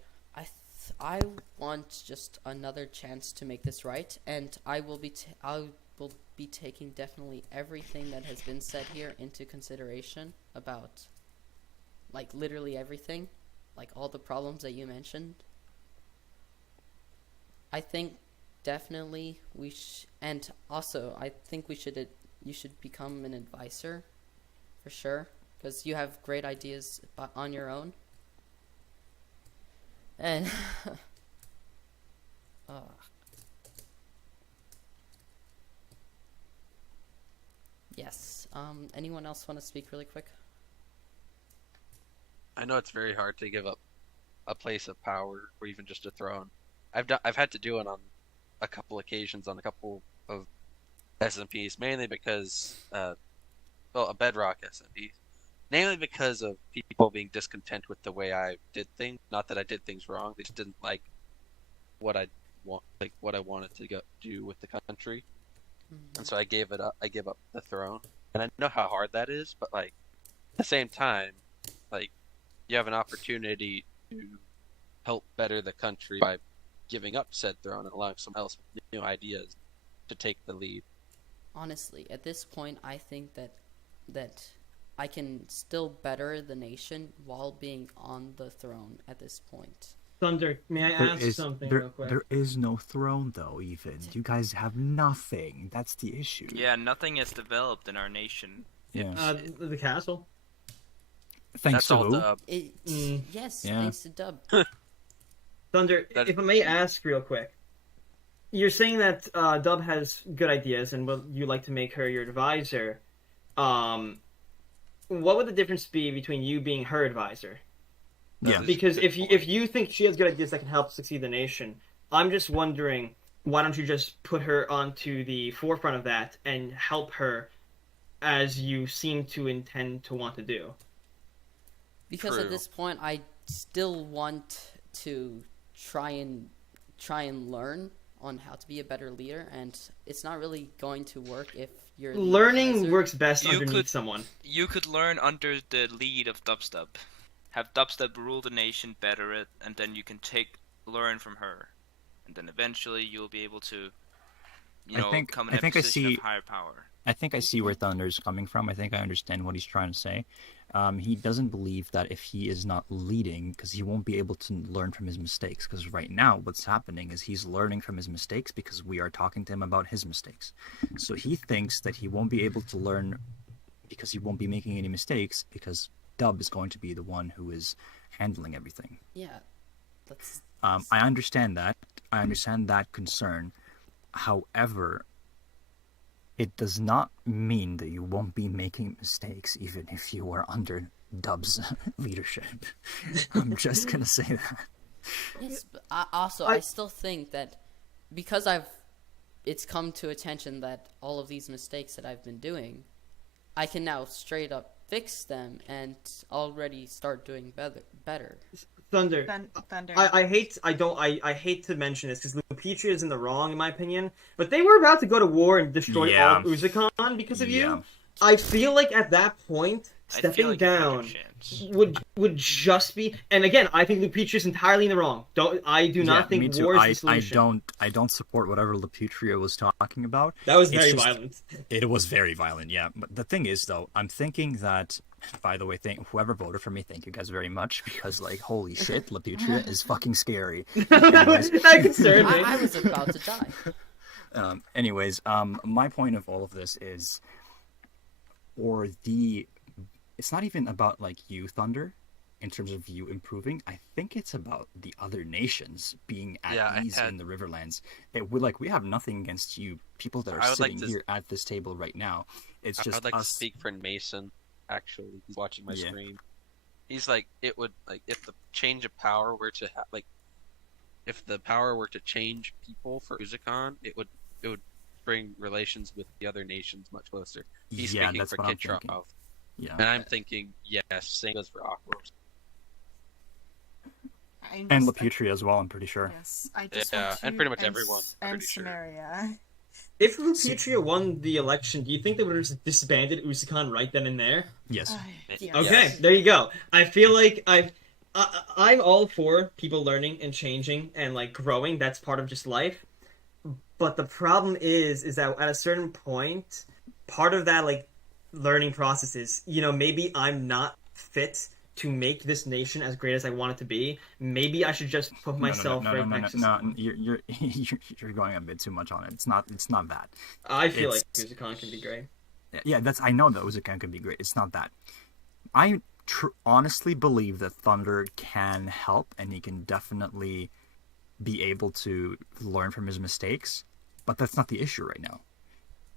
I want just another chance to make this right, and I will be taking definitely everything that has been said here into consideration about, like, literally everything, like all the problems that you mentioned. I think definitely and also I think you should become an advisor, for sure, because you have great ideas on your own. And Yes. Anyone else want to speak really quick? I know it's very hard to give up a place of power or even just a throne. I've had to do it on a couple occasions on a couple of SMPs, mainly because a Bedrock SMP, mainly because of people being discontent with the way I did things. Not that I did things wrong; they just didn't like what I wanted to do with the country, and so I gave it up. I gave up the throne, and I know how hard that is. But like at the same time, like you have an opportunity to help better the country by giving up said throne and allowing someone else with new ideas to take the lead. Honestly, at this point, I think that I can still better the nation while being on the throne at this point. Thunder, may I ask something real quick? There is no throne, though, even. You guys have nothing. That's the issue. Yeah, nothing is developed in our nation. Yeah. The castle. Thanks to who? Yes, Yeah. thanks to Dub. Thunder, if I may ask real quick. You're saying that Dub has good ideas and you like to make her your advisor. What would the difference be between you being her advisor? Yeah. Because if you think she has good ideas that can help succeed the nation, I'm just wondering, why don't you just put her onto the forefront of that and help her as you seem to intend to want to do? Because at this point, I still want to try and learn on how to be a better leader, and it's not really going to work if you're the learning advisor. works best underneath someone. You could learn under the lead of Dubstep. Have Dubstep rule the nation, better it, and then you can learn from her, and then eventually you'll be able to, come in a position of higher power. I think I see where Thunder's coming from. I think I understand what he's trying to say. He doesn't believe that if he is not leading, because he won't be able to learn from his mistakes. Because right now, what's happening is he's learning from his mistakes because we are talking to him about his mistakes. So he thinks that he won't be able to learn because he won't be making any mistakes because Dub is going to be the one who is handling everything. Yeah, that's. I understand that. I understand that concern. However, it does not mean that you won't be making mistakes even if you are under Dub's leadership. I'm just gonna say that. Yes, but I still think that because it's come to attention that all of these mistakes that I've been doing, I can now straight up fix them and already start doing better. Thunder. Thunder. I hate to mention this because Lupetria is in the wrong in my opinion, but they were about to go to war and destroy all of Uzakon because of you. I feel like at that point, stepping down would just be. And again, I think Lupetria is entirely in the wrong. I do not think war is the solution. I don't support whatever Lupetria was talking about. That was very violent. It was very violent, yeah. But the thing is, though, I'm thinking that. By the way, whoever voted for me, thank you guys very much, because, like, holy shit, Lupetria is fucking scary. Anyways, that concerned me. I was about to die. Anyways, my point of all of this is, it's not even about, like, you, Thunder, in terms of you improving. I think it's about the other nations being at ease in the Riverlands. We have nothing against you, people that are sitting here at this table right now. It's just I would like us. to speak for Mason. Actually, he's watching my screen. He's like, it would if the change of power were to if the power were to change people for Uzakon, it would bring relations with the other nations much closer. He's speaking for Kitrov. Yeah, and I'm thinking yes, same goes for Aquos. And Lupetria as well, I'm pretty sure. Yes, I just want to and pretty much everyone. And Samaria. If Lupetria won the election, do you think they would have just disbanded Uzakon right then and there? Yes. Okay, there you go. I feel like I'm all for people learning and changing and like growing. That's part of just life. But the problem is that at a certain point, part of that like learning process is, maybe I'm not fit to make this nation as great as I want it to be. Maybe I should just put myself right next to someone. You're going a bit too much on it. It's not that. I feel like Uzakon can be great. Yeah, I know that Uzakon can be great. It's not that. I honestly believe that Thunder can help, and he can definitely be able to learn from his mistakes, but that's not the issue right now.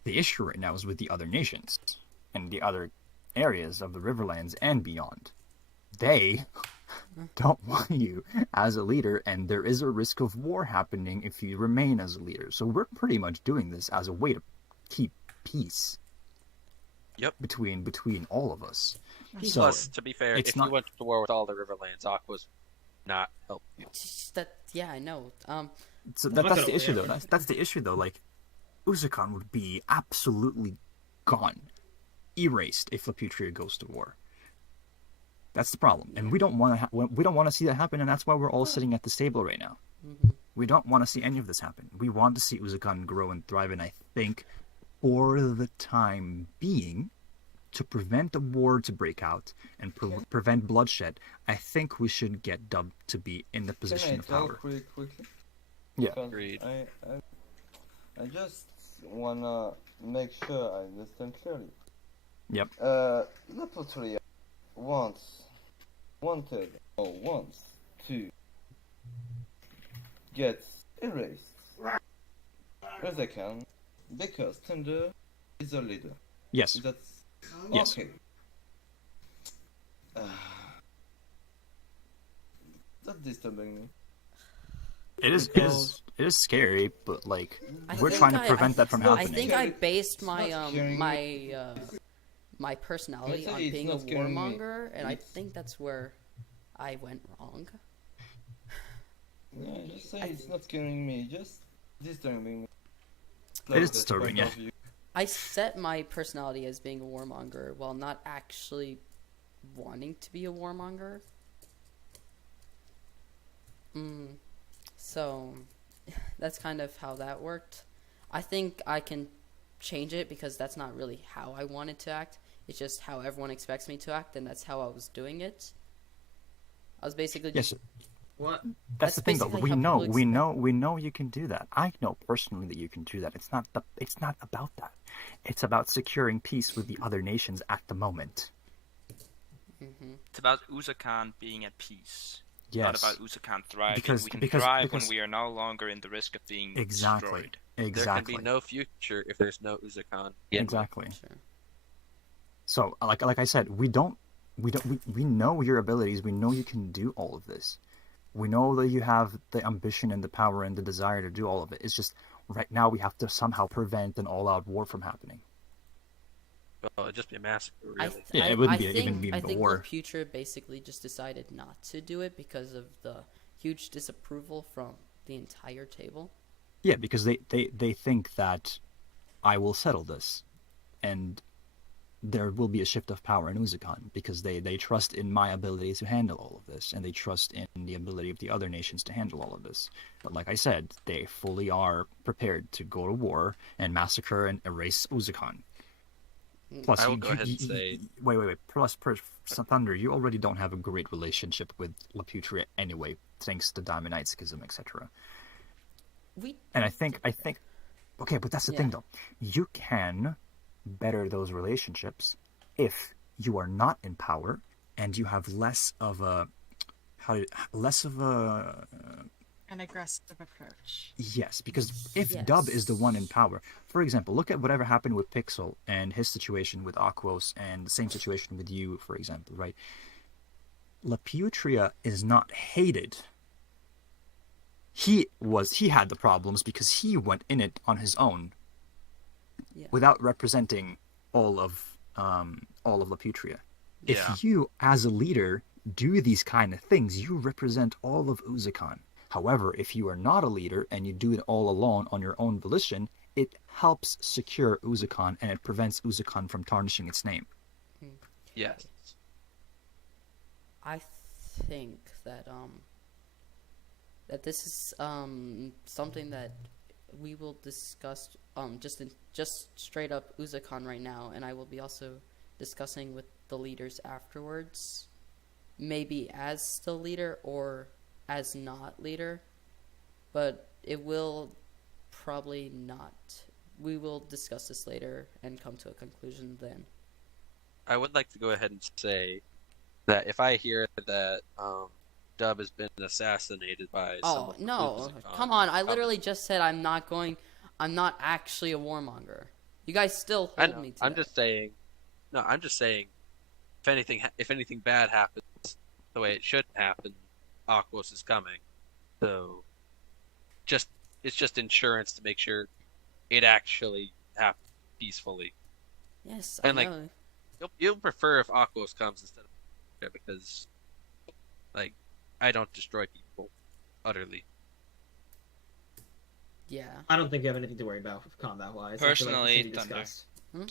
The issue right now is with the other nations and the other areas of the Riverlands and beyond. They don't want you as a leader, and there is a risk of war happening if you remain as a leader. So we're pretty much doing this as a way to keep peace. Yep. Between all of us. So Plus, to be fair, if you went to war with all the Riverlands, Aqua's not helping you. Yeah, I know. So that's the issue, though. That's the issue, though. Like, Uzakan would be absolutely gone, erased if Laputria goes to war. That's the problem, and we don't want to see that happen, and that's why we're all sitting at this table right now. Mm-hmm. We don't want to see any of this happen. We want to see Uzakan grow and thrive, and I think, for the time being, to prevent a war to break out and prevent bloodshed, I think we should get Dub to be in the position of power. Quickly? Yeah. Agreed. I just wanna make sure I understand clearly. Yep. Laputria wants to get erased as I can because Thunder is a leader. Yes. That's yes. Okay. That's disturbing me. It is scary, but like we're trying to prevent that from happening. I think I based my my personality on being a warmonger, and I think that's where I went wrong. Yeah, just say it's not scaring me, just disturbing me. It is disturbing, yeah. I set my personality as being a warmonger while not actually wanting to be a warmonger. So that's kind of how that worked. I think I can change it because that's not really how I wanted to act. It's just how everyone expects me to act, and that's how I was doing it. I was basically just... Yes. What? That's the thing, though. We know you can do that. I know personally that you can do that. It's not about that. It's about securing peace with the other nations at the moment. Mm-hmm. It's about Uzakan being at peace. Yes. Not about Uzakan thriving. Because we can thrive when we are no longer in the risk of being destroyed. Exactly. There can be no future if there's no Uzakan. Exactly. Sure. So, like I said, we know your abilities. We know you can do all of this. We know that you have the ambition and the power and the desire to do all of it. It's just right now we have to somehow prevent an all-out war from happening. Well, it'd just be a massacre, really. It wouldn't be even I a think war. Future basically just decided not to do it because of the huge disapproval from the entire table. Yeah, because they think that I will settle this, and there will be a shift of power in Uzakan because they trust in my ability to handle all of this, and they trust in the ability of the other nations to handle all of this. But like I said, they fully are prepared to go to war and massacre and erase Uzakan. Plus, I will go ahead and say... Wait. Plus, Thunder, you already don't have a great relationship with Laputria anyway, thanks to Diamondite Schism, etc. And I think... Okay, but that's the thing, though. You can better those relationships if you are not in power and you have less of a an aggressive approach. Yes, because if Dub is the one in power, for example, look at whatever happened with Pixel and his situation with Aquos and the same situation with you, for example, right? Laputria is not hated. He had the problems because he went in it on his own. Yeah. Without representing all of Laputria. Yeah. If you, as a leader, do these kind of things, you represent all of Uzakan. However, if you are not a leader and you do it all alone on your own volition, it helps secure Uzakan and it prevents Uzakan from tarnishing its name. Yes. I think that that this is something that we will discuss just straight up Uzakan right now, and I will be also discussing with the leaders afterwards, maybe as still leader or as not leader, but it will probably not. We will discuss this later and come to a conclusion then. I would like to go ahead and say that if I hear that Dub has been assassinated by Oh someone. from no! Uzakon. Come on! I literally just said I'm not going. I'm not actually a warmonger. You guys still I hold know. me to I'm that. just saying. No, I'm just saying. If anything bad happens, the way it should happen, Aquos is coming. So, it's just insurance to make sure it actually happens peacefully. Yes, And I like, know. you'll prefer if Aquos comes instead of because, like, I don't destroy people utterly. Yeah. I don't think you have anything to worry about combat-wise. Personally, I feel like Thunder. Sorry.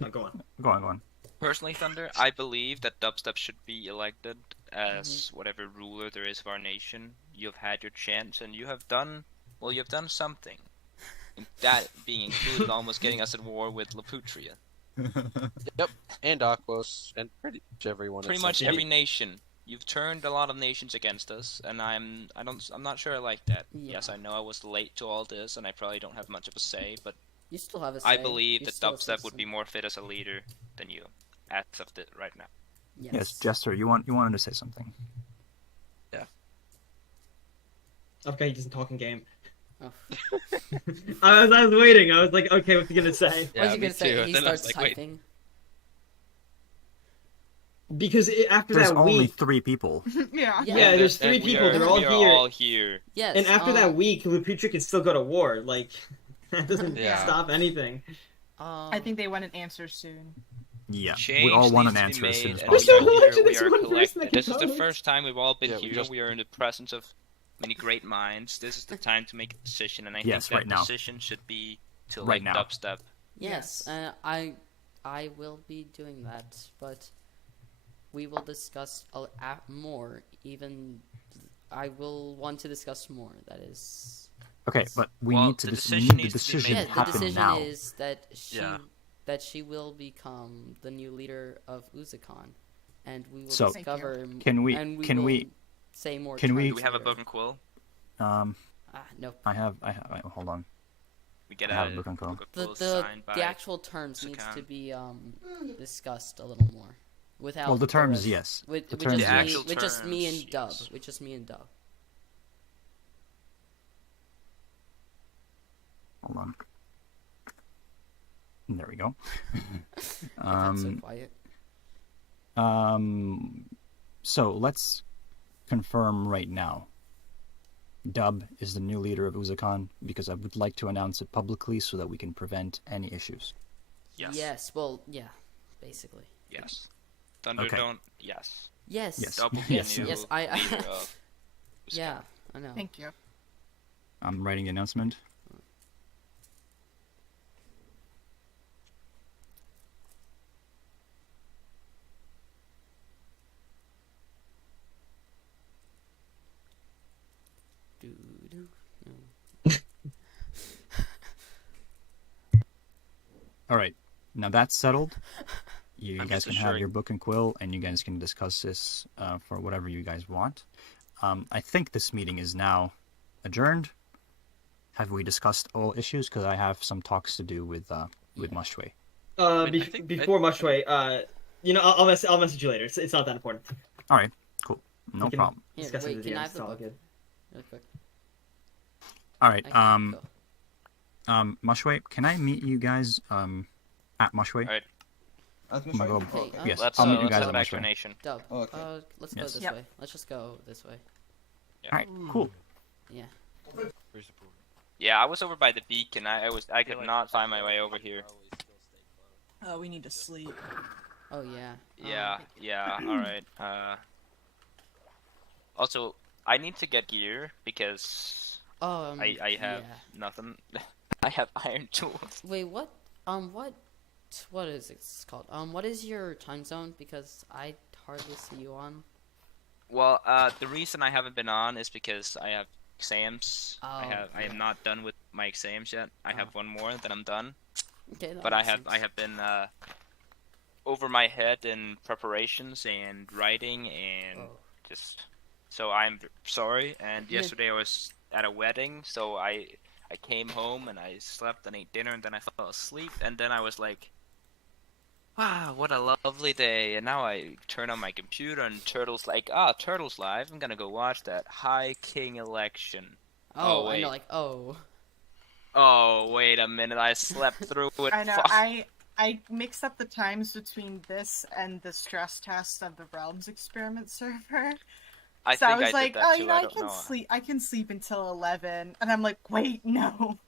No, go on. Go on. Personally, Thunder, I believe that Dubstep should be elected as whatever ruler there is of our nation. You've had your chance, and you have done something. And that being included, almost getting us at war with Laputria. Yep, and Aquos, and pretty much everyone. Pretty much every nation. You've turned a lot of nations against us, and I'm not sure I like that. Yeah. Yes, I know I was late to all this, and I probably don't have much of a say, but You still have a I say. believe You're that still a Dubstep would citizen. be more fit as a leader than you, as of right now. Yes, Jester, you wanted to say something. Yeah. Okay, he doesn't talk in game. Oh. I was waiting. I was like, okay, what's he gonna say? What was he gonna say? He Then I was starts like, wait. typing. Because after There's that only week, 3 people. Yeah. yeah, there's 3 And we people. are- They're all we are here. all here. Yes. And after that week, Luputra can still go to war. Like, that doesn't Yeah. stop anything. I think they want an answer soon. Yeah, Change we all want an needs to be answer as soon made, as and possible. we are here, we There's are one person that collected. can This is the vote. first time we've all been Yeah, we here. just- We are in the presence of many great minds. This is the time to make a decision, and I Yes, think right that now. decision should be to Right elect now. Dubstep. Yes, I will be doing that, but we will discuss more. Even I will want to discuss more. That is. Okay, but we Well, need to the we decision need the needs to be decision made. Yeah, to the happen decision now. is that she Yeah. will become the new leader of Uzakon, and we will So, discover. can we- And we can will we- say more? can we- Do we have a terms book later. and quill? No. I have. Hold on. We get I have a a book and quill. book and The quill signed by the actual terms needs to Uzakon. be discussed a little more. Without Well, the terms, rest. yes. With, The with terms, just yes. me, The actual with just me terms, and Dub. yes. With just me and Dub. Hold on. There we go. That's so quiet. So let's confirm right now. Dub is the new leader of Uzakon because I would like to announce it publicly so that we can prevent any issues. Yes. Yes. Well, yeah. Basically. Yes. Thunder Okay. don't. Yes. Yes. Yes. Dub will be Yes. the new Yes. leader of. Yeah. I know. Thank you. I'm writing the announcement. Doo-doo. No. All right. Now that's settled. You I'm guys just can have assuring- your book and quill, and you guys can discuss this for whatever you guys want. I think this meeting is now adjourned. Have we discussed all issues? Because I have some talks to do with Mushway. Before Mushway, you know, I'll message you later. It's not that important. All right. Cool. No We can problem. Here, discuss it wait, at the can I end. have It's the all book? good. Real quick. All right. Okay, go. Mushway, can I meet you guys at Mushway? All right. At I'm gonna go- Okay, yes, Let's I'll meet you let's guys head at back to Mushway. our nation. Dub. Oh, okay. Let's go Yes. this Yep. way. Let's just go this way. All right. Cool. Yeah. Yeah, I was over by the beacon. I could not find my way over here. Oh, we need to sleep. Oh yeah. Yeah. All right. Also, I need to get gear because I have yeah. nothing. I have iron tools. Wait, what? What is it called? What is your time zone? Because I hardly see you on. Well, the reason I haven't been on is because I have exams. I am not done with my exams yet. I have one more, then I'm done. Okay, that But I makes have sense. been over my head in preparations and writing and just. So I'm sorry. And Yeah. yesterday I was at a wedding, so I came home and I slept and ate dinner and then I fell asleep and then I was like, wow, what a lovely day. And now I turn on my computer and Turtle's like, Turtle's live. I'm gonna go watch that High King election. Oh, wait. and you're like, oh. Oh, wait a minute. I slept through it. I know. Fuck. I mixed up the times between this and the stress test of the Realms experiment server. I So think I was I like, did that too. you know, I I don't can know. sleep. I can sleep until 11, and I'm like, wait, no.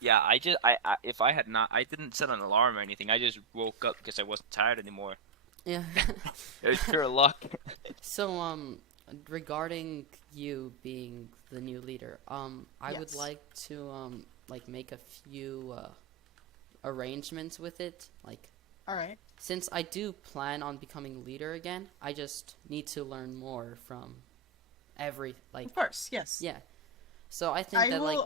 Yeah, I if I had not, I didn't set an alarm or anything. I just woke up because I wasn't tired anymore. Yeah. It was pure luck. So, regarding you being the new leader, I would Yes. like to, like, make a few, arrangements with it. Like, Alright. since I do plan on becoming leader again, I just need to learn more from Of course, yes. Yeah. So I think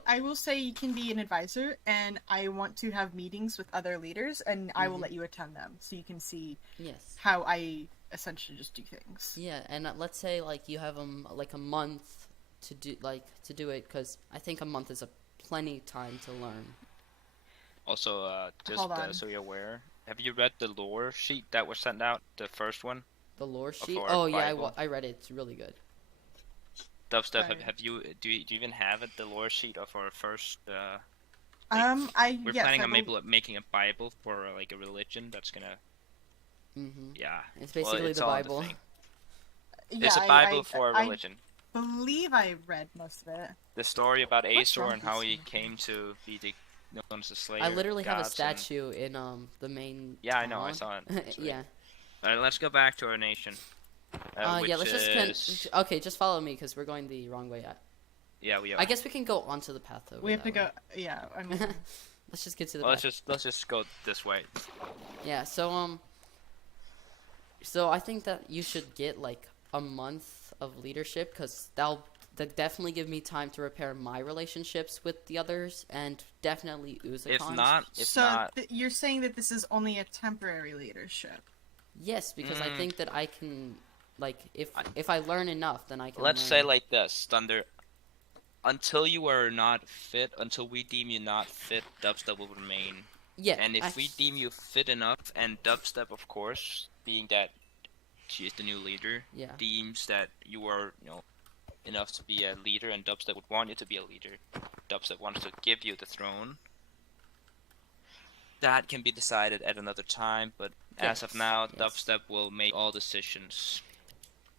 I will say you can be an advisor, and I want to have meetings with other leaders, and I will Mhm. let you attend them, so you can see Yes. how I essentially just do things. Yeah, and let's say like you have like a month to do it, because I think a month is a plenty time to learn. Also, just Hold on. so you're aware, have you read the lore sheet that was sent out, the first one? The lore sheet? our Oh yeah, Bible? I read it. It's really good. Dubstep, Right. have you do you even have it, the lore sheet of our first? We're yes, planning I on will- making a Bible for like a religion that's gonna. Mhm. Yeah. It's basically it's the all in Bible. thing. Yeah, It's a Bible for a religion. I believe I read most of it. The story about What's Aesor wrong and how with he this came to be known as the Slayer. I literally have a gods and- statue in the main. Yeah, I know. I town. saw it. Sweet. Yeah. All right, let's go back to our nation. Yeah. which Let's is... okay, just follow me because we're going the wrong way. Yeah, we are. I guess we can go onto the path though. We have to go. Yeah, I mean, Let's just get to the. Well, path. let's just go this way. Yeah. So I think that you should get like a month of leadership, because that definitely give me time to repair my relationships with the others, and definitely Uzacon's. so you're saying that this is only a temporary leadership? Yes, because I think that I can, like, if I learn enough, then I can. Let's learn. say like this, Thunder. Until you are not fit, until we deem you not fit, Dubstep will remain. Yeah. And if we deem you fit enough, and Dubstep, of course, being that she is the new leader, Yeah. deems that you are, enough to be a leader, and Dubstep would want you to be a leader. Dubstep wants to give you the throne. That can be decided at another time, but as of now, Dubstep will make all decisions.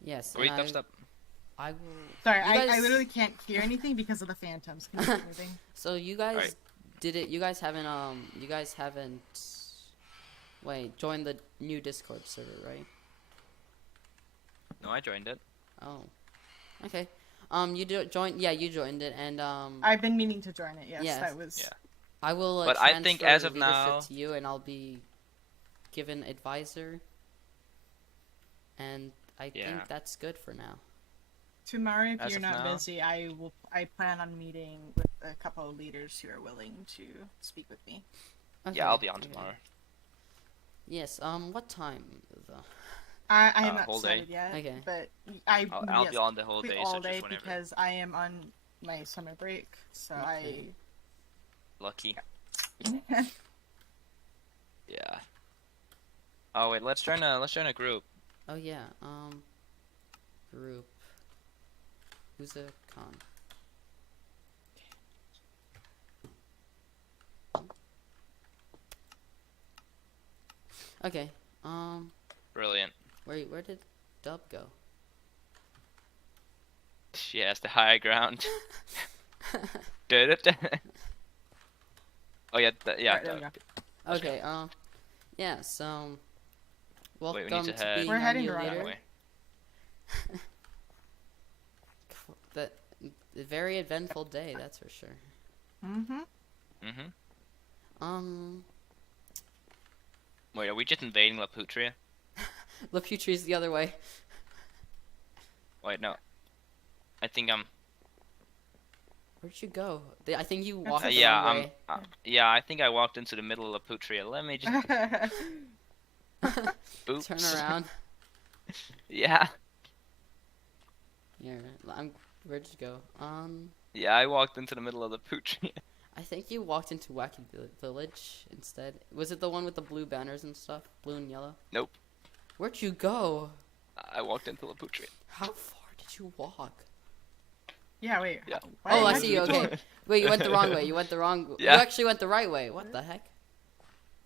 Yes. Agree, and Dubstep? I will. Sorry, You I guys- literally can't hear anything because of the phantoms. Moving. So you guys Alright. did it. You guys haven't. Wait, joined the new Discord server, right? No, I joined it. Oh. Okay. You joined. Yeah, you joined it, and I've been meaning to join it. Yes, Yes. that was. Yeah. I will. But I think transfer as the of leadership now- to you, and I'll be given advisor. And I Yeah. think that's good for now. Tomorrow, if As you're of not now? busy, I plan on meeting with a couple of leaders who are willing to speak with me. Okay, Yeah, I'll be on okay. tomorrow. Yes. What time though? I have not whole day. started yet. Okay. But I'll be on the whole be day, all so just day whenever. because I am on my summer break. So Lucky. Yeah. Oh wait, let's join a group. Oh yeah. Group. Who's a con? Okay. Brilliant. Where did Dub go? She has the high ground. Did it? Oh yeah, yeah. Alright, there we go. Okay. Yeah. So. Welcome Wait, we need to head. being We're our heading new the right leader. way. A very eventful day, that's for sure. Wait, are we just invading Laputria? Laputri's the other way. Wait, no. I think Where'd you go? I think you walked the yeah, wrong way. yeah, I think I walked into the middle of Laputria. Let me just. Oops. Turn around. Yeah. Yeah, where'd you go? Yeah, I walked into the middle of Laputria. I think you walked into Wacky Village instead. Was it the one with the blue banners and stuff? Blue and yellow? Nope. Where'd you go? I walked into Laputri. How far did you walk? Yeah, wait. Yeah. Oh, I see. Okay. Wait, you went the wrong way. You went the wrong. Yeah. You actually went the right way. What the heck?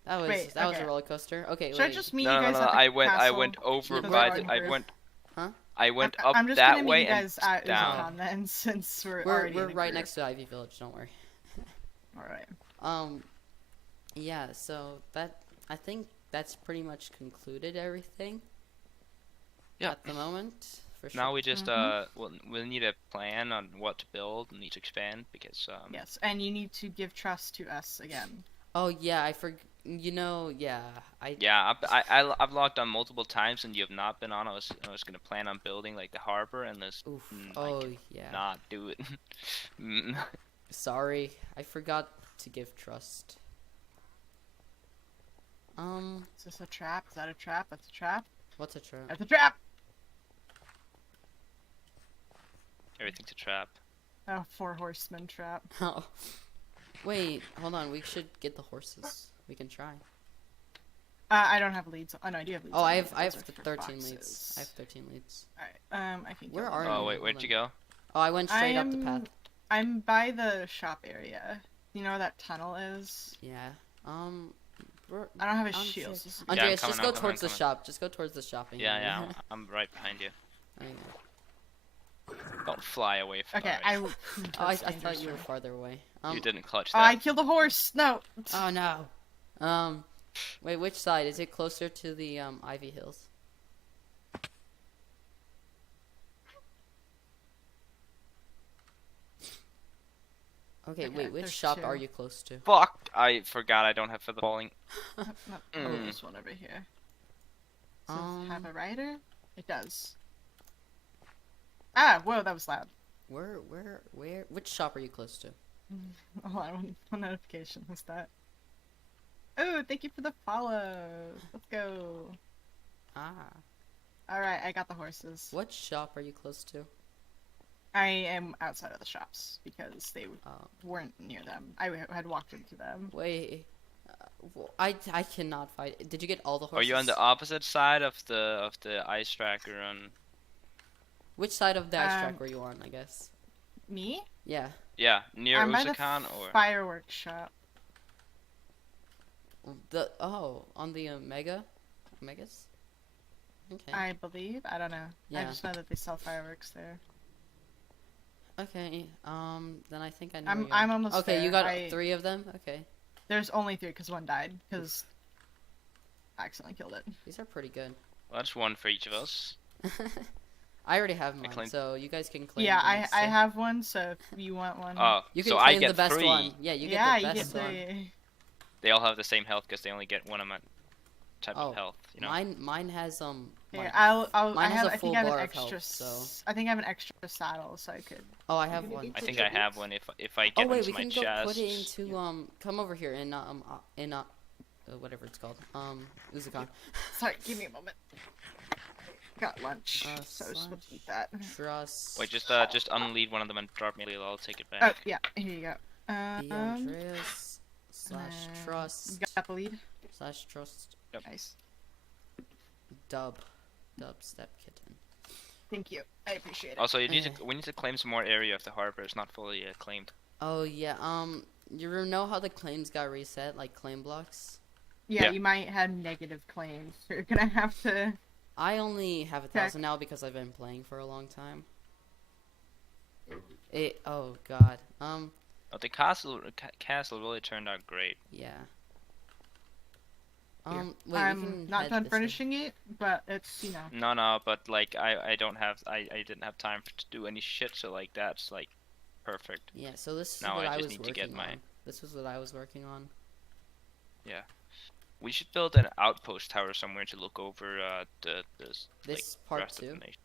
That was Wait, was okay. a roller coaster. Okay. Should I wait. just meet No, you no, guys no. at the I castle? went over Because by we're the. I already went. Huh? I went up I'm just that gonna meet way you guys and at down. Uzakon then, since we're We're already in a right group. next to Ivy Village. Don't worry. All right. Yeah. So I think that's pretty much concluded everything. Yeah. At the moment, for sure. Now we just we'll need a plan on what to build and need to expand because Yes, and you need to give trust to us again. Oh yeah, I forgot. You know, yeah, I've logged on multiple times and you have not been on. I was gonna plan on building like the harbor and this. Oh yeah. Not do it. Sorry, I forgot to give trust. Is this a trap? Is that a trap? That's a trap. What's a trap? That's a trap. Everything's a trap. Oh, 4 horsemen trap. Oh. Wait, hold on. We should get the horses. We can try. I don't have leads. Oh no, I do have leads. Oh, on I me. have Those are for 13 boxes. leads. I have 13 leads. Alright, I can. Where get are them. you? Oh wait, where'd you go? Oh, I went straight up the path. I'm by the shop area. You know where that tunnel is? Yeah. I don't have a shield. Andreas, Andreas, just go towards the shop. Just go towards the shopping. Yeah, I'm right behind you. Okay. Don't fly away from Okay, alright. I thought you were farther away. You didn't clutch Oh, that. I killed a horse. No. Oh no. Wait, which side? Is it closer to the Ivy Hills? Okay, wait, which there's shop 2. are you close to? Fuck! I forgot I don't have feather falling. Oh, this one over here. Does it have a rider? It does. Ah, whoa, that was loud. Where? Which shop are you close to? Hold on, one notification. What's that? Oh, thank you for the follow. Let's go. Ah. Alright, I got the horses. What shop are you close to? I am outside of the shops because they weren't near them. I had walked into them. Wait. I cannot find. Did you get all the Are horses? you on the opposite side of the ice tracker on? Which side of the ice track were you on? I guess. Me? Yeah. Yeah, near I'm by the Uzakon or? fireworks shop. On the Omegas? Okay. I believe. I don't know. I Yeah. just know that they sell fireworks there. Okay. Then I think I know. I'm almost Okay, there. you got 3 of them. Okay. There's only 3 because one died because I accidentally killed it. These are pretty good. Well, that's one for each of us. I already have mine, claim- so you guys can claim. Yeah, the next I two. have one. So if you want one, Oh, You can so claim I get the best 3. one. Yeah, you get the best you get one. 3. They all have the same health because they only get one amount type of health. You know. Mine has Yeah, mine has a I full think I have bar an of health, extra. so. I think I have an extra saddle, so I could. Oh, I have one. I think I have one if I Oh get wait, into we my can go chest. put it into come over here in whatever it's called Uzakon. Sorry, give me a moment. Got lunch, so I was supposed to eat that. Trust. Wait, just unlead one of them and drop me. I'll take it back. Oh yeah, here you go. The Andreas / trust. You got the lead. / trust. Yep. Nice. Dubstep kitten. Thank you. I appreciate it. Also, we need to claim some more area of the harbor. It's not fully claimed. Oh yeah. You know how the claims got reset, like claim blocks? Yeah, you might have negative claims. So you're gonna have to. I only have 1,000 now because I've been playing for a long time. Oh god. But the castle really turned out great. Yeah. Wait, I'm not done furnishing it, but it's No, but like I didn't have time to do any shit, so like that's like perfect. Yeah, so this is now what I I just was need to get my. This was what I was working on. Yeah, we should build an outpost tower somewhere to look over this like, part rest of 2. the nation.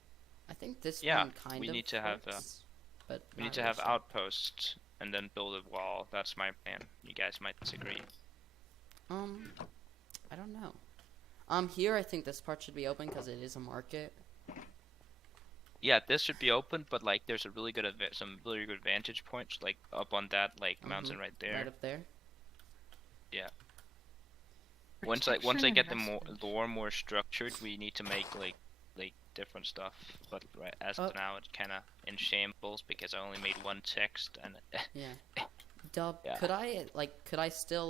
I think this Yeah, one kind we of need to have works, but we not need to really have sure. outposts and then build a wall. That's my plan. You guys might disagree. I don't know. Here I think this part should be open because it is a market. yeah, this should be open, but like there's a really good some really good vantage points like up on that like mountain right there. Right up there. Yeah. Once I get the lore more structured, we need to make like different stuff. But right as of now, it's kind of in shambles because I only made one text and. Yeah. Dub, Yeah. could I still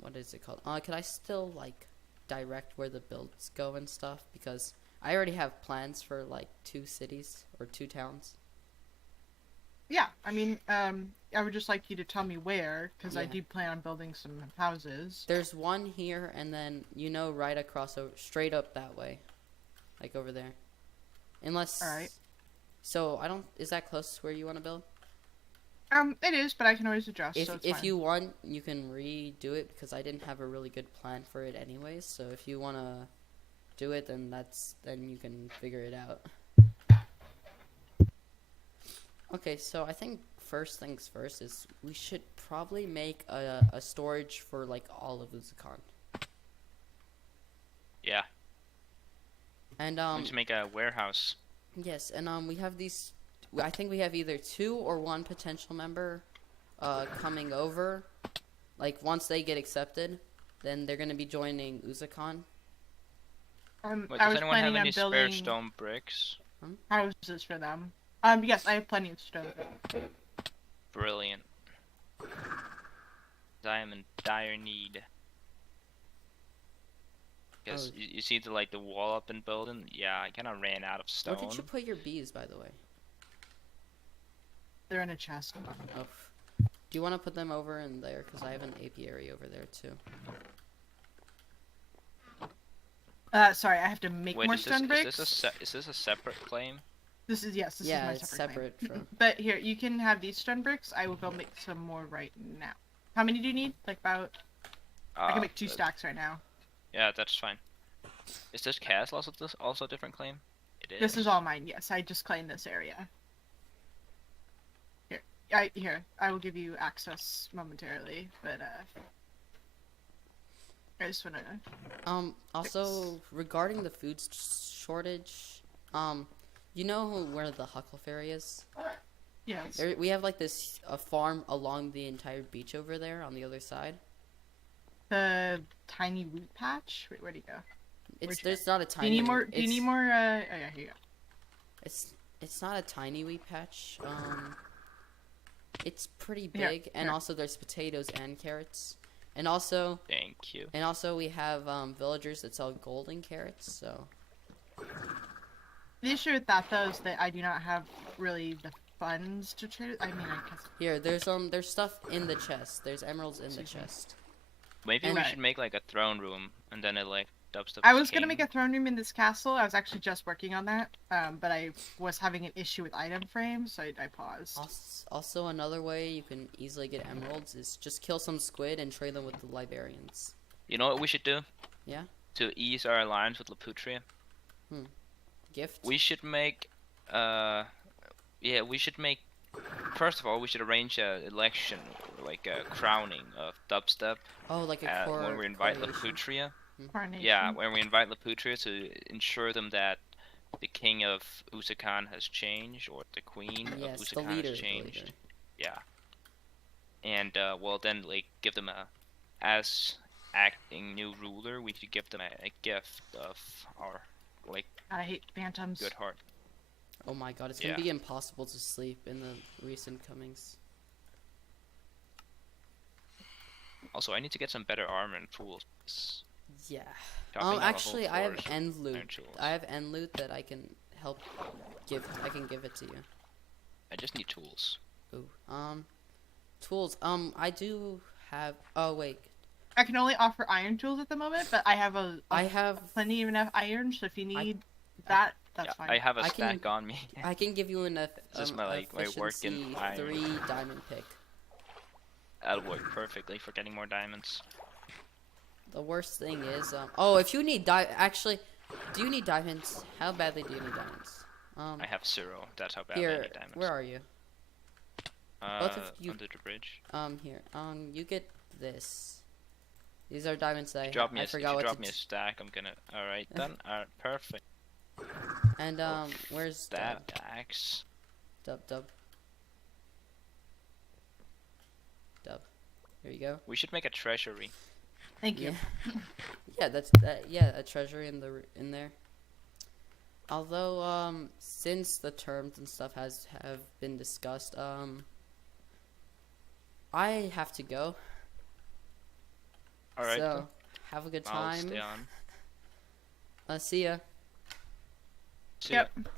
what is it called? Could I still like direct where the builds go and stuff? Because I already have plans for like 2 cities or 2 towns. Yeah, I mean, I would just like you to tell me where, because I Yeah. do plan on building some houses. There's one here, and then right across, straight up that way, like over there. Unless. All right. So I don't. Is that close to where you want to build? It is, but I can always adjust. If so it's if fine. you want, you can redo it because I didn't have a really good plan for it anyways. So if you wanna do it, then you can figure it out. Okay, so I think first things first is we should probably make a storage for like all of Uzakon. Yeah. And We need to make a warehouse. Yes, and we have these. I think we have either 2 or 1 potential member coming over. Like once they get accepted, then they're gonna be joining Uzakon. Wait, I does was anyone planning have any on spare building stone bricks? houses for them. Yes, I have plenty of stone. Brilliant. I am in dire need. Because you see the the wall up in building? Yeah, I kind of ran out of stone. Where did you put your bees, by the way? They're in a chest. Oh. Do you want to put them over in there? Because I have an apiary over there too. Sorry, I have to make more stone bricks. Is this a separate claim? This is This is my separate claim. from. But here, you can have these stone bricks. I will go make some more right now. How many do you need? Like about. I can make 2 stacks right now. Yeah, that's fine. Is this castle also a different claim? It is. This is all mine. Yes, I just claimed this area. Here, I will give you access momentarily, but I just wanna. Also, regarding the food shortage, you know where the Huckleberry is? Yes. We have like this farm along the entire beach over there on the other side. The tiny wheat patch. Wait, where'd he go? There's not a tiny. Do you need more? Do you need more? Oh yeah, here you go. It's not a tiny wheat patch. It's pretty big, and also there's potatoes and carrots, and also. Thank you. And also we have villagers that sell golden carrots. So. The issue with that though is that I do not have really the funds to trade. I mean, I guess. Here, there's stuff in the chest. There's emeralds in the chest. Maybe we should make like a throne room, and then it dubstep. I was gonna make a throne room in this castle. I was actually just working on that, but I was having an issue with item frames, so I paused. Also, another way you can easily get emeralds is just kill some squid and trade them with the librarians. You know what we should do? Yeah. To ease our alliance with Laputria. Gift. We should make. First of all, we should arrange a election, like a crowning of dubstep. Oh, like a when we invite Laputria. Yeah, when we invite Laputria to ensure them that the king of Uzakon has changed, or the queen of Uzakon has changed. Yeah. And well, then give them as acting new ruler, we should give them a gift of our I hate phantoms. good heart. Oh my god, it's gonna be impossible to sleep in the recent comings. Also, I need to get some better armor and tools. Yeah. Actually, I have end loot. I have end loot that I can help give. I can give it to you. I just need tools. Ooh. Tools. I do have. Oh wait. I can only offer iron tools at the moment, but I have plenty of enough iron. So if you need that's fine. I have a stack on me. I can give you enough. This is my working iron. 3 diamond pick. That'll work perfectly for getting more diamonds. The worst thing is, if you need actually, do you need diamonds? How badly do you need diamonds? I have 0. That's how badly I need diamonds. Where are you? Both of you. Under the bridge. Here. You get this. These are diamonds that If you drop me I forgot what drop me a stack, I'm gonna. All right then. All right, perfect. And where's that axe? Dub. Here you go. We should make a treasury. Thank you. Yeah, a treasury in there. Although since the terms and stuff have been discussed, I have to go. All right. So have a good time. I'll stay on. See ya. See ya. Yep.